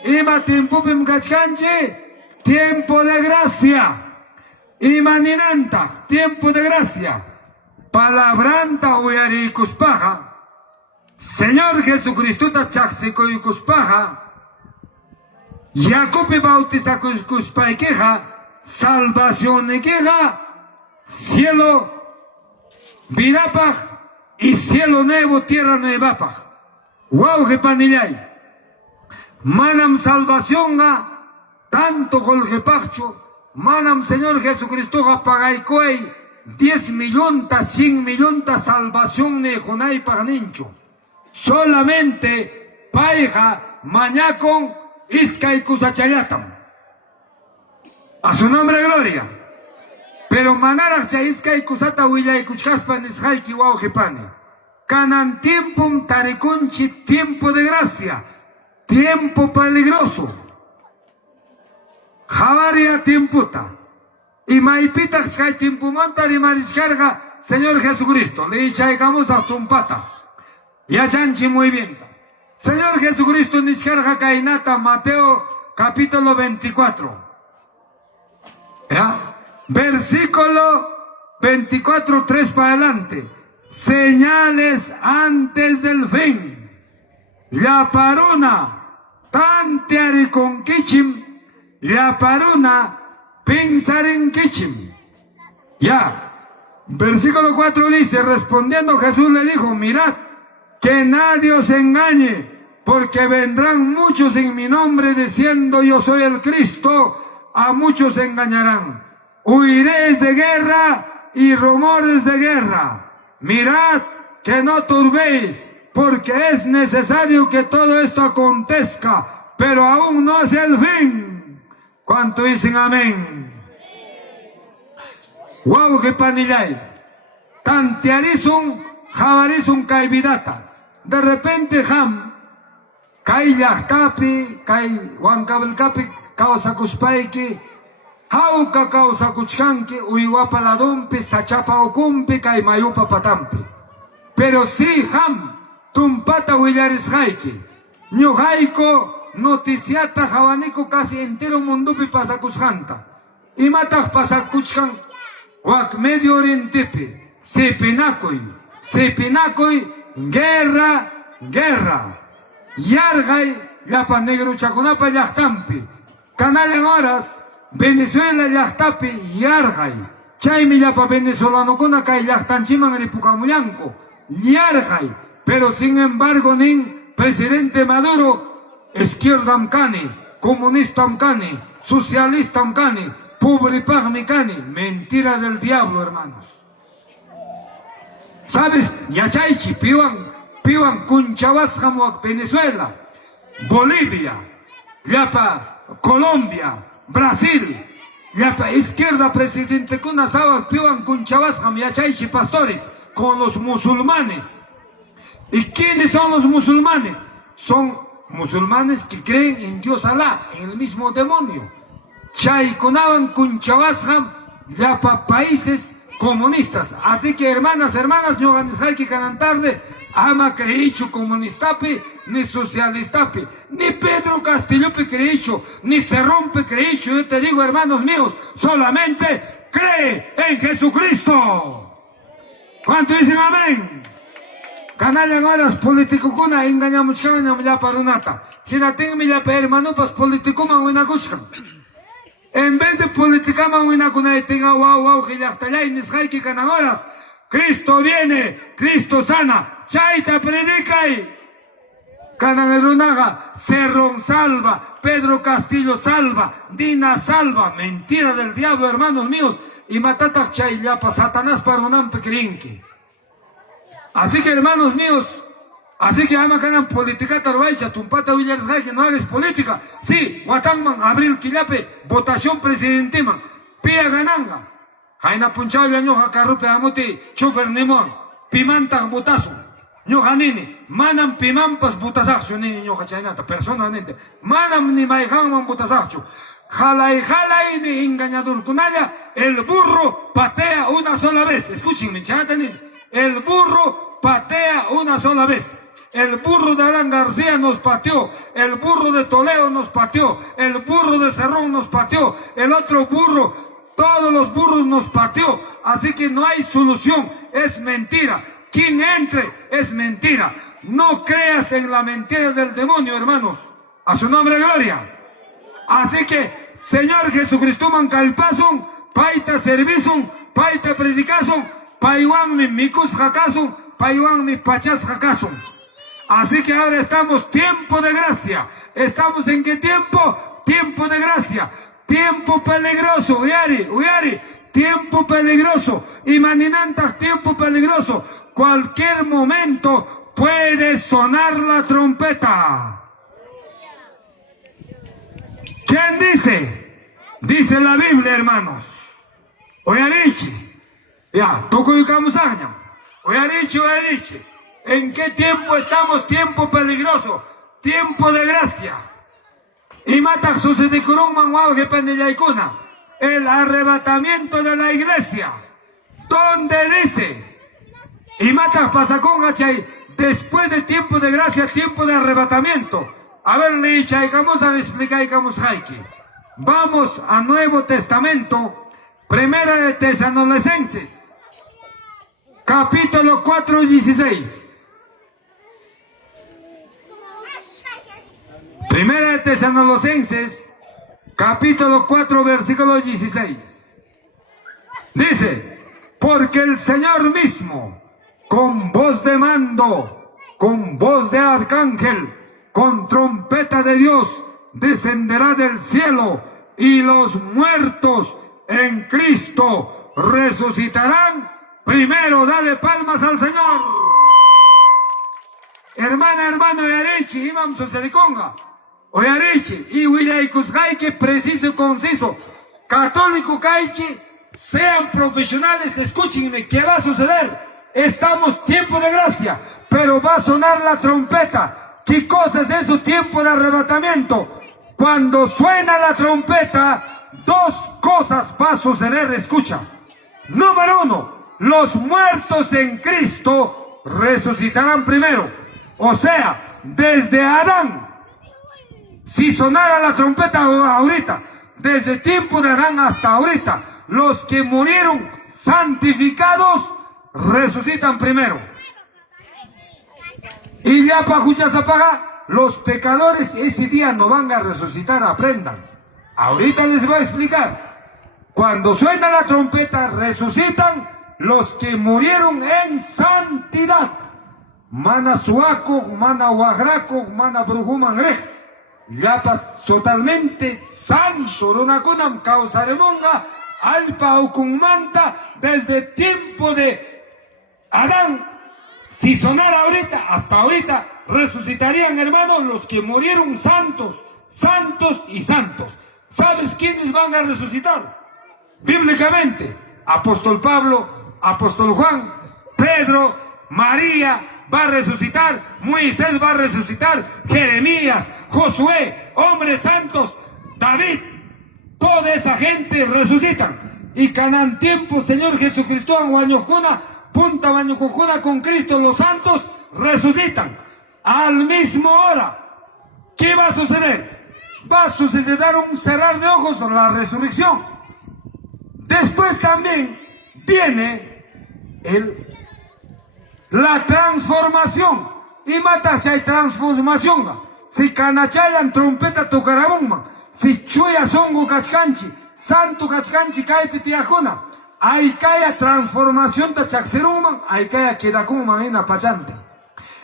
Ima tiempupim kachkanchi tiempo de gracia. Imaninanta tiempo de gracia. Palabranta uyarikuspaja. Señor Jesucristo ta chaksikoykuspaja. Yakupi bautizakuspaykeja. Salvacionekeja. Cielo virapaj y cielo nuevo, tierra nuevapaj. Wauji panillay. Manam salvacionga tanto goljepacho. Manam Señor Jesucristo pagaykoy 10 millonta, 100 millonta salvación ne jonay pagnincho. Solamente paija mañacon iskay kusachayatam. A su nombre gloria. Pero manarach cha iskay kusata willay kuchkaspa nishayki waujipani. Canan tiempum tarikunchi tiempo de gracia. Tiempo peligroso. Javaria tiemputa. Y maipita kay tiempumanta rimarishkarga Señor Jesucristo, le echamos a tumpata. Ya chanchi muy bien. Señor Jesucristo, niscarja cainata, Mateo capítulo 24. ¿Ya? Versículo 24, 3 para adelante. Señales antes del fin. Ya paruna, tanteari con kichim, ya paruna, pensar en kichim. Ya. Versículo 4 dice, respondiendo Jesús le dijo, mirad, que nadie os engañe, porque vendrán muchos en mi nombre diciendo yo soy el Cristo, a muchos engañarán. Huiréis de guerra y rumores de guerra. Mirad que no turbéis, porque es necesario que todo esto acontezca, pero aún no es el fin. ¿Cuánto dicen amén? Wow, que panillay. Tantearizun, jabarizun kaividata. De repente ham, kai yahtapi, kai huancabelcapi, causacuspayki, jauca causacuchcanqui, uihuapaladumpi, sachapa ocumpi, kai mayupa patampi. Pero sí ham, tumpata huillarisjaiki, ñujaiko, noticiata jabanico casi entero mundupi pasacuchanta. Y matas pasacuchcan, huac Medio Orientepi, Sipinacoy, guerra, guerra. Yargay, llapa negro chaconapa yachtampi. Canal en horas, Venezuela yachtapi, yargay. Chaymi llapa venezolano con kay yachtanchiman ripucamuyanco. Yargay. Pero sin embargo, nin presidente Maduro, izquierda amcani, comunista amcani, socialista amcani, Publipagmicani, mentira del diablo, hermanos. ¿Sabes? Yachaichi, piwan Cunchabasjamuac, Venezuela, Bolivia, Yapa, Colombia, Brasil, Yapa, izquierda presidente Kunasaba, piwan Cunchabasjam, Yachaichi, pastores, con los musulmanes. ¿Y quiénes son los musulmanes? Son musulmanes que creen en Dios Alá, en el mismo demonio. Chaykunawan Kunchabasham, yapa países comunistas. Así que hermanas, ñoganisjayki kanan tarde, ama creichu comunistapi, ni socialistapi, ni Pedro Castillopi creichu, ni Cerrompe creichu. Yo te digo, hermanos míos, solamente cree en Jesucristo. ¿Cuánto dicen amén? Canal en horas político kuna engañamos cañam ya parunata. Ginaten mi ya hermano pas político man winakushkan. En vez de política man winakuna tenga wow gilachtalay nisjayki canan horas. Cristo viene, Cristo sana. Chaita predicay. Canan erunaga, Cerrón salva, Pedro Castillo salva, Dina salva. Mentira del diablo, hermanos míos. Y matatas chayllapa Satanás parunam pequerinki. Así que hermanos míos, así que ama canan política tarvaicha, tumpata Villaresjay, que no hagas política. Sí, Guatanman, abril quilape, votación presidenteman, pía gananga. Jaina punchao ya ñoja carrupe amuti, chofer nimón, pimanta botazo. Ñoja nini, manam pimampas botazacho nini ñoja chaynata, personalmente. Manam ni maijanman botazacho. Jalay ni engañador kunaya, el burro patea una sola vez. Escuchen, chata nini. El burro patea una sola vez. El burro de Alan García nos pateó. El burro de Toledo nos pateó. El burro de Cerrón nos pateó. El otro burro, todos los burros nos pateó. Así que no hay solución. Es mentira. Quien entre es mentira. No creas en la mentira del demonio, hermanos. A su nombre, gloria. Así que, Señor Jesucristo, mancalpazón, paita servizum, paita predicazum, paiwan mi mikus jakasun, paiwan mi pachas jakasun. Así que ahora estamos tiempo de gracia. ¿Estamos en qué tiempo? Tiempo de gracia. Tiempo peligroso, uyari, tiempo peligroso. Imaninantas, tiempo peligroso. Cualquier momento puede sonar la trompeta. ¿Quién dice? Dice la Biblia, hermanos. Uyarichi. Ya, toco y camusaña. Uyarichi. ¿En qué tiempo estamos? Tiempo peligroso. Tiempo de gracia. Y mata sucedicurum manguao que pendillaicuna. El arrebatamiento de la iglesia. donde dice, y mata pasaconga chay, después de tiempo de gracia, tiempo de arrebatamiento. A ver, le vamos a explicar cómo vamos a Nuevo Testamento, Primera de Tesalonicenses, capítulo 4, 16. Primera de Tesalonicenses, capítulo 4, versículo 16. Dice, porque el Señor mismo, con voz de mando, con voz de arcángel, con trompeta de Dios, descenderá del cielo, y los muertos en Cristo resucitarán primero. Dale palmas al Señor. Hermano, Oyarichi, imam Sosericonga. Oyarichi, y Wilaikusgai, que preciso y conciso. Católico Kaichi, sean profesionales, escúchenme, ¿qué va a suceder? Estamos tiempo de gracia, pero va a sonar la trompeta. ¿Qué cosa es eso? Tiempo de arrebatamiento. Cuando suena la trompeta, dos cosas va a suceder, escucha. Número uno, los muertos en Cristo resucitarán primero. O sea, desde Adán, si sonara la trompeta ahorita, desde el tiempo de Adán hasta ahorita, los que murieron santificados resucitan primero. Y ya para Juchazapaga, los pecadores ese día no van a resucitar, aprendan. Ahorita les voy a explicar. Cuando suena la trompeta, resucitan los que murieron en santidad. Mana suaco, mana huagraco, mana brujumanrej. Yapas totalmente santo, runacunam causaremonga, alpa ucumanta, desde el tiempo de Adán. Si sonara ahorita, hasta ahorita, resucitarían, hermanos, los que murieron santos, santos y santos. ¿Sabes quiénes van a resucitar? Bíblicamente, apóstol Pablo, apóstol Juan, Pedro, María va a resucitar, Moisés va a resucitar, Jeremías, Josué, hombres santos, David, toda esa gente resucitan. Y canan tiempo, Señor Jesucristo, en Guañojuna, punta Guañojuna con Cristo, los santos resucitan. Al mismo hora, ¿qué va a suceder? Va a suceder un cerrar de ojos, la resurrección. Después también viene la transformación. Y matachay transformación. Si canachayan trompeta tocarabumma. Si chuya songo kachkanchi. Santo kachkanchi kaipitiajuna. Hay kaya transformación ta chakseruman. Hay kaya quedacuma en apachante.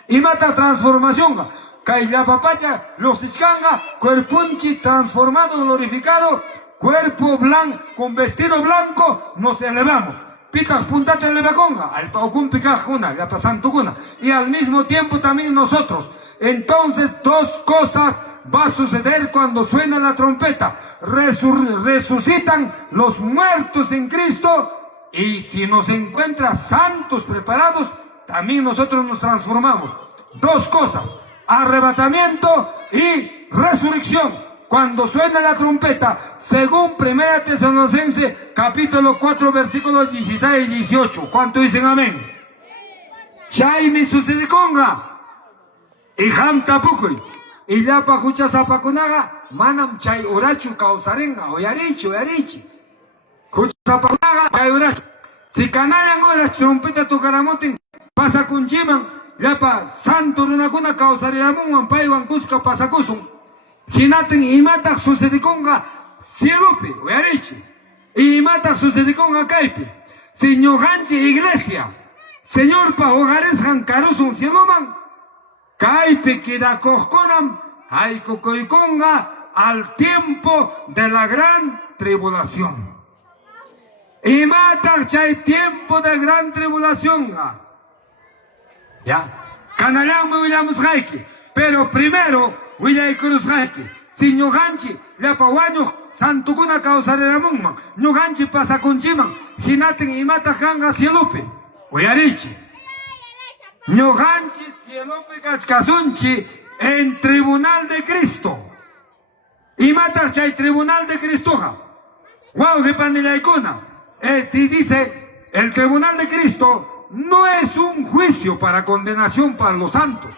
Y mata transformación. Kay la papacha los iskanga. Cuerpunchi transformado, glorificado. Cuerpo blanco, con vestido blanco, nos elevamos. Picas puntate elevaconga, al paucun picajuna, la pasantucuna. Y al mismo tiempo también nosotros. Entonces, dos cosas va a suceder cuando suena la trompeta. Resucitan los muertos en Cristo. Y si nos encuentra santos preparados, también nosotros nos transformamos. Dos cosas, arrebatamiento y resurrección. Cuando suena la trompeta, según 1 Tesalonicenses, capítulo 4, versículos 16 y 18. ¿Cuánto dicen amén? Chay mi sucediconga. Y ham tapukuy. Y ya pa jucha zapacunaga, manam chay orachu causarenga. Oyarichi. Jucha zapacunaga, chay orachu. Si canayan horas trompeta tocaramotin, pasa con chiman, ya pa santo runacuna causariramun, paiwan cusca pasacusum. Hinaten imata sucediconga cielope, oyarichi. Imata sucediconga caipe. Señor ganche iglesia. Señor pa hogares hancarusun cieloman. Caipe queda cosconam. Hay cocoiconga al tiempo de la gran tribulación. Imata chay tiempo de gran tribulación. Ya. Canalán me huyamos jaiki. Pero primero, Willay Cruz Jaque, si ñoganchi, la pawaño, santucuna causarera mumma, ñoganchi pasa con chiman, jinaten y mata janga cielope, Oyarichi. Ñoganchi cielope cachcazunchi en tribunal de Cristo. Y mata chay tribunal de Cristoja. Guau, que panilaicuna. Te dice, el tribunal de Cristo no es un juicio para condenación para los santos.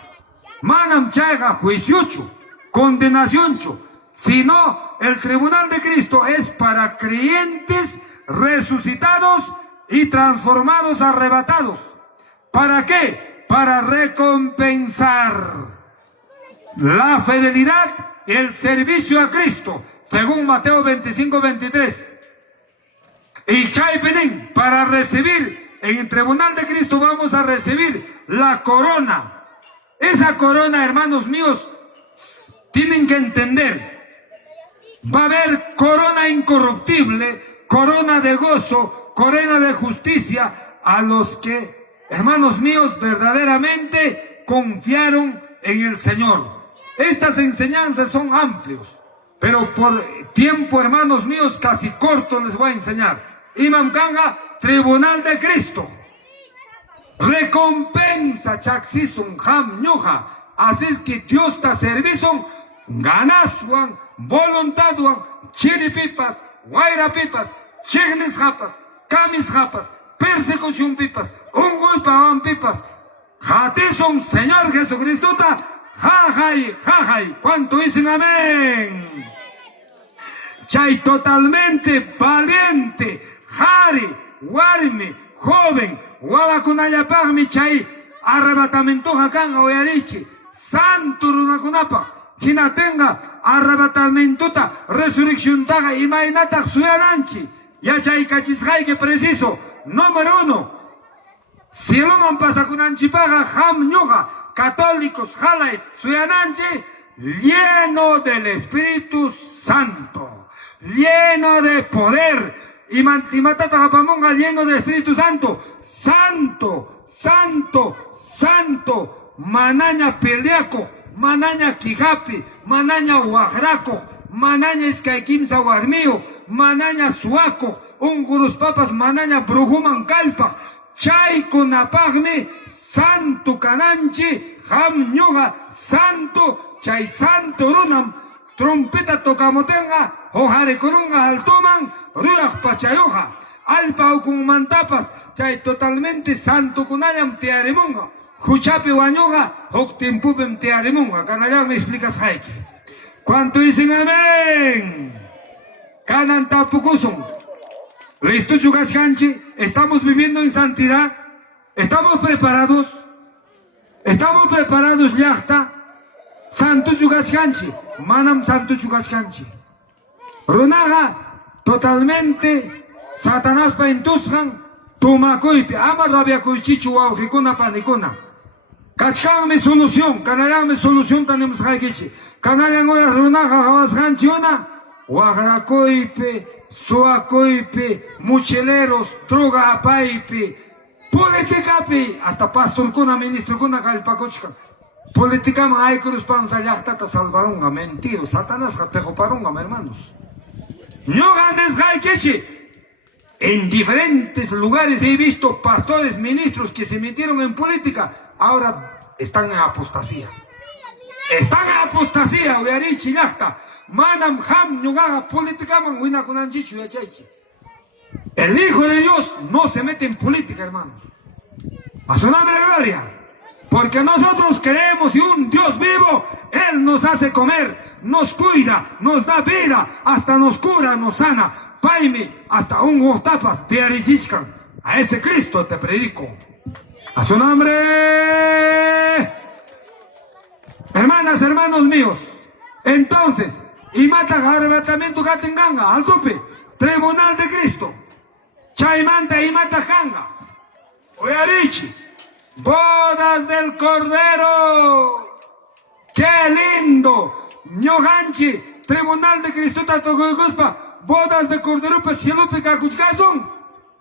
Manam chaiga juiciocho, condenacióncho, sino el tribunal de Cristo es para creyentes resucitados y transformados, arrebatados. ¿Para qué? Para recompensar la fidelidad y el servicio a Cristo, según Mateo 25-23. Y Chaipenín, para recibir en el tribunal de Cristo vamos a recibir la corona. Esa corona, hermanos míos, tienen que entender. Va a haber corona incorruptible, corona de gozo, corona de justicia a los que, hermanos míos, verdaderamente confiaron en el Señor. Estas enseñanzas son amplios, pero por tiempo, hermanos míos, casi corto les voy a enseñar. Imam Kanga, tribunal de Cristo. Recompensa chaxison ham ñoja. Así es que Dios te servison ganasuan, voluntaduan, chiripipas, guairapipas, chignis japas, camis japas, persecución pipas, ungulpawan pipas. Jatison, Señor Jesucristo, jajay, jajay. ¿Cuánto dicen amén? Chay totalmente valiente, jari, warme, joven, guabakunayapagmi chay, arrebatamiento jacan oyarichi, santo runakunapa, quien tenga arrebatamiento, resurrección taga, imainata suyananchi, ya chay cachisjay que preciso, número 1, si lo man pasa con anchipaga, ham ñuga, católicos, jalais, suyananchi, lleno del Espíritu Santo, lleno de poder, y matata japamonga lleno del Espíritu Santo, santo, santo, santo, manaña peleaco, manaña quijapi, manaña huajraco, manaña escaikimsa guarmío, manaña suaco, ungurus papas, manaña brujuman calpa, chay kunapagme, santo cananchi, ham ñuga, santo, chay santo runam, trompeta tocamotenga, hojare corunga altoman, ruras pachayoja, alpa con mantapas, chay totalmente santo kunayam tearemunga, juchapi guañoga, hoctimpupem tearemunga, canallán me explicas jaiki. ¿Cuánto dicen amén? Canan tapucusun. ¿Listo chugascanchi? ¿Estamos viviendo en santidad? ¿Estamos preparados? ¿Estamos preparados ya está? Santo chugascanchi. Manam santo chugascanchi. Runaga totalmente Satanás pa intusjan tumacoipi ama rabia coichichu waujikuna panicuna. Cachcágame solución, canallame solución tenemos jaikichi. Canallan horas runaga javasjanchi una Huagracoipe, Suacoipe, Mucheleros, Droga Apaipe, Politicapi, hasta Pastor Kuna, Ministro Kuna, Calpacochca. Politicama hay cruz panza yachtata salvarunga, mentiro, Satanás jatejo parunga, hermanos. No grandes jaikichi. En diferentes lugares he visto pastores, ministros que se metieron en política, ahora están en apostasía. Están en apostasía, Uyarichi Yachta. Manam ham ñugaga politicaman wina kunanchichu yachaichi. El Hijo de Dios no se mete en política, hermanos. A su nombre de gloria. Porque nosotros creemos en un Dios vivo. Él nos hace comer, nos cuida, nos da vida, hasta nos cura, nos sana. Paime, hasta un gotapas te arisishkan. A ese Cristo te predico. A su nombre. Hermanas, hermanos míos. Entonces, y mata arrebatamiento gatenganga, al tope, tribunal de Cristo. Chaimanta y mata janga. Oyarichi. Bodas del Cordero. ¡Qué lindo! Ñoganchi, Tribunal de Cristo Tatogoyguspa, bodas de Cordero Pasielupe Kakuchkazon.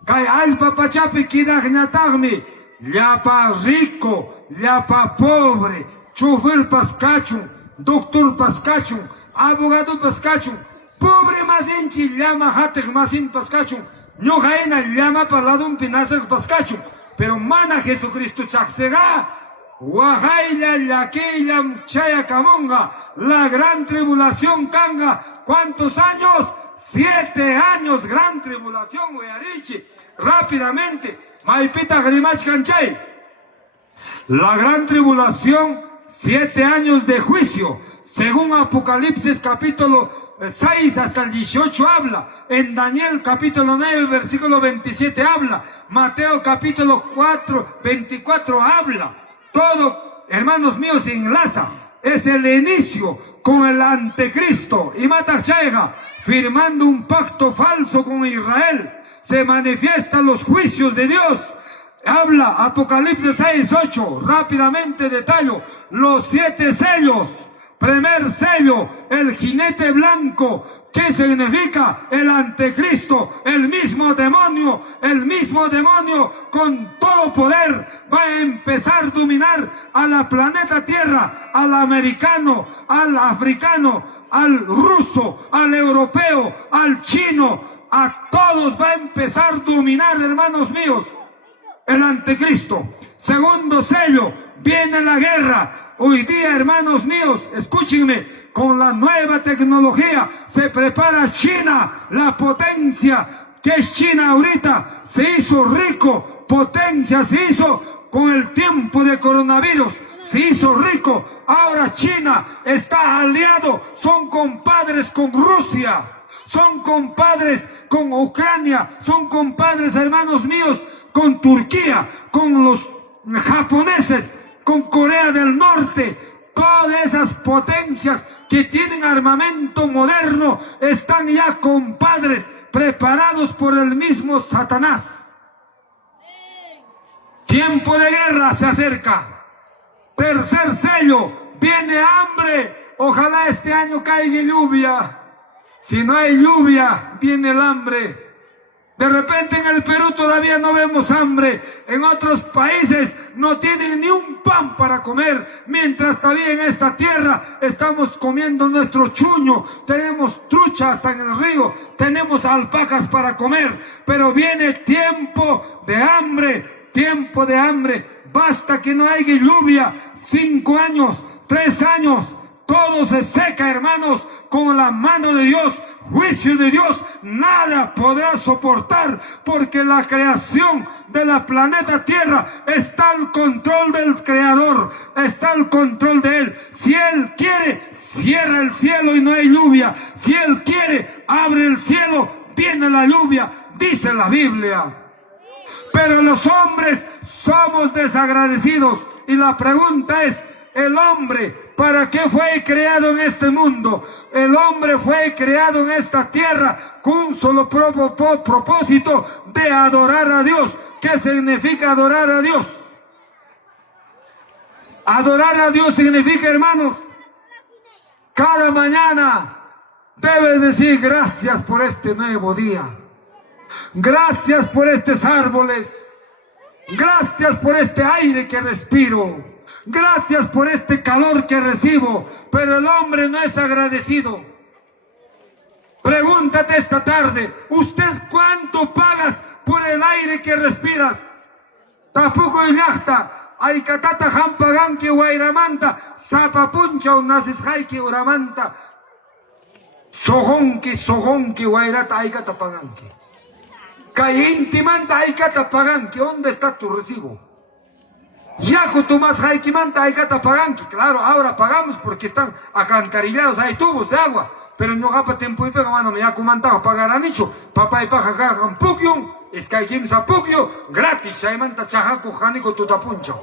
Kay alpa pachapi kidagñatagmi, llapa rico, llapa pobre, chofer pascachun, doctor pascachun, abogado pascachun, pobre masinchi, llama hatek masin pascachun, ñogaina llama parladun pinasas pascachun. Pero mana Jesucristo chaxega, Guajayla, Yaquilla, Chayacamonga, la gran tribulación Kanga. ¿Cuántos años? 7 años, gran tribulación, Uyarichi. Rápidamente, Maipita Grimach Canchay. La gran tribulación, 7 años de juicio. Según Apocalipsis capítulo 6 hasta el 18 habla. En Daniel capítulo 9 versículo 27 habla. Mateo capítulo 24 habla. Todo, hermanos míos, se enlaza. Es el inicio con el anticristo y Matachaiga, firmando un pacto falso con Israel. Se manifiestan los juicios de Dios. Habla Apocalipsis 6:8, rápidamente detallo. Los 7 sellos. Primer sello, el jinete blanco. ¿Qué significa? El anticristo, el mismo demonio con todo poder va a empezar a dominar a la planeta Tierra, al americano, al africano, al ruso, al europeo, al chino, a todos va a empezar a dominar, hermanos míos, el anticristo. Segundo sello, viene la guerra. Hoy día, hermanos míos, escúchenme, con la nueva tecnología se prepara China, la potencia que es China ahorita, se hizo rico, potencia, se hizo con el tiempo de coronavirus, se hizo rico. Ahora China está aliado, son compadres con Rusia, son compadres con Ucrania, son compadres, hermanos míos, con Turquía, con los japoneses, con Corea del Norte. Todas esas potencias que tienen armamento moderno están ya compadres, preparados por el mismo Satanás. Tiempo de guerra se acerca. Tercer sello, viene hambre. Ojalá este año caiga lluvia. Si no hay lluvia, viene el hambre. De repente en el Perú todavía no vemos hambre. En otros países no tienen ni un pan para comer. Mientras todavía en esta tierra estamos comiendo nuestro chuño. Tenemos trucha hasta en el río. Tenemos alpacas para comer. Pero viene tiempo de hambre. Tiempo de hambre. Basta que no haya lluvia. 5 años, 3 años. Todo se seca, hermanos, con la mano de Dios, juicio de Dios, nada podrá soportar, porque la creación de la planeta Tierra está al control del Creador, está al control de Él. Si Él quiere, cierra el cielo y no hay lluvia. Si Él quiere, abre el cielo, viene la lluvia, dice la Biblia. Pero los hombres somos desagradecidos, y la pregunta es, el hombre, ¿para qué fue creado en este mundo? El hombre fue creado en esta tierra con un solo propósito de adorar a Dios. ¿Qué significa adorar a Dios? Adorar a Dios significa, hermanos, cada mañana debes decir gracias por este nuevo día. Gracias por estos árboles. Gracias por este aire que respiro. Gracias por este calor que recibo. Pero el hombre no es agradecido. Pregúntate esta tarde, ¿usted cuánto pagas por el aire que respiras? Tampoco yachta, aikatata hampaganki wairamanta, zapapuncha unasishaiki uramanta, sojonki wairata aikata paganki. Kay intimanta aikata paganki, ¿dónde está tu recibo? Yaku tumas haikimanta aikata paganki. Claro, ahora pagamos porque están acancarillados, hay tubos de agua. Pero no gapa tiempo y pega mano, yaku manta pagar a nicho. Papá y paja gagan pukyun, es que hay kimsa pukyo, gratis, shaimanta chajaku janiko tutapuncho.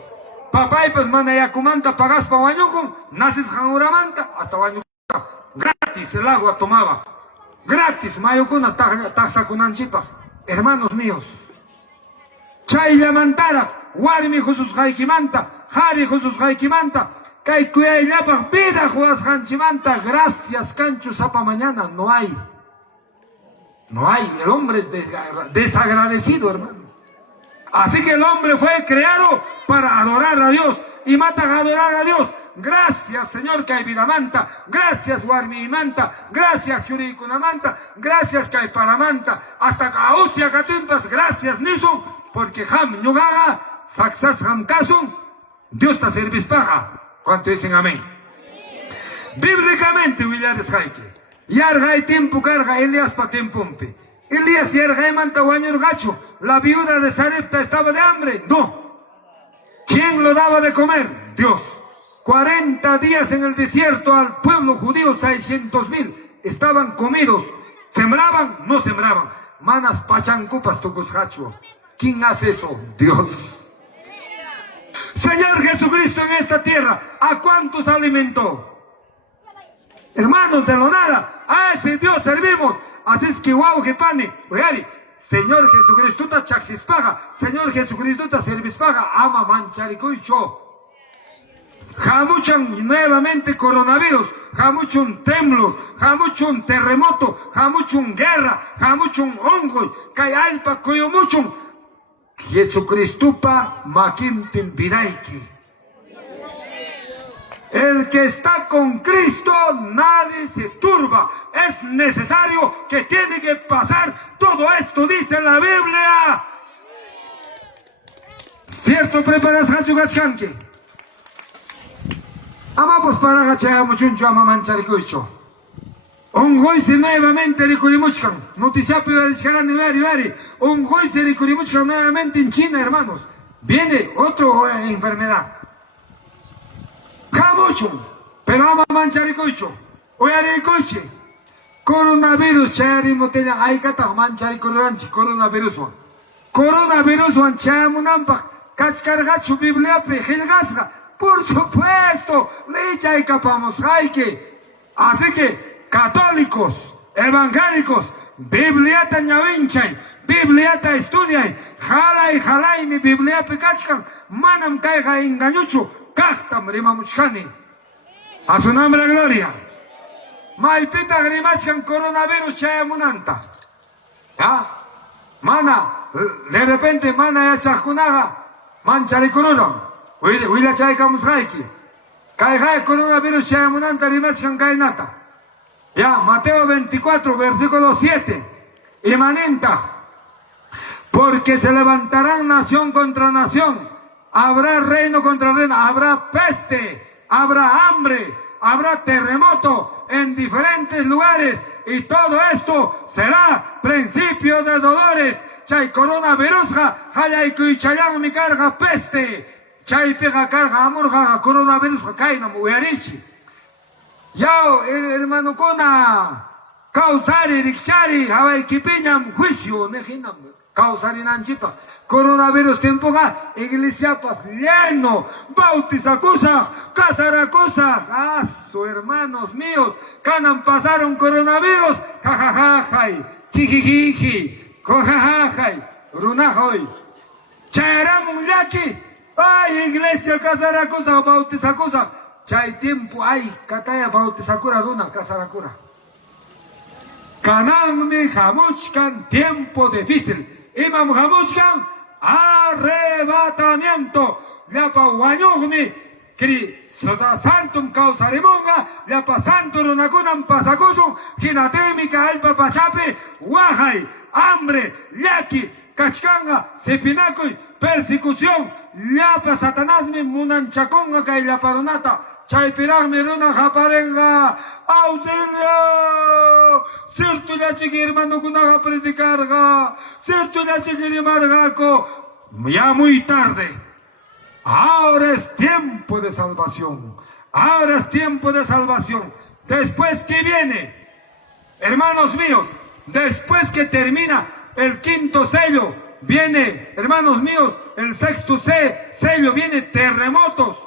Papá y pues mana yaku manta pagas pa bañukun, naces janguramanta, hasta bañuka. Gratis el agua tomaba. Gratis, mayukuna taxakunanchipa. Hermanos míos, chay yamantara, warmi Jesús haikimanta, Jari Jesús haikimanta, kay kuyayllapan vida juas hanchimanta, gracias cancho sapa mañana, no hay. No hay, el hombre es desagradecido, hermano. Así que el hombre fue creado para adorar a Dios, y matan a adorar a Dios. Gracias, Señor, Kaiviramanta. Gracias, Warmimanta. Gracias, Shurikunamanta. Gracias, Kaiparamanta. Hasta Kausia Katimpas. Gracias, Nisun. Porque Ham Yugaga, Saxas Ham Kasun. Dios te servispaja. ¿Cuánto dicen amén? Bíblicamente, Williams Jaike. Yarga y tiempo carga Elías pa tiempumpi. Elías yarga y manta guañor gacho. La viuda de Sarepta estaba de hambre. No. ¿Quién lo daba de comer? Dios. 40 días en el desierto al pueblo judío, 600,000. Estaban comidos. ¿Sembraban? No sembraban. Manas pachancupas tucushacho. ¿Quién hace eso? Dios. Señor Jesucristo en esta tierra, ¿a cuántos alimentó? Hermanos de lo nada, a ese Dios servimos. Así es que guau jepane, oye, Señor Jesucristo ta chaxispaga, Señor Jesucristo ta servispaga, ama mancharicoicho. Jamuchan nuevamente coronavirus, jamuchun temblor, jamuchun terremoto, jamuchun guerra, jamuchun hongo, kayalpa koyomuchun. Jesucristo pa maquintin piraiki. El que está con Cristo, nadie se turba. Es necesario que tiene que pasar todo esto, dice la Biblia. ¿Cierto? ¿Preparas hachugachkanki? Amamos para gachayamos chuncho ama mancharicuicho. Ongoise nuevamente recurimuchkan. Noticia pivariscaran nivari. Ongoise recurimuchkan nuevamente en China, hermanos. Viene otra enfermedad. Mucho, pero ama mancharicoicho, oyaricoiche, coronavirus, chayarimo tenía, hay cata mancharicoranchi, coronavirus wan, chayamunampa, cachcargacho, biblia, pejilgasga, por supuesto, le chaykapamos, hay que, así que, católicos, evangélicos, bibliata ñavinchay, bibliata estudiay, jalay, mi biblia pecachkan, manam caiga engañucho, Cachtam rimamuchkani. A su nombre gloria. Maipita grimachkan coronavirus chayamunanta. ¿Ya? Mana, de repente mana ya chaskunaga, mancharicururam. Huila chaykamushaiki. Kaijay coronavirus chayamunanta rimachkan kainata. Ya, Mateo 24, versículo 7. Imanenta. Porque se levantarán nación contra nación. Habrá reino contra reino, habrá peste, habrá hambre, habrá terremoto en diferentes lugares y todo esto será principio de dolores. Chay coronavirus, jayay kuichayan mi carga peste, chay pega carga amorja coronavirus kaina muyarichi. Yao hermano kona causari rikchari, habay kipiñam juicio nejinam. Causar en Anchipa, coronavirus tempoga, iglesia pas lleno, bautiza cosas, casara cosas, hermanos míos, canan pasaron coronavirus, jajajajay, jijijiji, jojajajay, runajoy, chayaramun yaki, ay iglesia casara cosas, bautiza cosas, chay tiempo, ay, kataya bautiza cura runa, casara cura. Cananmi jamuchkan tiempo difícil. Imam jamuchkan arrebatamiento. Llapa guañugmi kri santum causarimonga. Llapa santo runakunam pasacusum. Ginatémica alpa pachape. Guajay, hambre, yaki, cachcanga, sepinacuy, persecución. Llapa satanasmi munanchaconga kay llapa runata. Chaypiragmi runa japarenga. ¡Auxilio! Cierto ya chiqui hermano kunaga predicarga. Cierto ya chiqui margaco. Ya muy tarde. Ahora es tiempo de salvación. Ahora es tiempo de salvación. Después que viene, hermanos míos, después que termina el quinto sello, viene, hermanos míos, el sexto sello, viene terremotos.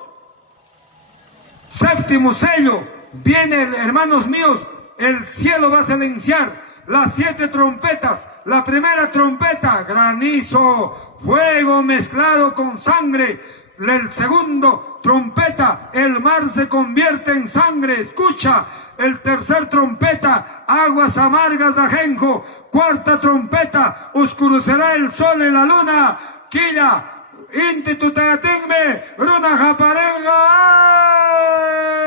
Séptimo sello, viene, hermanos míos, el cielo va a silenciar las 7 trompetas. La primera trompeta, granizo, fuego mezclado con sangre. El segundo trompeta, el mar se convierte en sangre. Escucha. El tercer trompeta, aguas amargas de ajenjo. Cuarta trompeta, oscurecerá el sol y la luna. Quilla. Inti tutayatingme, runa japarenga,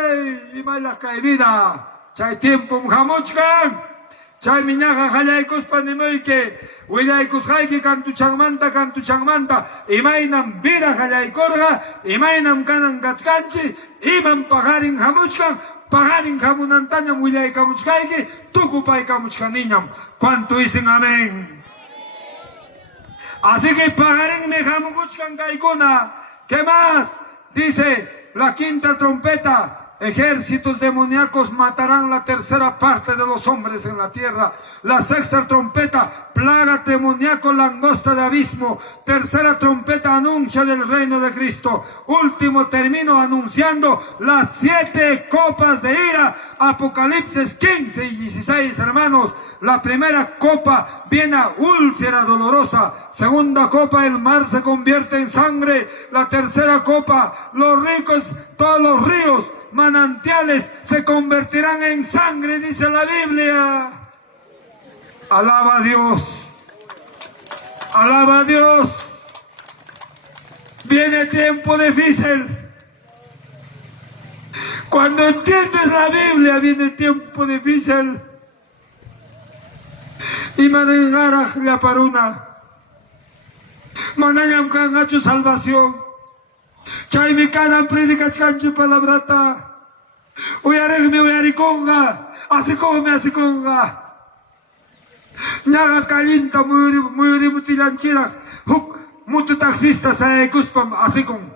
ay, y mailas caibida, chay tiempo jamuchkan, Chay miñaja hallaykos panimoyke, willaykus hayki kantuchanmanta, imaynam vida hallaykorga, imaynam kanan kachkanchi, iman pagarin hamuchkan, pagarin hamunantañam willaykamuchkayki, tukupaykamuchkaniñam. ¿Cuánto dicen amén? Así que pagarin me hamuchkan kaykuna. ¿Qué más? Dice la quinta trompeta. Ejércitos demoníacos matarán la tercera parte de los hombres en la tierra. La sexta trompeta, plaga demoníaco, langosta de abismo. Tercera trompeta, anuncia del reino de Cristo. Último, termino anunciando las 7 copas de ira. Apocalipsis 15 y 16, hermanos. La primera copa viene a úlcera dolorosa. Segunda copa, el mar se convierte en sangre. La tercera copa, los ricos, todos los ríos, manantiales se convertirán en sangre, dice la Biblia. Alaba a Dios. Alaba a Dios. Viene tiempo difícil. Cuando entiendes la Biblia, viene tiempo difícil. Y manengaraj la paruna. Manayam kan hachu salvación. Chay mi kanan predicas cancho palabrata. Uyaregme uyarikonga. Asikonga. Ñaga kalinta muyuri mutilanchiras. Huk mutu taxista sa kuspam asikon.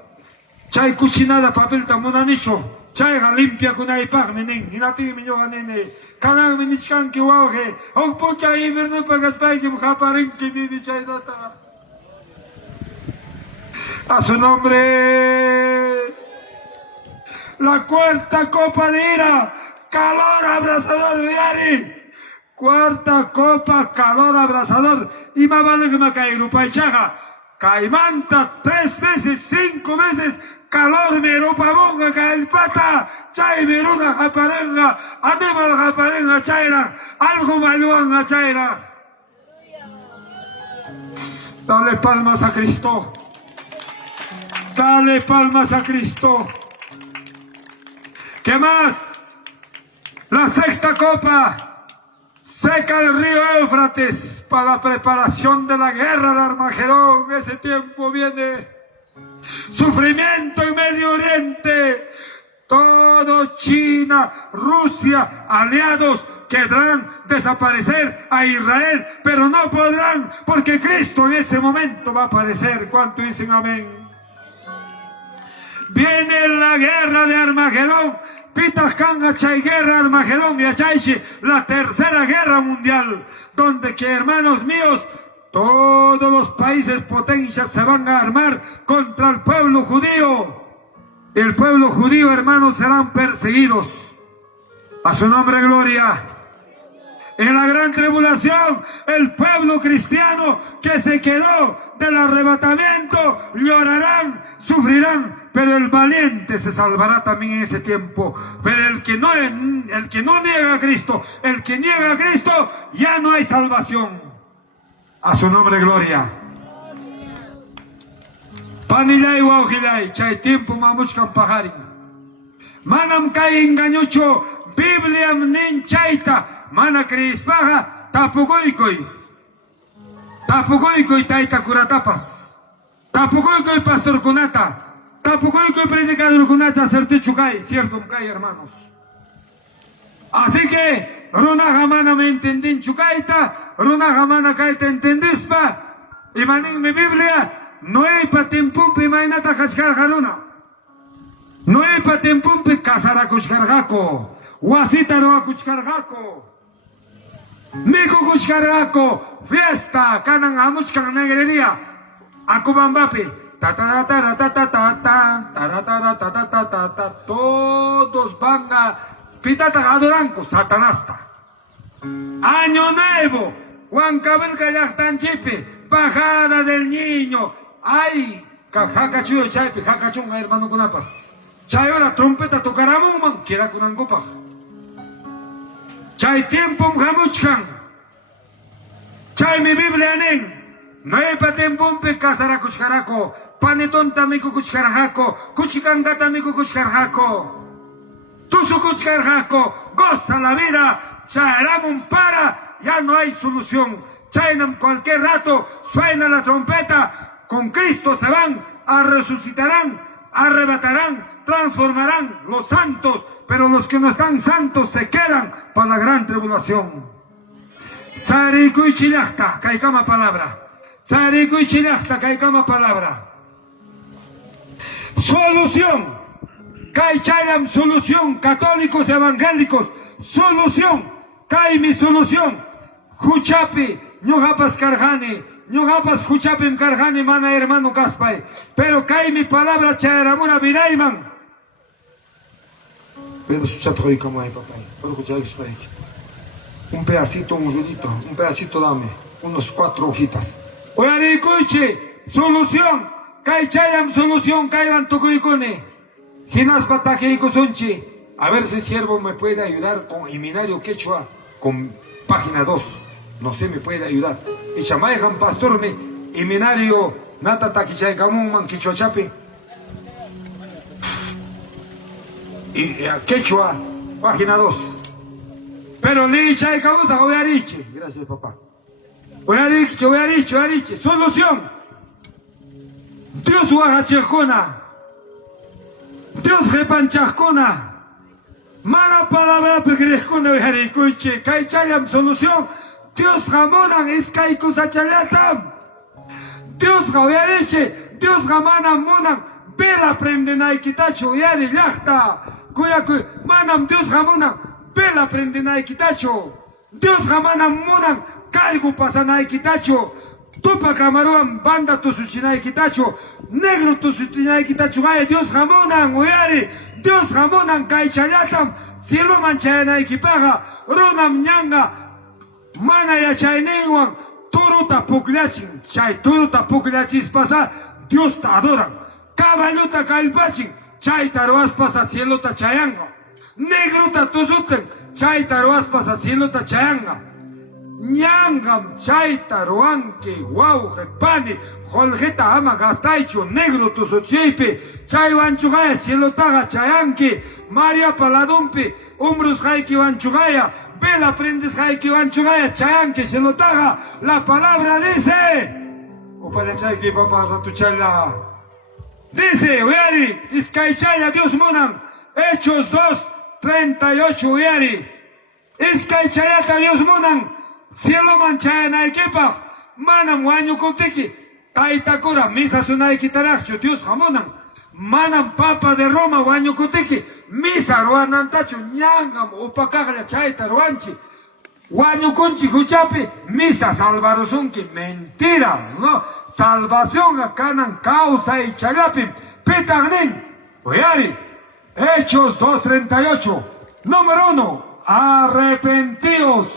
Chay cuchinada papelta munanicho. Chayga limpia kunaypaq nin. Hinati miñoga nene. Kanan minichkanki wauge. Huk pucha iverno pagaspayki mujaparinki nini chaynata. A su nombre. La cuarta copa de ira, calor abrasador de Ari. Cuarta copa, calor abrasador. Y más vale que me caiga paichaja. Caimanta 3 veces, 5 veces. Calor me ropa bonga, caipata. Chay me ruga japarenga. Animal japarenga chaira. Algo maluanga chaira. Dale palmas a Cristo. Dale palmas a Cristo. ¿Qué más? La sexta copa. Seca el río Éufrates para la preparación de la guerra de Armagedón. Ese tiempo viene. Sufrimiento en Medio Oriente. Todo China, Rusia, aliados querrán desaparecer a Israel, pero no podrán porque Cristo en ese momento va a aparecer. ¿Cuánto dicen amén? Viene la guerra de Armagedón. Pitajkanga chay guerra Armagedón y achaychi, la tercera guerra mundial, donde que, hermanos míos, todos los países potencias se van a armar contra el pueblo judío. El pueblo judío, hermanos, serán perseguidos. A su nombre, gloria. En la gran tribulación, el pueblo cristiano que se quedó del arrebatamiento llorarán, sufrirán, pero el valiente se salvará también en ese tiempo. Pero el que no niega a Cristo, el que niega a Cristo, ya no hay salvación. A su nombre, gloria. Panilay wauhilay, chay tiempo mamuchkan pajarin. Manam kay engañucho, Bibliam nin chayta. Mana creispaja, tapugoykoy taita curatapas, tapugoykoy pastor kunata, tapugoykoy predicador kunata, certichucay, cierto mkay, hermanos. Así que, runaja mana me entendin chucaita, runaja mana kaita entendispa, y manin mi Biblia, no hay pa timpumpi mainata kashkarjaruna, no hay pa timpumpi kasarakushkarjako, wasita roa kushkarjako. Miku kushkarako, fiesta, kanan amuchkan negrería, akubambapi, todos van a pitata adoranco, satanasta. Año nuevo, Huancabelca yachtanchipe, bajada del niño, ay, jacachuyo chaype, jacachunga hermano kunapas. Chayora trompeta tocaramuman, quiera kunangupa. Chay tiempo hamuchkan. Chay mi Biblia nen. No hay pa tiempo pe casara kuchkarako. Paneton tamiku kuchkarajako. Kuchikangata miku kuchkarajako. Tusu kuchkarajako. goza la vida, chayaram para, ya no hay solución. Chayanam cualquier rato suena la trompeta, con Cristo se van, resucitarán, arrebatarán, transformarán los santos, pero los que no están santos se quedan para la gran tribulación. Sarikuy chilachta, caicama palabra. Sarikuy chilachta, caicama palabra. Solución. Caichayam solución. Católicos evangélicos. Solución. Cai mi solución. Huchapi, ñujapas karjani. Ñujapas huchapim karjani mana hermano Gaspay. Pero cai mi palabra chayaramuna virayman. Pero su chato y como hay papá. Un pedacito, un rudito, un pedacito dame, unos 4 hojitas. Oyarikuichi, solución, Caichayam solución, Caiban Tukuikone. Ginas Patajeiko Sunchi. A ver si siervo me puede ayudar con Iminario Quechua, con página 2. No sé, me puede ayudar. Y Chamayhan Pastorme, Iminario Nata Takichaykamuman Quichochapi. Y Quechua, página 2. Pero licha y cabusa, oyariche. Gracias, papá. Oyariche. Solución. Dios huagachejona. Dios repanchajona. Mala palabra pegrejona, oyariche. Caichayam solución. Dios jamonan es caicusachayatam. Dios oyariche. Dios jamanan monan. Vela prenden ay quitacho, oyari llachta. Cuyacuy, manam Dios jamonan. Pela prendinay quitacho. Dios jamana munan cargo pasanay quitacho. Tupa camaruan banda tusuchinay quitacho. Negro tusuchinay quitacho. Ay Dios jamonan oyari. Dios jamonan caichayatam. Cielo manchayanay kipaga. Runam ñanga. Mana yachayninguan. Turuta puklachin. Chay turuta puklachis pasa. Dios ta adoran. Caballuta calpachin. Chay taruas pasa cielo ta chayanga. Negruta tuzuten, chaita roaspas haciendo tachanga. Ñangam chaita roanque, guau, jepani, jolgeta ama gastaicho, negro tuzuchipe, chayvanchugaya, cielo taga chayanque, María Paladumpi, umbrus jaiki vanchugaya, vela prendes jaiki vanchugaya, chayanque, cielo taga, la palabra dice, opale chaiki papá ratuchala, dice, uyari, iskaichaya, Dios munan, Hechos 2:38 uyari. Iskaichayata Dios munan. Cielo manchayana equipa. Manam wañu kutiki. Taitakura misa sunay kitaracho. Dios jamonan. Manam papa de Roma wañu kutiki. Misa ruanantacho. Ñangam upakagla chaita ruanchi. Wañu kunchi huchapi. Misa salvarosunki. Mentira. No. Salvación acanan causa y chagapim. Pitagnin. Uyari. Hechos 2:38. Número 1. Arrepentíos.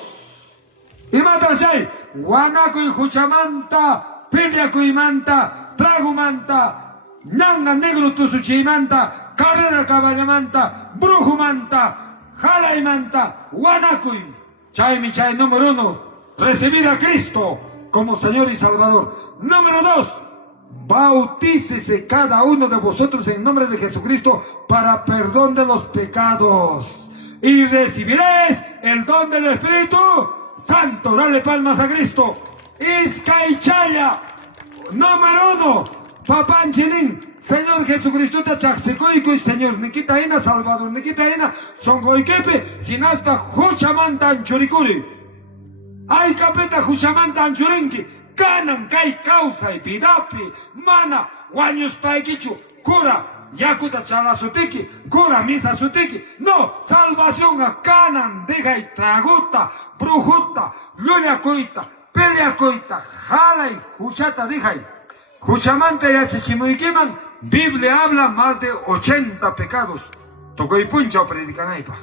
Y matashay. Guanaco y Juchamanta. Piliaco y manta. Tragumanta. Ñanga negro tusuchimanta. Carrera caballamanta. Brujumanta. Jala y manta. Guanaco y chay mi chay. Número 1. Recibir a Cristo como Señor y Salvador. Número 2. Bautícese cada uno de vosotros en nombre de Jesucristo para perdón de los pecados. Y recibiréis el don del Espíritu Santo. Dale palmas a Cristo. Iskaichaya. Número 1. Papanchinin. Señor Jesucristo tachaxecoico y Señor Nikitaina Salvador Nikitaina Songoikepe Ginaspa Juchamanta Anchuricuri. Ay capeta Juchamanta Anchurinki. Kanan kai causa y pidapi, mana, guaños paiquichu, cura, yakuta chalasutiki, cura misa sutiki. No, salvación a canan, deja y traguta, brujuta, luña coita, pelea coita, jala y huchata deja y. Huchamante y chichimuikiman, Biblia habla más de 80 pecados. Tocó y puncha o predicanaipa.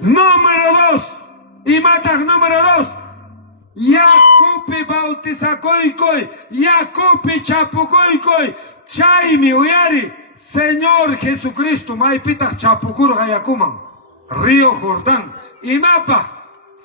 Número 2, y matas número 2. Yakupi bautizakoikoi, Yakupi chapukoikoi, Chaimi uyari, Señor Jesucristo, maipita chapukuro gayakuman, Río Jordán, y mapa,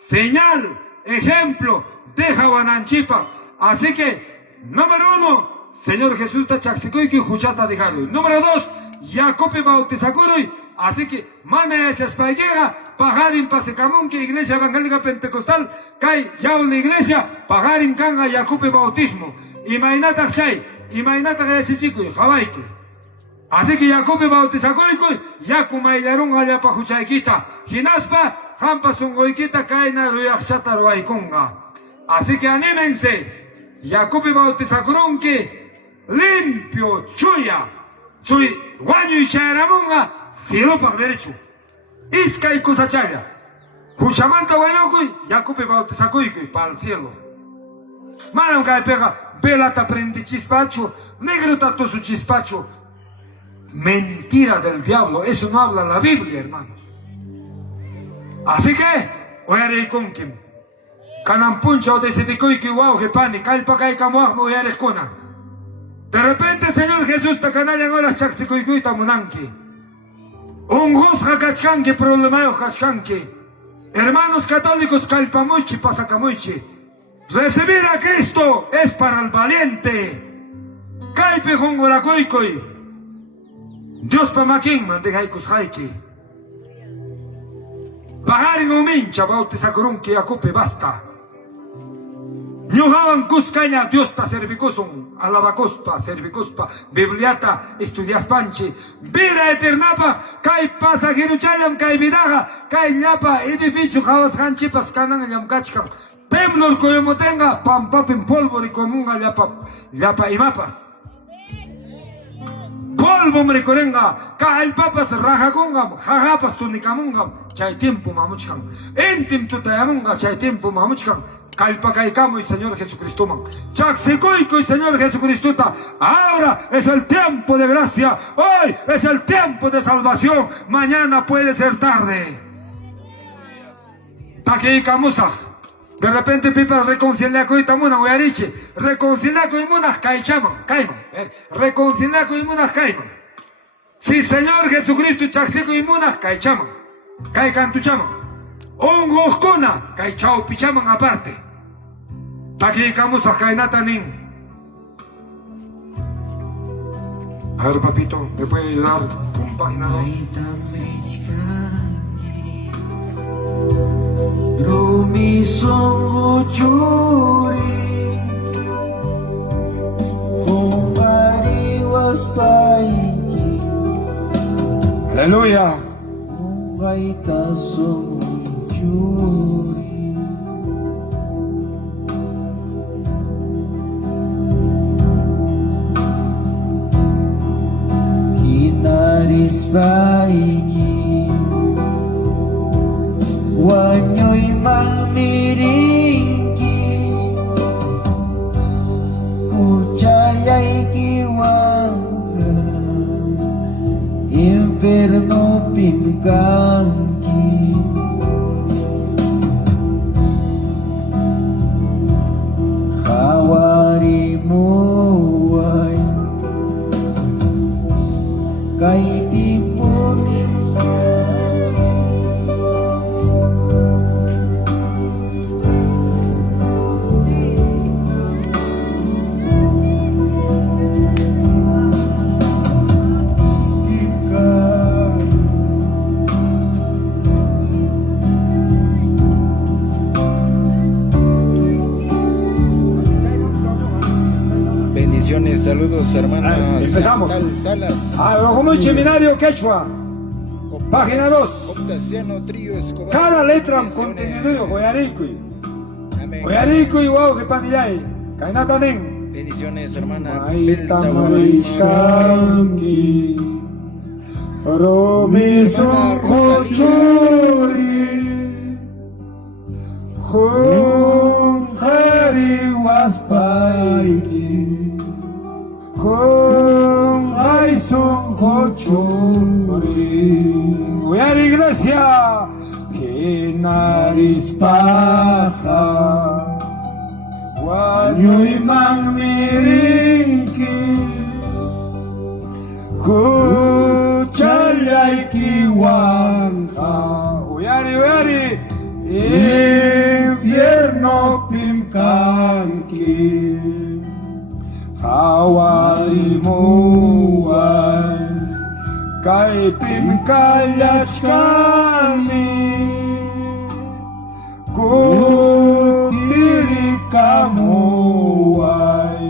señal, ejemplo, deja wananchipa. Así que, número 1, Señor Jesús tachaxikoiki juchata dejaru. Número 2, yakupi bautizakuruy. Así que mana yachaspaykega pajarin pasekamunki Iglesia Evangélica Pentecostal kay yaula iglesia pajarin kanga yakupi bautismo. Imaynataq chay, imaynataq yachichikuy hawayki. Así que yakupi bautizakuykuy yaku mayllarunqa allapa huchaykita. Hinaspa hampa sunquykita kayna ruyaqchata ruwaykunqa. Así que anímense. Yakupi bautizakurunki limpio, chuya. Soy wañu y chayramunga, cielo para derecho. Iska y kusachaya. Huchamanta wayokuy, Yakupi bautizakuykuy para el cielo. Manam kay pega, belata prendi chispacho, negro tatu su chispacho. Mentira del diablo, eso no habla la Biblia, hermanos. Así que, oyare kunkim. Kanampuncha o desidikuyki wow jepani, kalpa kay kamuaj oyare kuna. De repente, Señor Jesús, te canalian horas chaxikuykuy tamunanki. Unjus hakachkanki, problemayo hachkanki. Hermanos católicos, kalpamuchi, pasakamuchi. Recibir a Cristo es para el valiente. Kaipe hongurakuykui. Dios pamakin mandejaikus haiki. Bajarin umincha bautizakurunki yakupe basta. Ñujawan kuskaña Dios ta servicusum, alabacuspa, servicuspa, bibliata, estudias panchi, vida eternapa, kai pasajeruchayam, kai vidaja, kai ñapa, edificio, jawas hanchipas, canan llamkachkan, temblor como tenga, pampapin polvo y comunga llapa y mapas. Polvo mrecorenga, el papas rajagungam, jajapas tunikamungam, chay tiempo mamuchkan, entim tutayamunga, chay tiempo mamuchkan, calpacaicamo y Señor Jesucristo man, chaxicoico y Señor Jesucristo, ahora es el tiempo de gracia, hoy es el tiempo de salvación, mañana puede ser tarde. Taquicamusaj. De repente pipas reconciliar con Itamuna, Uyariche, reconciliar con Imunas, Caichaman, Caiman, reconciliar con Imunas, Caiman. Si Señor Jesucristo chaxico Imunas, Caichaman, Caicantuchaman, Ongoscuna, Caichao Pichaman aparte. Aquí vamos a Cainatanin. A ver, papito, ¿me puede ayudar con página 2? Rumisong uchuri Hungariwas paiki Aleluya. Hungaitasong uchuri Kinaris paiki Wanyo'y mamiringki Kuchaya'y kiwangka Inferno pimkangki Hawari muway Kay tipunin Bendiciones, saludos hermanos. Empezamos. Salas. Como el seminario quechua. Página 2. Octaciano Trío Escobar. Cada letra un Bendiciones. contenido, Oyaricui. Amén. Oyaricui, wow, que panillay. Kainatanen. Bendiciones, hermana. Maita Belta mariskanki Romison kochori Hungari waspaiki Hungai son kochori Oyar iglesia. Kinaris paja Wanyo'y mamiringki Kuchaya'y kiwangka Oyari. Infierno pimkanki Hawari muway kaypim kallashkani kutirikamuay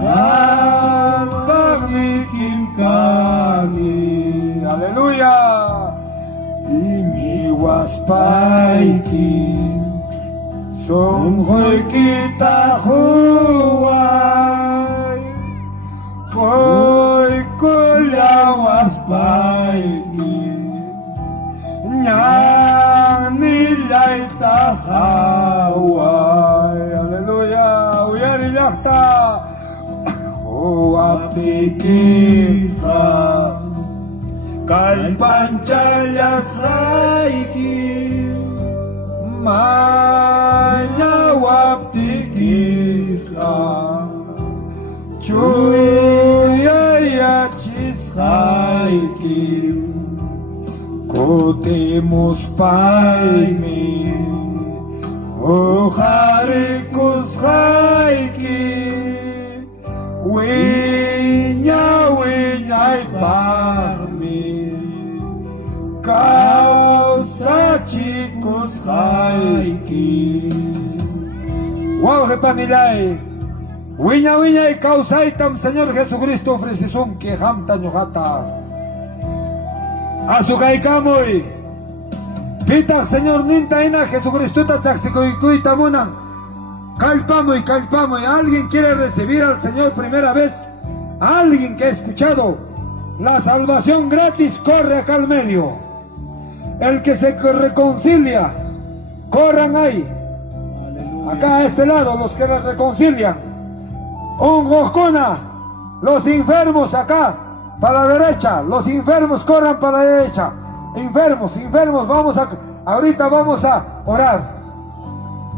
salvagmi kimkani. Aleluya. Imiwas paikin songhoy kita huway koy kulawas paikin nyang nilay tahaway. Aleluya. Uyari lakta huwapikita kalpanchalas raiki manyawaptikisa chuyayachis raiki kotemus paimi ojarikus raiki wiñay parmi causa chicos haiki. Wow, jepanilay. Wiña y causaitam Señor Jesucristo ofrecizun que hamta ñojata. Azucaicamui. Pita Señor ninta ina Jesucristo tachaxicoicuita munan. Calpamoy. ¿Alguien quiere recibir al Señor primera vez? Alguien que ha escuchado la salvación gratis, corre acá al medio. El que se reconcilia, corran ahí. Acá a este lado, los que les reconcilian. Ongojona, los enfermos acá, para la derecha. Los enfermos corran para la derecha. Enfermos, ahorita vamos a orar.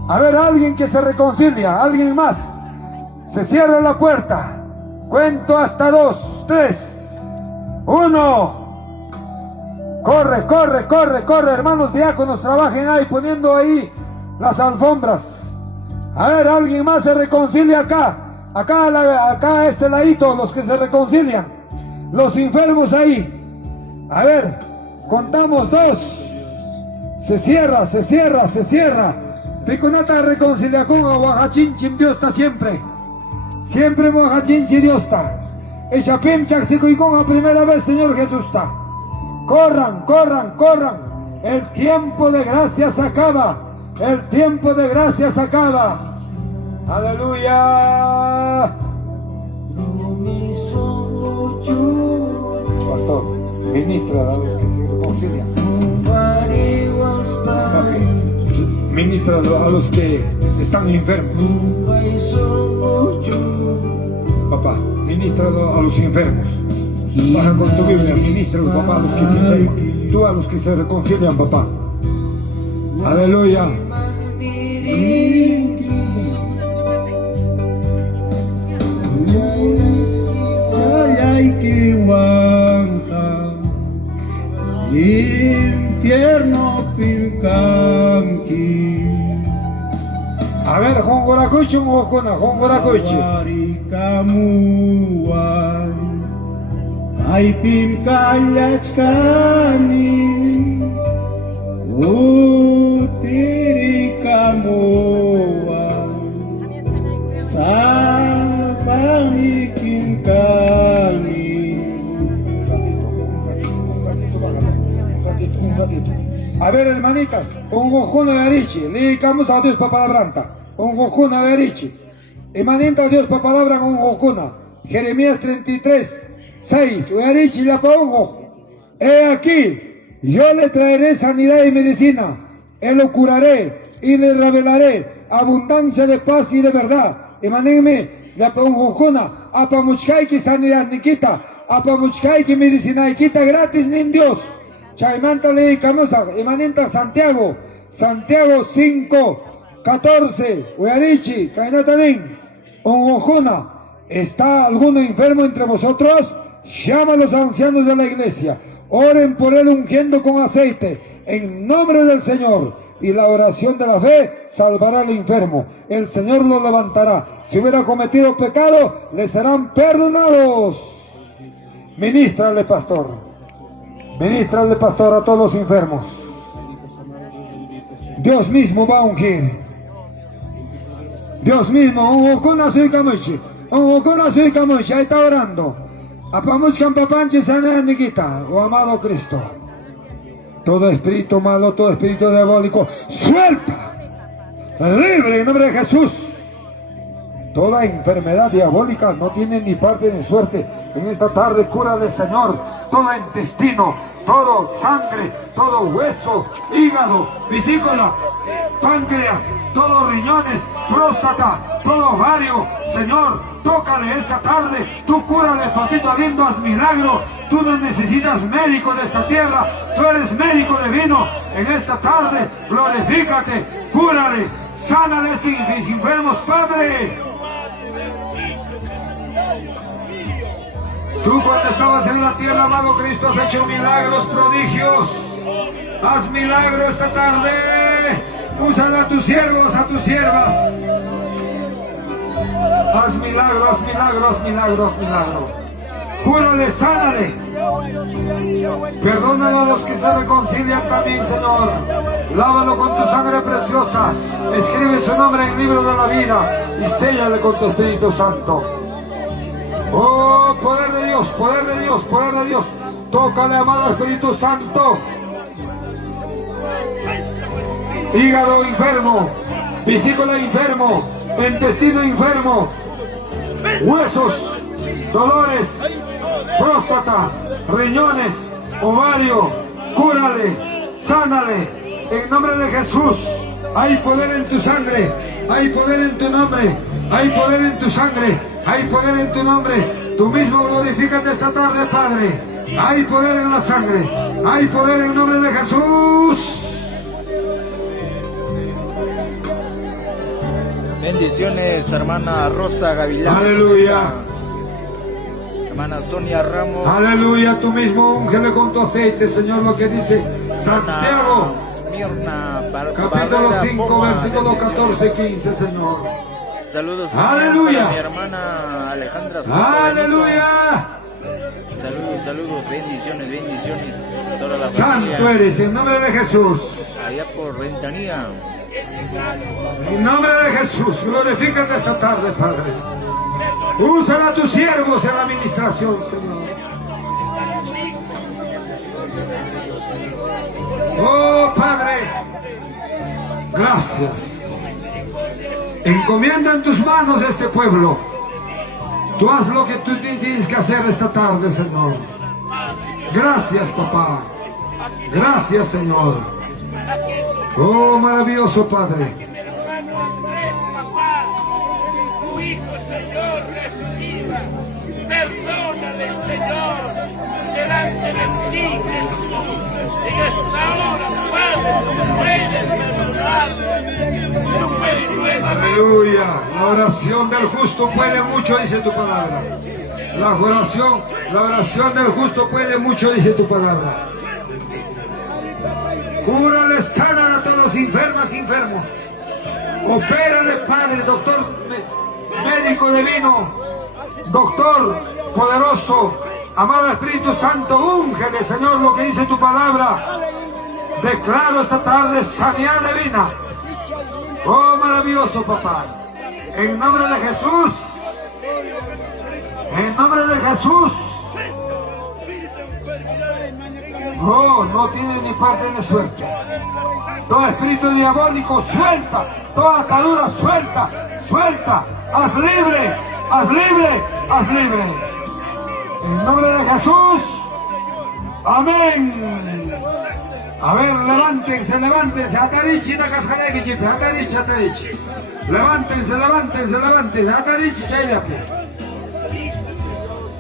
A ver, alguien que se reconcilia, alguien más. Se cierra la puerta. Cuento hasta 2, 3, 1. Corre, hermanos diáconos, trabajen ahí, poniendo ahí las alfombras. A ver, alguien más se reconcilia acá a este ladito, los que se reconcilian. Los enfermos ahí. A ver, contamos 2. Se cierra. Piconata reconciliación a Oaxachinchim Dios está siempre. Siempre Oaxachinchi Dios está. Ella pimchak si con a primera vez Señor Jesús está. Corran. El tiempo de gracia se acaba. Aleluya. Pastor, ministra a los que se reconcilian. Ministra a los que están enfermos. Papá, ministra a los enfermos. Baja con tu Biblia, ministra papá a los que se enferman. Tú a los que se reconcilian, papá. Aleluya. Infierno pilcanqui. A ver, Jongoracoche, Jongoracoche. Kamuay, ay pilcallachkani, utiricamuay, sabani kinkani. Un ratito. A ver, hermanitas, un gojuna de Arichi, le dedicamos a Dios para palabra. Un gojuna de Arichi. Emanenta a Dios para palabra un gojuna. Jeremías 33, 6. Arichi la pongo. He aquí, yo le traeré sanidad y medicina. Él lo curaré y le revelaré abundancia de paz y de verdad. Emanenme la pongo gojuna. Apamuchkaiki sanidad nikita. Apamuchkaiki medicina nikita gratis nin Dios. Chaimanta le dedicamos a Emanenta Santiago 5, 14, Uyarichi, Kainatanin, Ongojuna. ¿Está alguno enfermo entre vosotros? Llama a los ancianos de la iglesia, oren por él ungiendo con aceite, en nombre del Señor, y la oración de la fe salvará al enfermo. El Señor lo levantará. Si hubiera cometido pecado, le serán perdonados. Ministrale, pastor. Ministrale, pastor, a todos los enfermos. Dios mismo va a ungir. Dios mismo, ahí está orando. Apamuchkan papanchi sana amiguita, oh amado Cristo. Todo espíritu malo, todo espíritu diabólico, suelta. Libre en nombre de Jesús. Toda enfermedad diabólica no tiene ni parte ni suerte. En esta tarde, cúrale, Señor, todo intestino, todo sangre, todo hueso, hígado, vesícula, páncreas, todos riñones, próstata, todo ovario. Señor, tócale esta tarde. Tú cúrale, papito lindo, haz milagro. Tú no necesitas médico de esta tierra. Tú eres médico divino. En esta tarde, glorifícate, cúrale, sánale a estos enfermos, Padre. Tú cuando estabas en la tierra, amado Cristo, has hecho milagros, prodigios. Haz milagro esta tarde. Úsala a tus siervos, a tus siervas. Haz milagros, milagros, milagros, milagros. Cúrale, sánale. Perdónalo a los que se reconcilian también, Señor. Lávalo con tu sangre preciosa. Escribe su nombre en el libro de la vida y séllale con tu Espíritu Santo. Oh, poder de Dios, poder de Dios, poder de Dios. Tócale, amado Espíritu Santo. Hígado enfermo, vesícula enfermo, intestino enfermo, huesos, dolores, próstata, riñones, ovario, cúrale, sánale, en nombre de Jesús. Hay poder en tu sangre, hay poder en tu nombre, hay poder en tu sangre, hay poder en tu nombre. Tú mismo glorifícate esta tarde, Padre. Hay poder en la sangre, hay poder en nombre de Jesús. Bendiciones, hermana Rosa Gavilán. Aleluya. Hermana Sonia Ramos. Aleluya, tú mismo úngele con tu aceite, Señor, lo que dice Santiago, Mirna capítulo Barrera 5, Poma, versículo bendiciones. 14, 15, Señor. Saludos Aleluya. para mi hermana Alejandra Soto Aleluya. Benito. Saludos, saludos, bendiciones, bendiciones. Toda la Santo familia. eres, en nombre de Jesús. Allá por Ventanilla. En nombre de Jesús, glorifícate esta tarde, Padre. Úsala a tus siervos en la administración, Señor. Oh, Padre, gracias. Encomienda en tus manos este pueblo. Tú haz lo que tú tienes que hacer esta tarde, Señor. Gracias, papá. Gracias, Señor. Oh, maravilloso Padre. Su Hijo, Señor, reciba. Perdónale, Señor. Delante de ti, Jesús. En esta hora, Padre, tú puedes perdonar. Tú puedes nuevamente. Aleluya. La oración del justo puede mucho, dice tu palabra. La oración del justo puede mucho, dice tu palabra. Cúrale, sana a todos los enfermos. Opérale, Padre, doctor, médico divino, doctor poderoso, amado Espíritu Santo, úngele, Señor, lo que dice tu palabra. Declaro esta tarde sanidad divina. Oh, maravilloso, papá. En nombre de Jesús. En nombre de Jesús. No, no tiene ni parte ni suerte. Todo espíritu diabólico, suelta. Toda atadura, suelta, suelta. Haz libre, haz libre, haz libre. En nombre de Jesús. Amén. A ver, levántense, levántense. Atarichi, Nakasharekichi, Atarichi, Atarichi. Levántense, levántense, levántense. Atarichi, Chaylapi.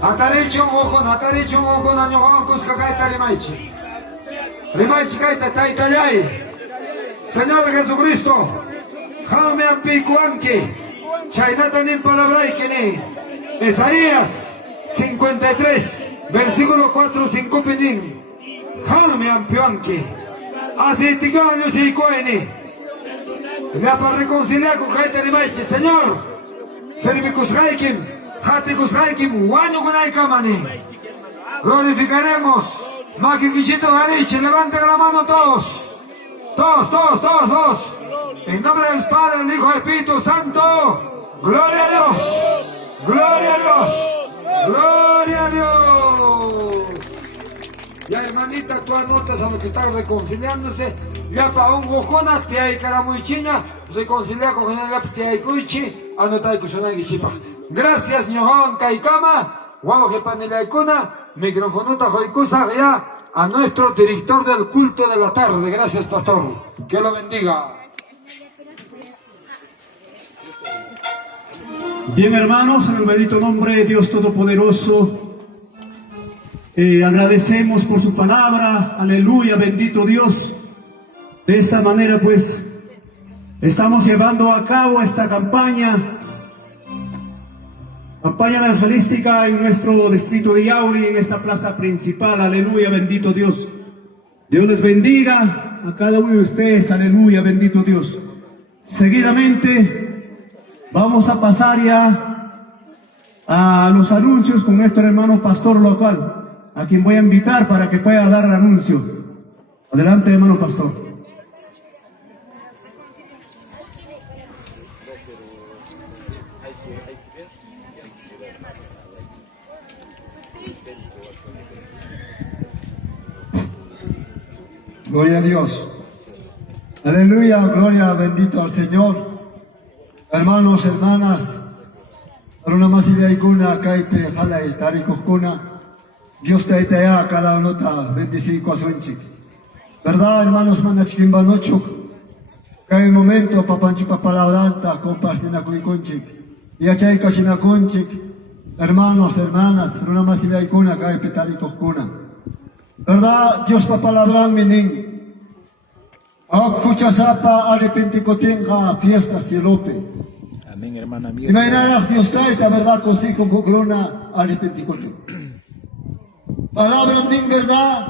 Atarichi, un okon, año, Kuskakaita, Rimaichi. Rimaichi, Kaita, Taitayay. Señor Jesucristo, Jame Ampikuanki, Chaynata Nim Palabraikini, Isaías 53, versículo 4, 5 Pinin, Jame Ampiuanki, así Tigaño y Coeni, ya para reconciliar con Kaita Rimaichi, Señor, Servicus Haikim, Hatikus Haikim, Wanyo Gunai Kamani, glorificaremos. Maquiquichito Gariche, levanten la mano todos. Todos. En nombre del Padre, del Hijo y del Espíritu Santo. Gloria a Dios. Gloria a Dios. Gloria a Dios. Ya hermanita, tú anotas a los que están reconciliándose. Ya para un gojona, te hay cara muy china. Reconciliar con general te hay cuichi. Anota que suena guichipa. Gracias, Ñohan Kaikama. Guau, que panelaicuna. Microfonota joicusa ya. A nuestro director del culto de la tarde. Gracias, pastor. Que lo bendiga. Bien, hermanos, en el bendito nombre de Dios Todopoderoso, agradecemos por su palabra. Aleluya, bendito Dios. De esta manera, pues, estamos llevando a cabo esta campaña evangelística en nuestro distrito de Yauli, en esta plaza principal. Aleluya, bendito Dios. Dios les bendiga a cada uno de ustedes. Aleluya, bendito Dios. Seguidamente vamos a pasar ya a los anuncios con nuestro hermano pastor local, a quien voy a invitar para que pueda dar el anuncio. Adelante, hermano pastor. Gloria a Dios. Aleluya, gloria, bendito al Señor. Hermanos, hermanas, Aruna Masilia Ikuna, Kaipe, Jalai, Tarikukuna, Dios te a cada nota, 25 a Sunchik. ¿Verdad, hermanos, Manachkimbanochuk? Que hay un momento, Papanchipa Palabranta, compartina con Ikunchik. Y achay Kashina Kunchik, hermanos, hermanas, Aruna Masilia Ikuna, Kaipe, Tarikukuna. ¿Verdad? Dios pa palabra minin. Kuchasapa arrepenticotenga fiesta silope. Amén, hermana mía. Imaginarás Dios está, ¿verdad? Consigo con corona arrepenticoten. Palabra min, ¿verdad?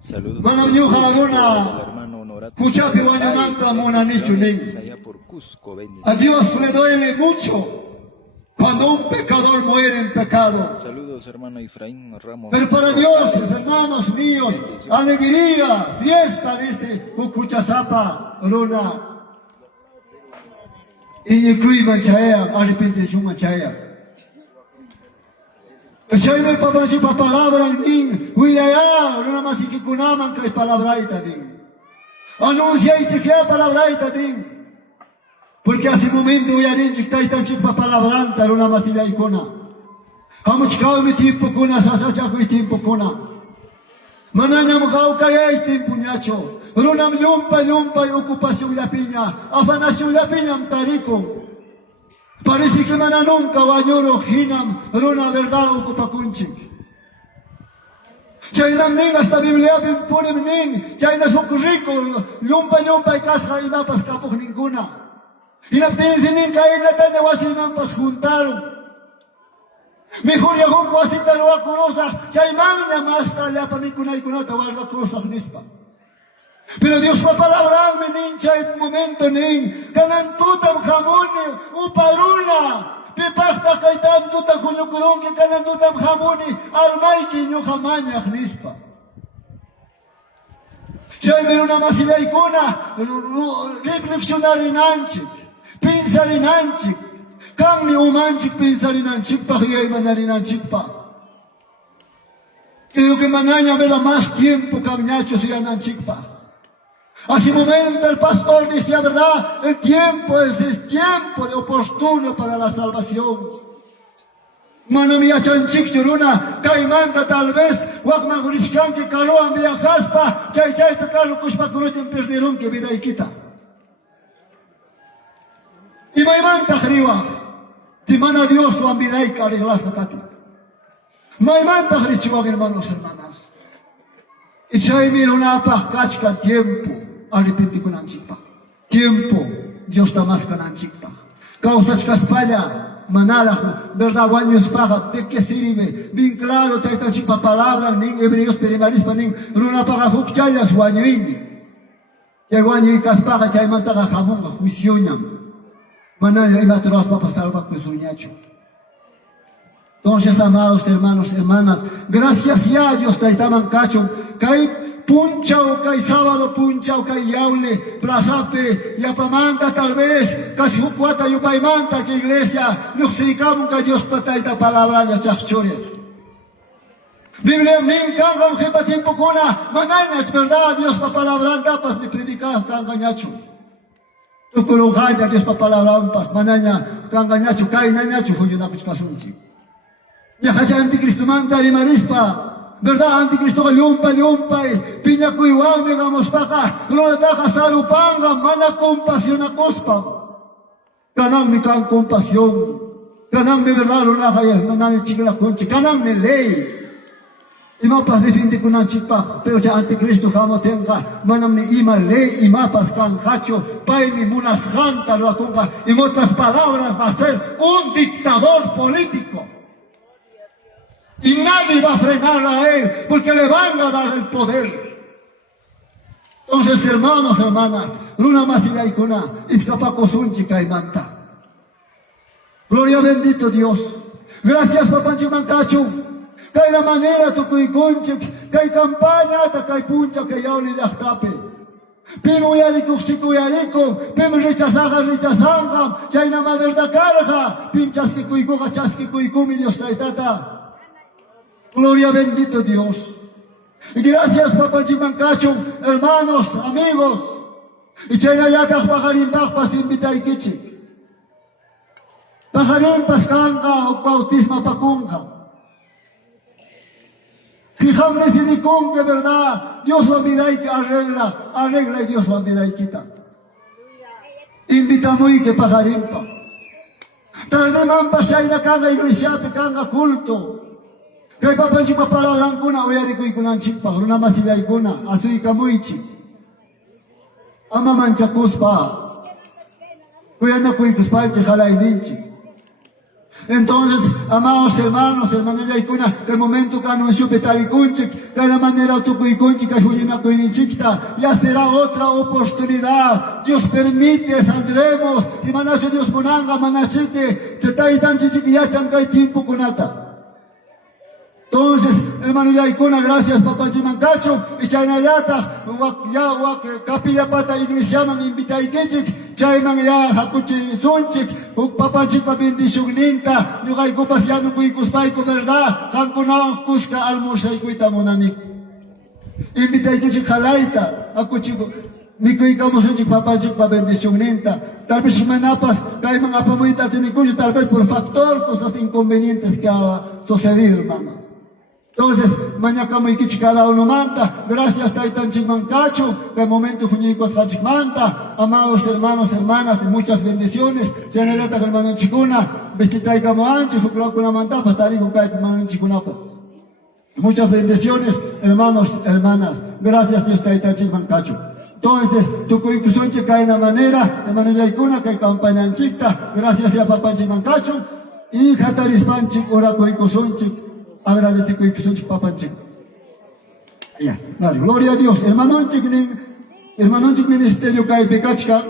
Saludos. Manam nyuja arona. Hermano Honorato. Kuchapi wanyananta mona nichu nin. Allá por Cusco, bendiciones. A Dios le duele mucho cuando un pecador muere en pecado. Saludos, hermano Efraín Ramos. Pero para Dios, hermanos míos, alegría, fiesta, dice Kukuchasapa, Runa. Y incluye manchaya, arrepentición manchaya. Echayme papachi pa palabra nin, huilaya, Runa masikikunaman kay palabraita nin. Anuncia y chequea palabraita nin. Porque hace momento voy a decir que está chipa palabranta, Runa masilla icona. Vamos a mi tiempo con la sasacha con tiempo con la. Manana mukau kaya tiempo ñacho. Runa yumpa y ocupación la piña. Afanación la piña mtarico. Parece que mana nunca bañoro hinam. Runa verdad ocupa kunchi. Chaynam ning hasta Biblia ponem ning. Chayna su currículo. Yumpa y casa y mapas capos ninguna. Y la obtención cae en la tarde guasimampas juntaron. Mejor ya con guasita lo va a conocer. Chaymana más tarde para mí con kunata guarda conocer nispa. Pero Dios va para hablarme nin chay momento nin. Canan tutam jamoni uparuna. Pipasta kaitan tuta kunukurón que canan tutam jamoni armai que no jamaña nispa. Chay una masilla icona reflexionar en anche. Pensar en anchik, kami umanchik pensar en anchik pa y manar en anchik pa. Creo que mañana verá más tiempo camñacho si en anchik pa. Así momento el pastor decía verdad, el tiempo es tiempo de oportuno para la salvación. Manamia chanchik churuna, caimanta tal vez, wakman gurishkan que caloan via jaspa, chay pecalo kushpa kuroten perderón que vida y quita. Y maimanta arriba, si mana Dios su ambidai arreglas acati. Maimanta arrichuan hermanos, hermanas. Y chay mira una paz cachca tiempo, arrepenti con anchikpa. Tiempo, Dios está más con anchikpa. Causas caspalla, manala, verdad, guaños paga, ¿de qué sirve? Bien claro, te está chipa palabra, nin hebreos perimarispa, nin runa paga hukchayas guañuini. Que guaño y caspaga, chay mantaga jamunga, juicionam. Manaya iba atrás para pasar con su ñacho. Entonces, amados hermanos, hermanas, gracias ya Dios taitaman cacho, kay punchao, kay sábado punchao, kay yaule, plazape, yapamanta tal vez, casi jucuata yupaimanta que iglesia, nuxicamos que Dios pataita palabra ya chachore. Biblia nim kangam jepa tiempo kuna, manana es verdad, Dios pa palabra tapas ni predicar kangañacho. Tu kulujaya Dios pa palabra pas, manana kangañacho, kay nañacho, huyuna kuchpasunchi. Ya hacha anticristo manta y marispa, verdad anticristo yumpa, piña cuiwan digamos paca, no taja salupanga, mana compasión a cospa. Ganam mi can compasión, ganam mi verdad una jaya, no nani chiquila conche, ganam mi ley. Y mapas defende con anchipa, pero ya anticristo jamo tenga, manam mi ima ley y mapas can hacho, pai mi munas janta la conga, en otras palabras va a ser un dictador político. Y nadie va a frenar a él, porque le van a dar el poder. Entonces, hermanos, hermanas, luna masilla y cuna, iscapaco sunchica y manta. Gloria bendito Dios. Gracias, papá Chimancacho. Que hay la manera tu cuiconche, que hay campaña, que hay puncha, que ya le das tape. Pimo yarico, chico yarico, pimo rechazanga, chayna ma verdad carga, pinchas que cuicoga, chasque cuicumi, Dios taitata. Gloria bendito Dios. Y gracias, papá Chimancacho, hermanos, amigos. Y chayna yakaj pajarín pas invita y kichi. Pajarín pascanga o bautisma pacunga. Fijame si con de verdad, Dios va a mirar y arregla y Dios va a mirar y quita. Invita muy que pajarín pa. Tarde man pasayna kanga iglesia kanga culto. Kay papá chipa palabra kuna oyari kuy kunan chipa una masilla ikuna asui kamuichi ama mancha kuspa kuyana kuy kuspa chalai ninchi. Entonces, amados hermanos, hermanas ikuna, el momento que anunció petalikunchik, de la manera tu kuikunchik ayunina kuininchikta, ya será otra oportunidad. Dios permite, saldremos. Si manacho Dios kunanga manachite, te taitan chichiki ya chancay tiempo kunata. Entonces, hermano Yaikuna, gracias papá Chimancacho, y chaynayata, ya capilla pata iglesia man invita y kichik, chayman ya hakuchi sunchik, papá chipa bendición ninta, yugay kupas ya no kuikuspay ko verdad, hankunawan kuska almorza y kuita monanik. Invita y kichik jalaita, hakuchi mikuy kamusunchik papá chipa bendición ninta. Tal vez manapas, kay mga pamuita tinikuyo, tal vez por factor, cosas inconvenientes que ha sucedido, hermano. Entonces, mañana muy cada uno manta, gracias Taitan Chimancacho, de momento Junicos Manta, amados hermanos, hermanas, muchas bendiciones, Chanelata hermano Chicuna, Vestitai como ancho, Juclocuna Manta, Pastari Jucay, hermano Chicunapas. Muchas bendiciones, hermanos, hermanas, gracias Dios Taitan Chimancacho. Entonces, tu conclusión checa en la manera, hermano Yaikuna, que campaña en chicta, gracias a papá Chimancacho, y Jatarispanchik, ora Coicosonchik. Agradezco y que soy papanchik. Ya, dale, gloria a Dios. Hermano chic ministerio cae pecachka.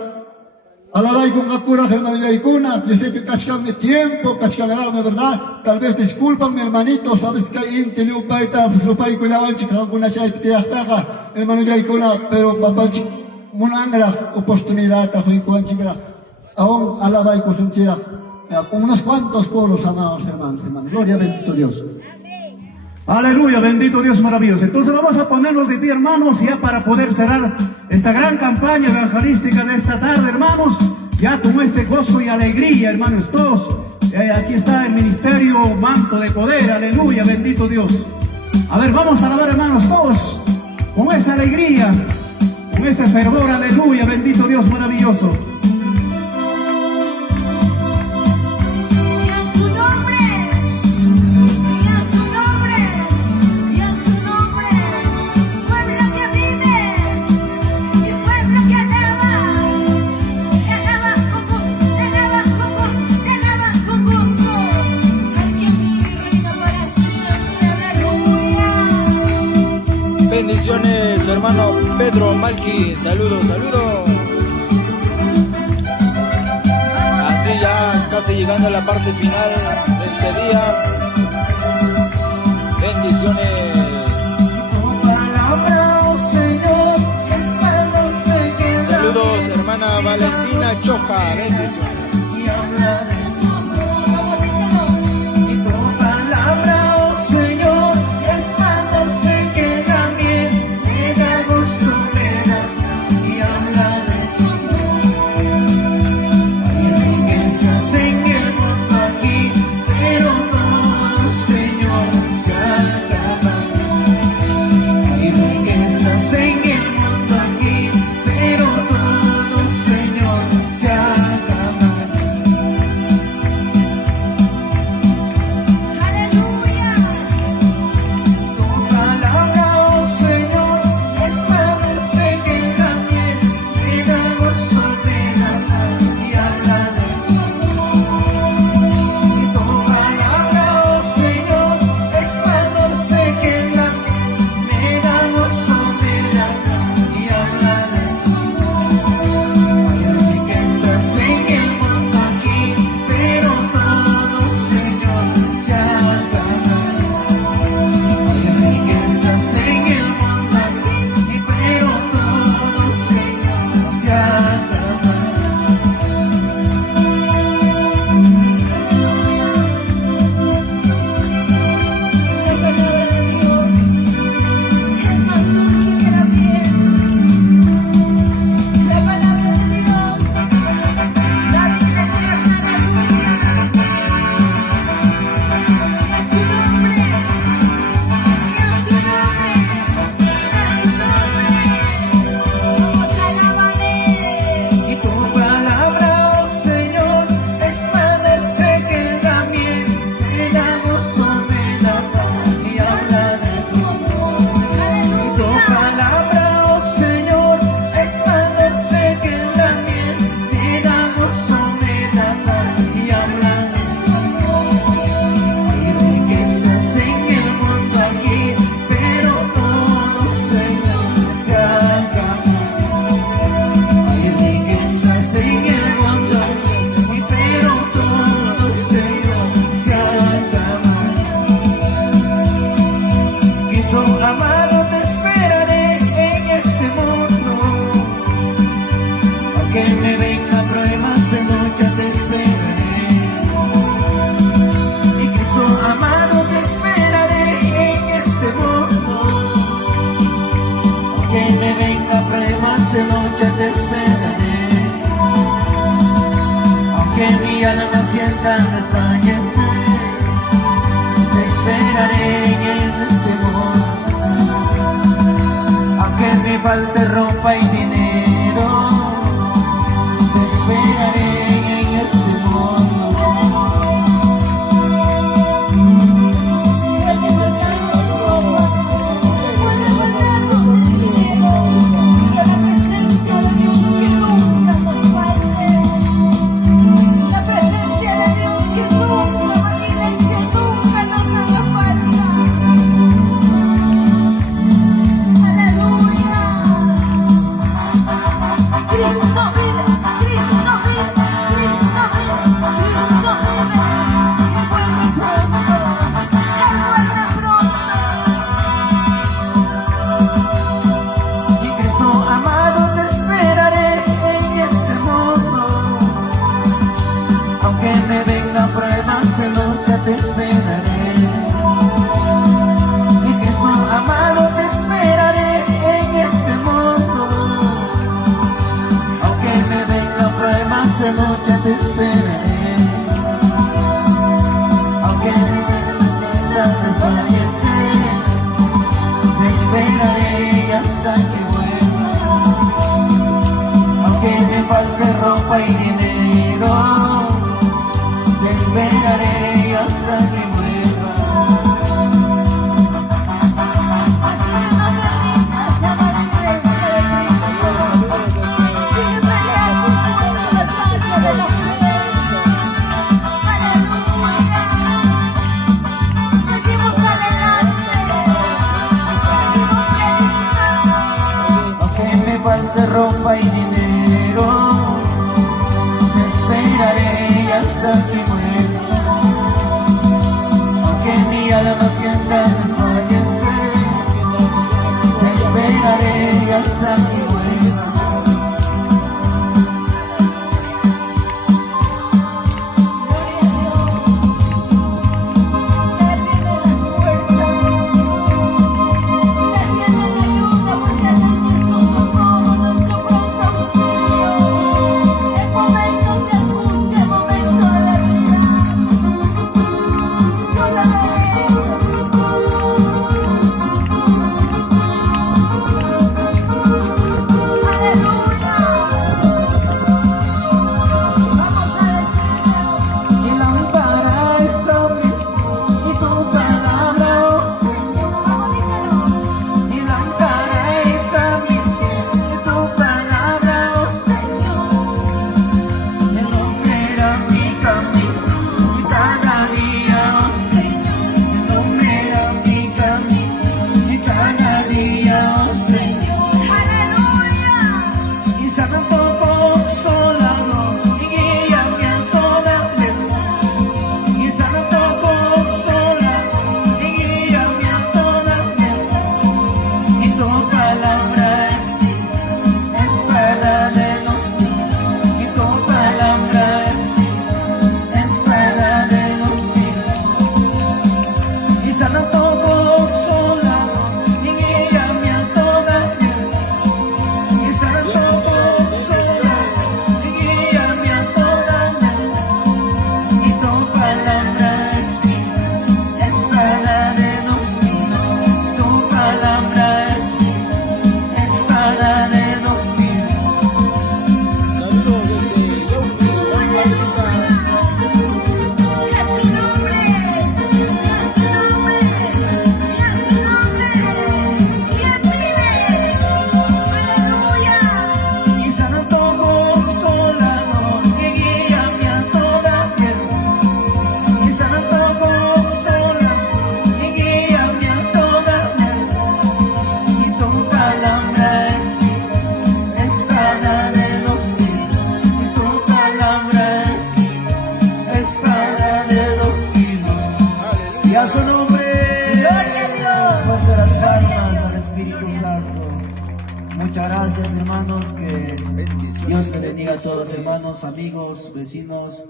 Alabay con acura hermano yaikuna. Yo sé que cachcan mi tiempo, cachcan mi verdad. Tal vez disculpan mi hermanito, sabes que hay intelio paita, rupay kulawanchik, alguna chay piteachtaga, hermano yaikuna, pero papanchik, munangra oportunidad, tajuicuanchigra. Aún alabay con sunchira. Con unos cuantos coros, amados hermanos, hermanos. Gloria bendito Dios. Aleluya, bendito Dios maravilloso. Entonces vamos a ponernos de pie, hermanos, ya para poder cerrar esta gran campaña evangelística de esta tarde, hermanos, ya con ese gozo y alegría, hermanos, todos. Aquí está el ministerio Manto de Poder, aleluya, bendito Dios. A ver, vamos a alabar, hermanos, todos, con esa alegría, con ese fervor, aleluya, bendito Dios maravilloso. Bendiciones, hermano Pedro Malqui, saludos, saludos. Así ya casi llegando a la parte final de este día. bendiciones. Tu palabra, oh Señor, es más dulce que la Saludos, hermana Valentina Choja, bendiciones. y habla de tu amor. Y tu palabra, oh Señor, es más dulce que la miel, me da gozo, me da y habla de tu amor. Hay riquezas en el mundo aquí, pero todo, Señor, se acaba. Hay riquezas en el mundo aquí, pero todo, Señor, se acaba. Aleluya. Tu palabra, oh Señor, es más dulce que la miel, me da gozo, me da paz y habla de tu amor. Y tu palabra, oh Señor, es más dulce que la miel, me da gozo, me da paz y habla de tu amor. Hay riquezas en el mundo aquí, pero todo, Señor, se acaba. Hay riquezas en el mundo aquí, pero todo, Señor, se acaba. La palabra de Dios es más dulce que la miel. La palabra de Dios, la vida eterna, aleluya. Y a su nombre, y a su nombre, y a su nombre, vamos a alabarle. Y tu palabra, oh Señor, es más dulce que la miel, me da gozo, me da paz y habla de tu amor. Y tu palabra, oh Señor, es más dulce que la miel, me da gozo, me da paz y habla de tu amor. Hay riquezas en el mundo aquí, pero todo, Señor, se acaba. Hay riquezas en el mundo aquí, pero todo, Señor, se acaba. Quiso amado, te esperaré en este mundo. Aunque me venga pruebas en lucha, te esperaré. Y Cristo amado, te esperaré en este mundo. Aunque me venga pruebas en lucha, te esperaré. Aunque mi alma sienta desfallecer, te esperaré en este mundo. Aunque me falte ropa y dinero, te esperaré en este mundo. Puede faltarnos ropa, puede faltarnos el dinero, pero la presencia de Dios que nunca nos falte. La presencia de Dios que nunca, la iglesia nunca nos haga falta. Aleluya. Cristo vive, Cristo vive, Cristo vive, Cristo vive. Él vuelve pronto, Él vuelve pronto. Y Cristo amado, te esperaré en este mundo. Aunque me vengan pruebas en lucha, te esperaré. Y Cristo amado, te esperaré en este mundo. Aunque me vengan pruebas en lucha, te esperaré. Aunque mi alma sienta desfallecer, te esperaré hasta que vuelva. Aunque me falte ropa y dinero, te esperaré hasta que vuelva. Así que no permitas, amada iglesia de Cristo. Sigue peleando una buena batalla de la fe. Aleluya. Seguimos adelante. Seguimos predicando. Aunque me falte ropa y dinero, te esperaré hasta que muera. Aunque mi alma sienta Gracias, hermanos, que Dios te bendiga a todos, hermanos, amigos, vecinos.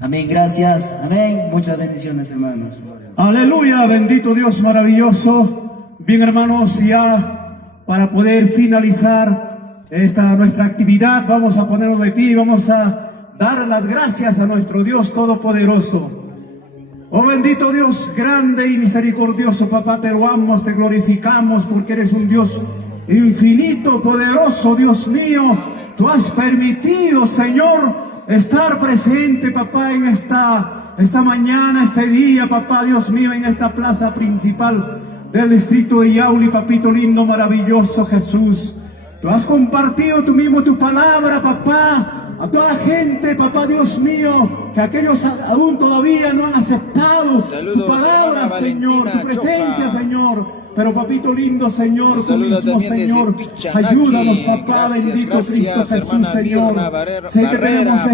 Amén, gracias, amén. Muchas bendiciones, hermanos. Aleluya, bendito Dios maravilloso. Bien, hermanos, ya para poder finalizar esta nuestra actividad, vamos a ponernos de pie y vamos a dar las gracias a nuestro Dios Todopoderoso. Oh bendito Dios, grande y misericordioso, papá, te loamos, te glorificamos porque eres un Dios infinito, poderoso, Dios mío. Tú has permitido, Señor, estar presente, papá, en esta mañana, este día, papá, Dios mío, en esta plaza principal del distrito de Yauli, papito lindo, maravilloso Jesús. Tú has compartido tú mismo tu palabra, papá, a toda la gente, papá, Dios mío, que aquellos aún todavía no han aceptado tu palabra, Señor, tu presencia, Señor. Pero papito lindo, Señor, tú mismo, Señor, ayúdanos, papá, bendito Cristo Jesús, Señor. Sé que tenemos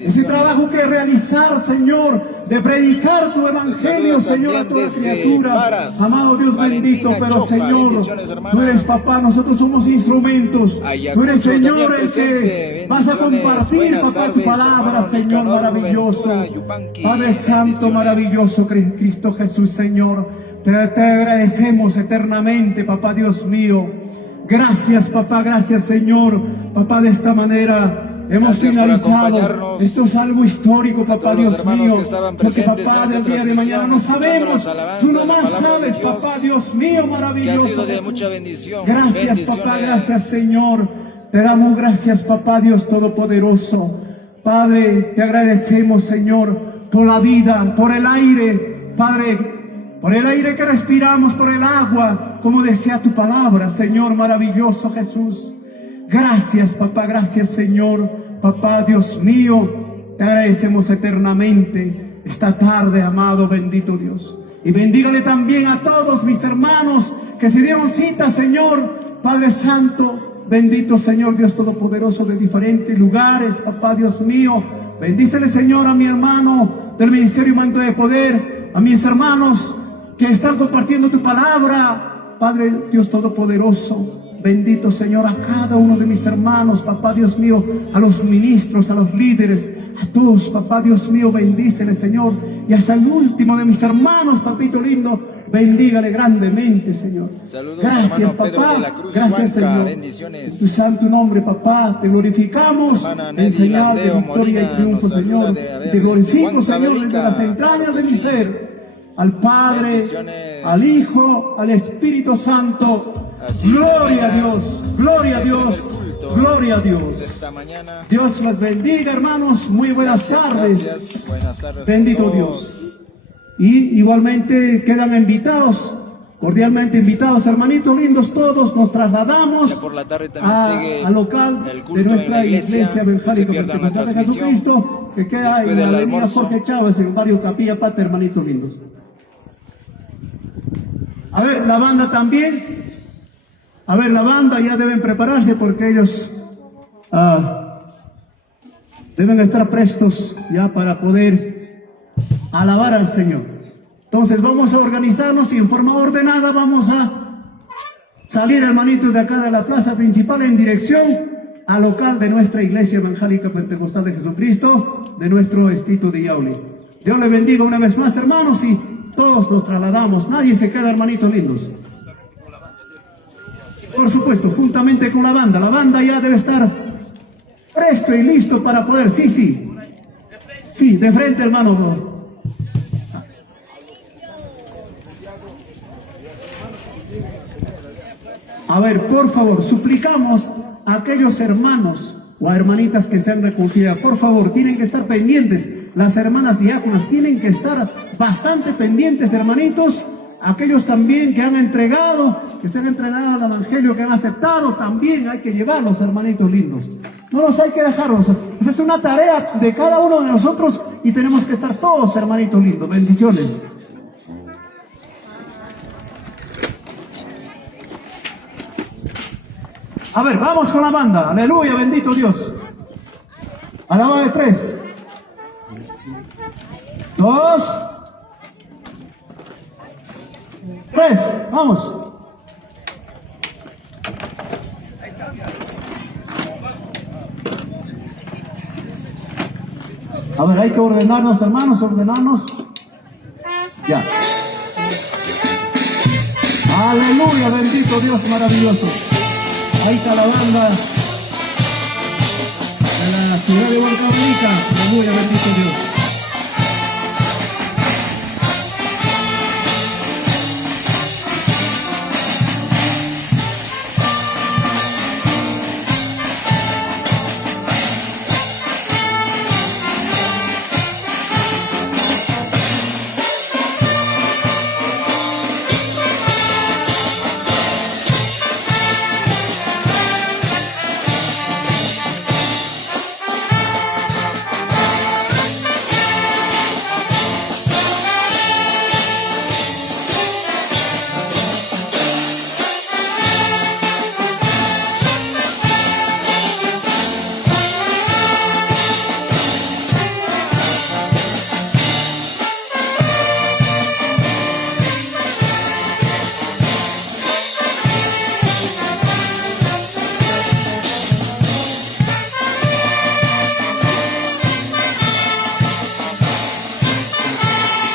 ese trabajo que realizar, Señor, de predicar tu evangelio, Señor, a toda criatura. Amado Dios bendito, pero Señor, tú eres papá, nosotros somos instrumentos. Tú eres, Señor, el que vas a compartir, papá, tu palabra, Señor, maravilloso. Padre Santo, maravilloso, Cristo Jesús, Señor. Te agradecemos eternamente, papá Dios mío. Gracias, papá, gracias, Señor. Papá, de esta manera hemos finalizado. Esto es algo histórico, papá Dios mío. Porque, papá, del día de mañana no sabemos. Tú nomás sabes, papá Dios mío, maravilloso. Que ha sido de mucha bendición. Gracias, papá, gracias, Señor. Te damos gracias, papá Dios Todopoderoso. Padre, te agradecemos, Señor, por la vida, por el aire, Padre, por el aire que respiramos, por el agua, como desea tu palabra, Señor maravilloso Jesús. Gracias, papá, gracias, Señor. Papá, Dios mío, te agradecemos eternamente esta tarde, amado, bendito Dios. Y bendígale también a todos mis hermanos que se dieron cita, Señor, Padre Santo, bendito Señor Dios Todopoderoso, de diferentes lugares, papá, Dios mío. Bendícele, Señor, a mi hermano del Ministerio Manto de Poder, a mis hermanos que están compartiendo tu palabra, Padre Dios Todopoderoso. Bendito, Señor, a cada uno de mis hermanos, papá Dios mío, a los ministros, a los líderes, a todos, papá Dios mío, bendícele, Señor. Y hasta el último de mis hermanos, papito lindo, bendígale grandemente, Señor. Saludos, gracias, papá. Pedro de la Cruz, gracias, Huanca, Señor. bendiciones. En tu santo nombre, papá, te glorificamos en señal de victoria y triunfo, Señor. Te glorifico, Señor, desde las entrañas de mi ser. Al Padre, al Hijo, al Espíritu Santo. Gloria a Dios, gloria a Dios, gloria a Dios. Dios los bendiga, hermanos. Muy buenas tardes. Buenas tardes. Bendito Dios. Y igualmente quedan invitados, cordialmente invitados, hermanitos lindos todos. Nos trasladamos por la tarde también al local de nuestra iglesia evangélica pentecostal de Jesucristo, que queda en la avenida Jorge Chávez, en el barrio Capilla Pata, hermanitos lindos. A ver, la banda también. A ver, la banda ya deben prepararse porque ellos deben estar prestos ya para poder alabar al Señor. Entonces vamos a organizarnos y en forma ordenada vamos a salir, hermanitos, de acá de la plaza principal en dirección al local de nuestra iglesia evangélica pentecostal de Jesucristo, de nuestro distrito de Yauli. Dios les bendiga una vez más, hermanos, y todos nos trasladamos. Nadie se queda, hermanitos lindos. Por supuesto, juntamente con la banda. La banda ya debe estar presto y listo para poder. Sí, de frente, hermano. A ver, por favor, suplicamos a aquellos hermanos o a hermanitas que se han reconciliado, por favor, tienen que estar pendientes. Las hermanas diáconas tienen que estar bastante pendientes, hermanitos. Aquellos también que han entregado, que se han entregado al evangelio, que han aceptado, también hay que llevarlos, hermanitos lindos. No los hay que dejarlos. Esa es una tarea de cada uno de nosotros y tenemos que estar todos, hermanitos lindos. Bendiciones. A ver, vamos con la banda. Aleluya, bendito Dios. A la hora de 3, 2, 3, vamos. A ver, hay que ordenarnos, hermanos, ordenarnos. Ya. Aleluya, bendito Dios maravilloso. Ahí está la banda de la ciudad de Huancavelica. Aleluya, bendito Dios.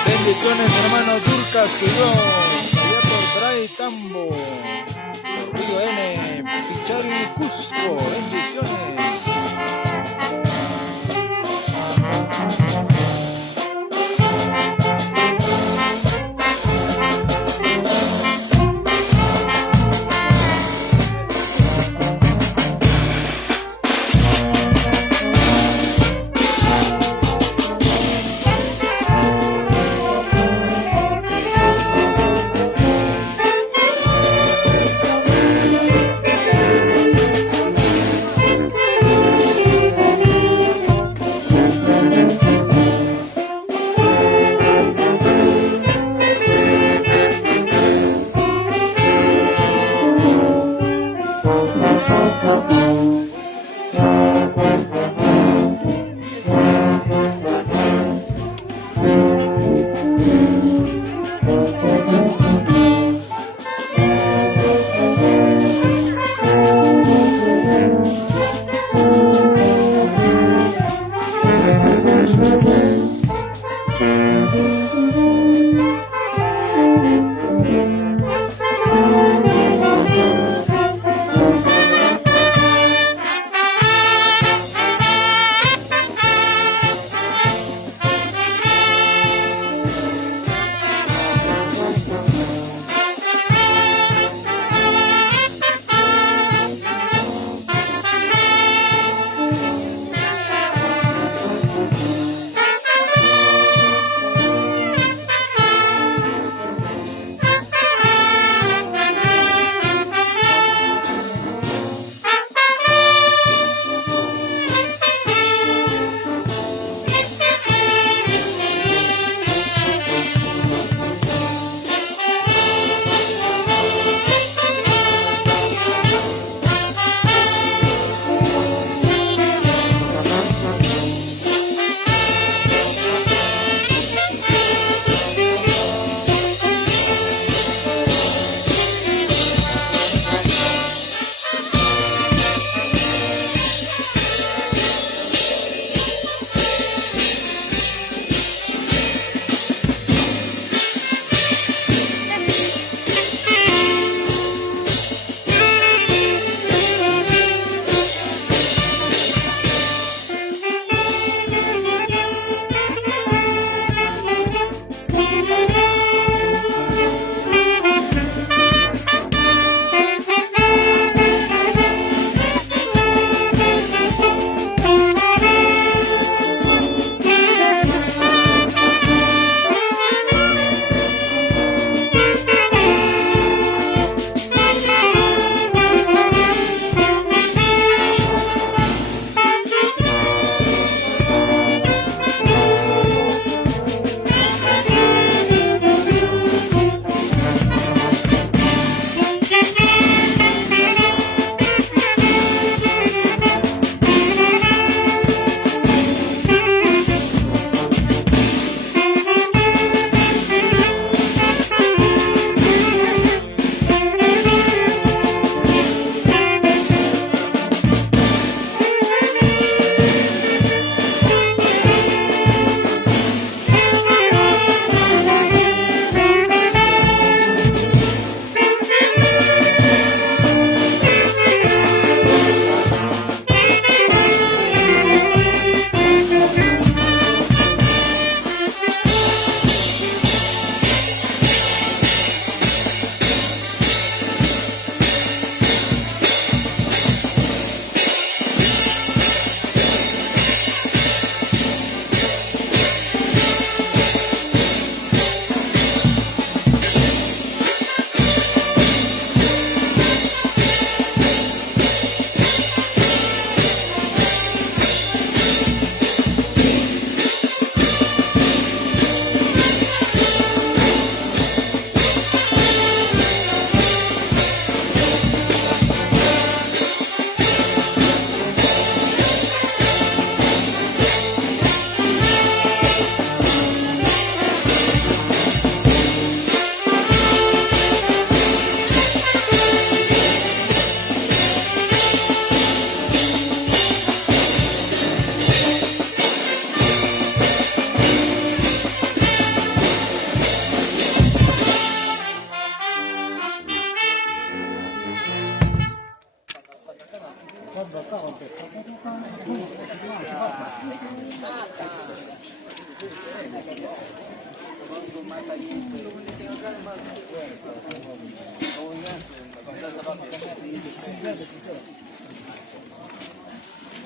Bendiciones, hermanos Durcas, que Dios, allá por Bray Tambo, por Río N, Pichari, Cusco, bendiciones.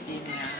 Tiene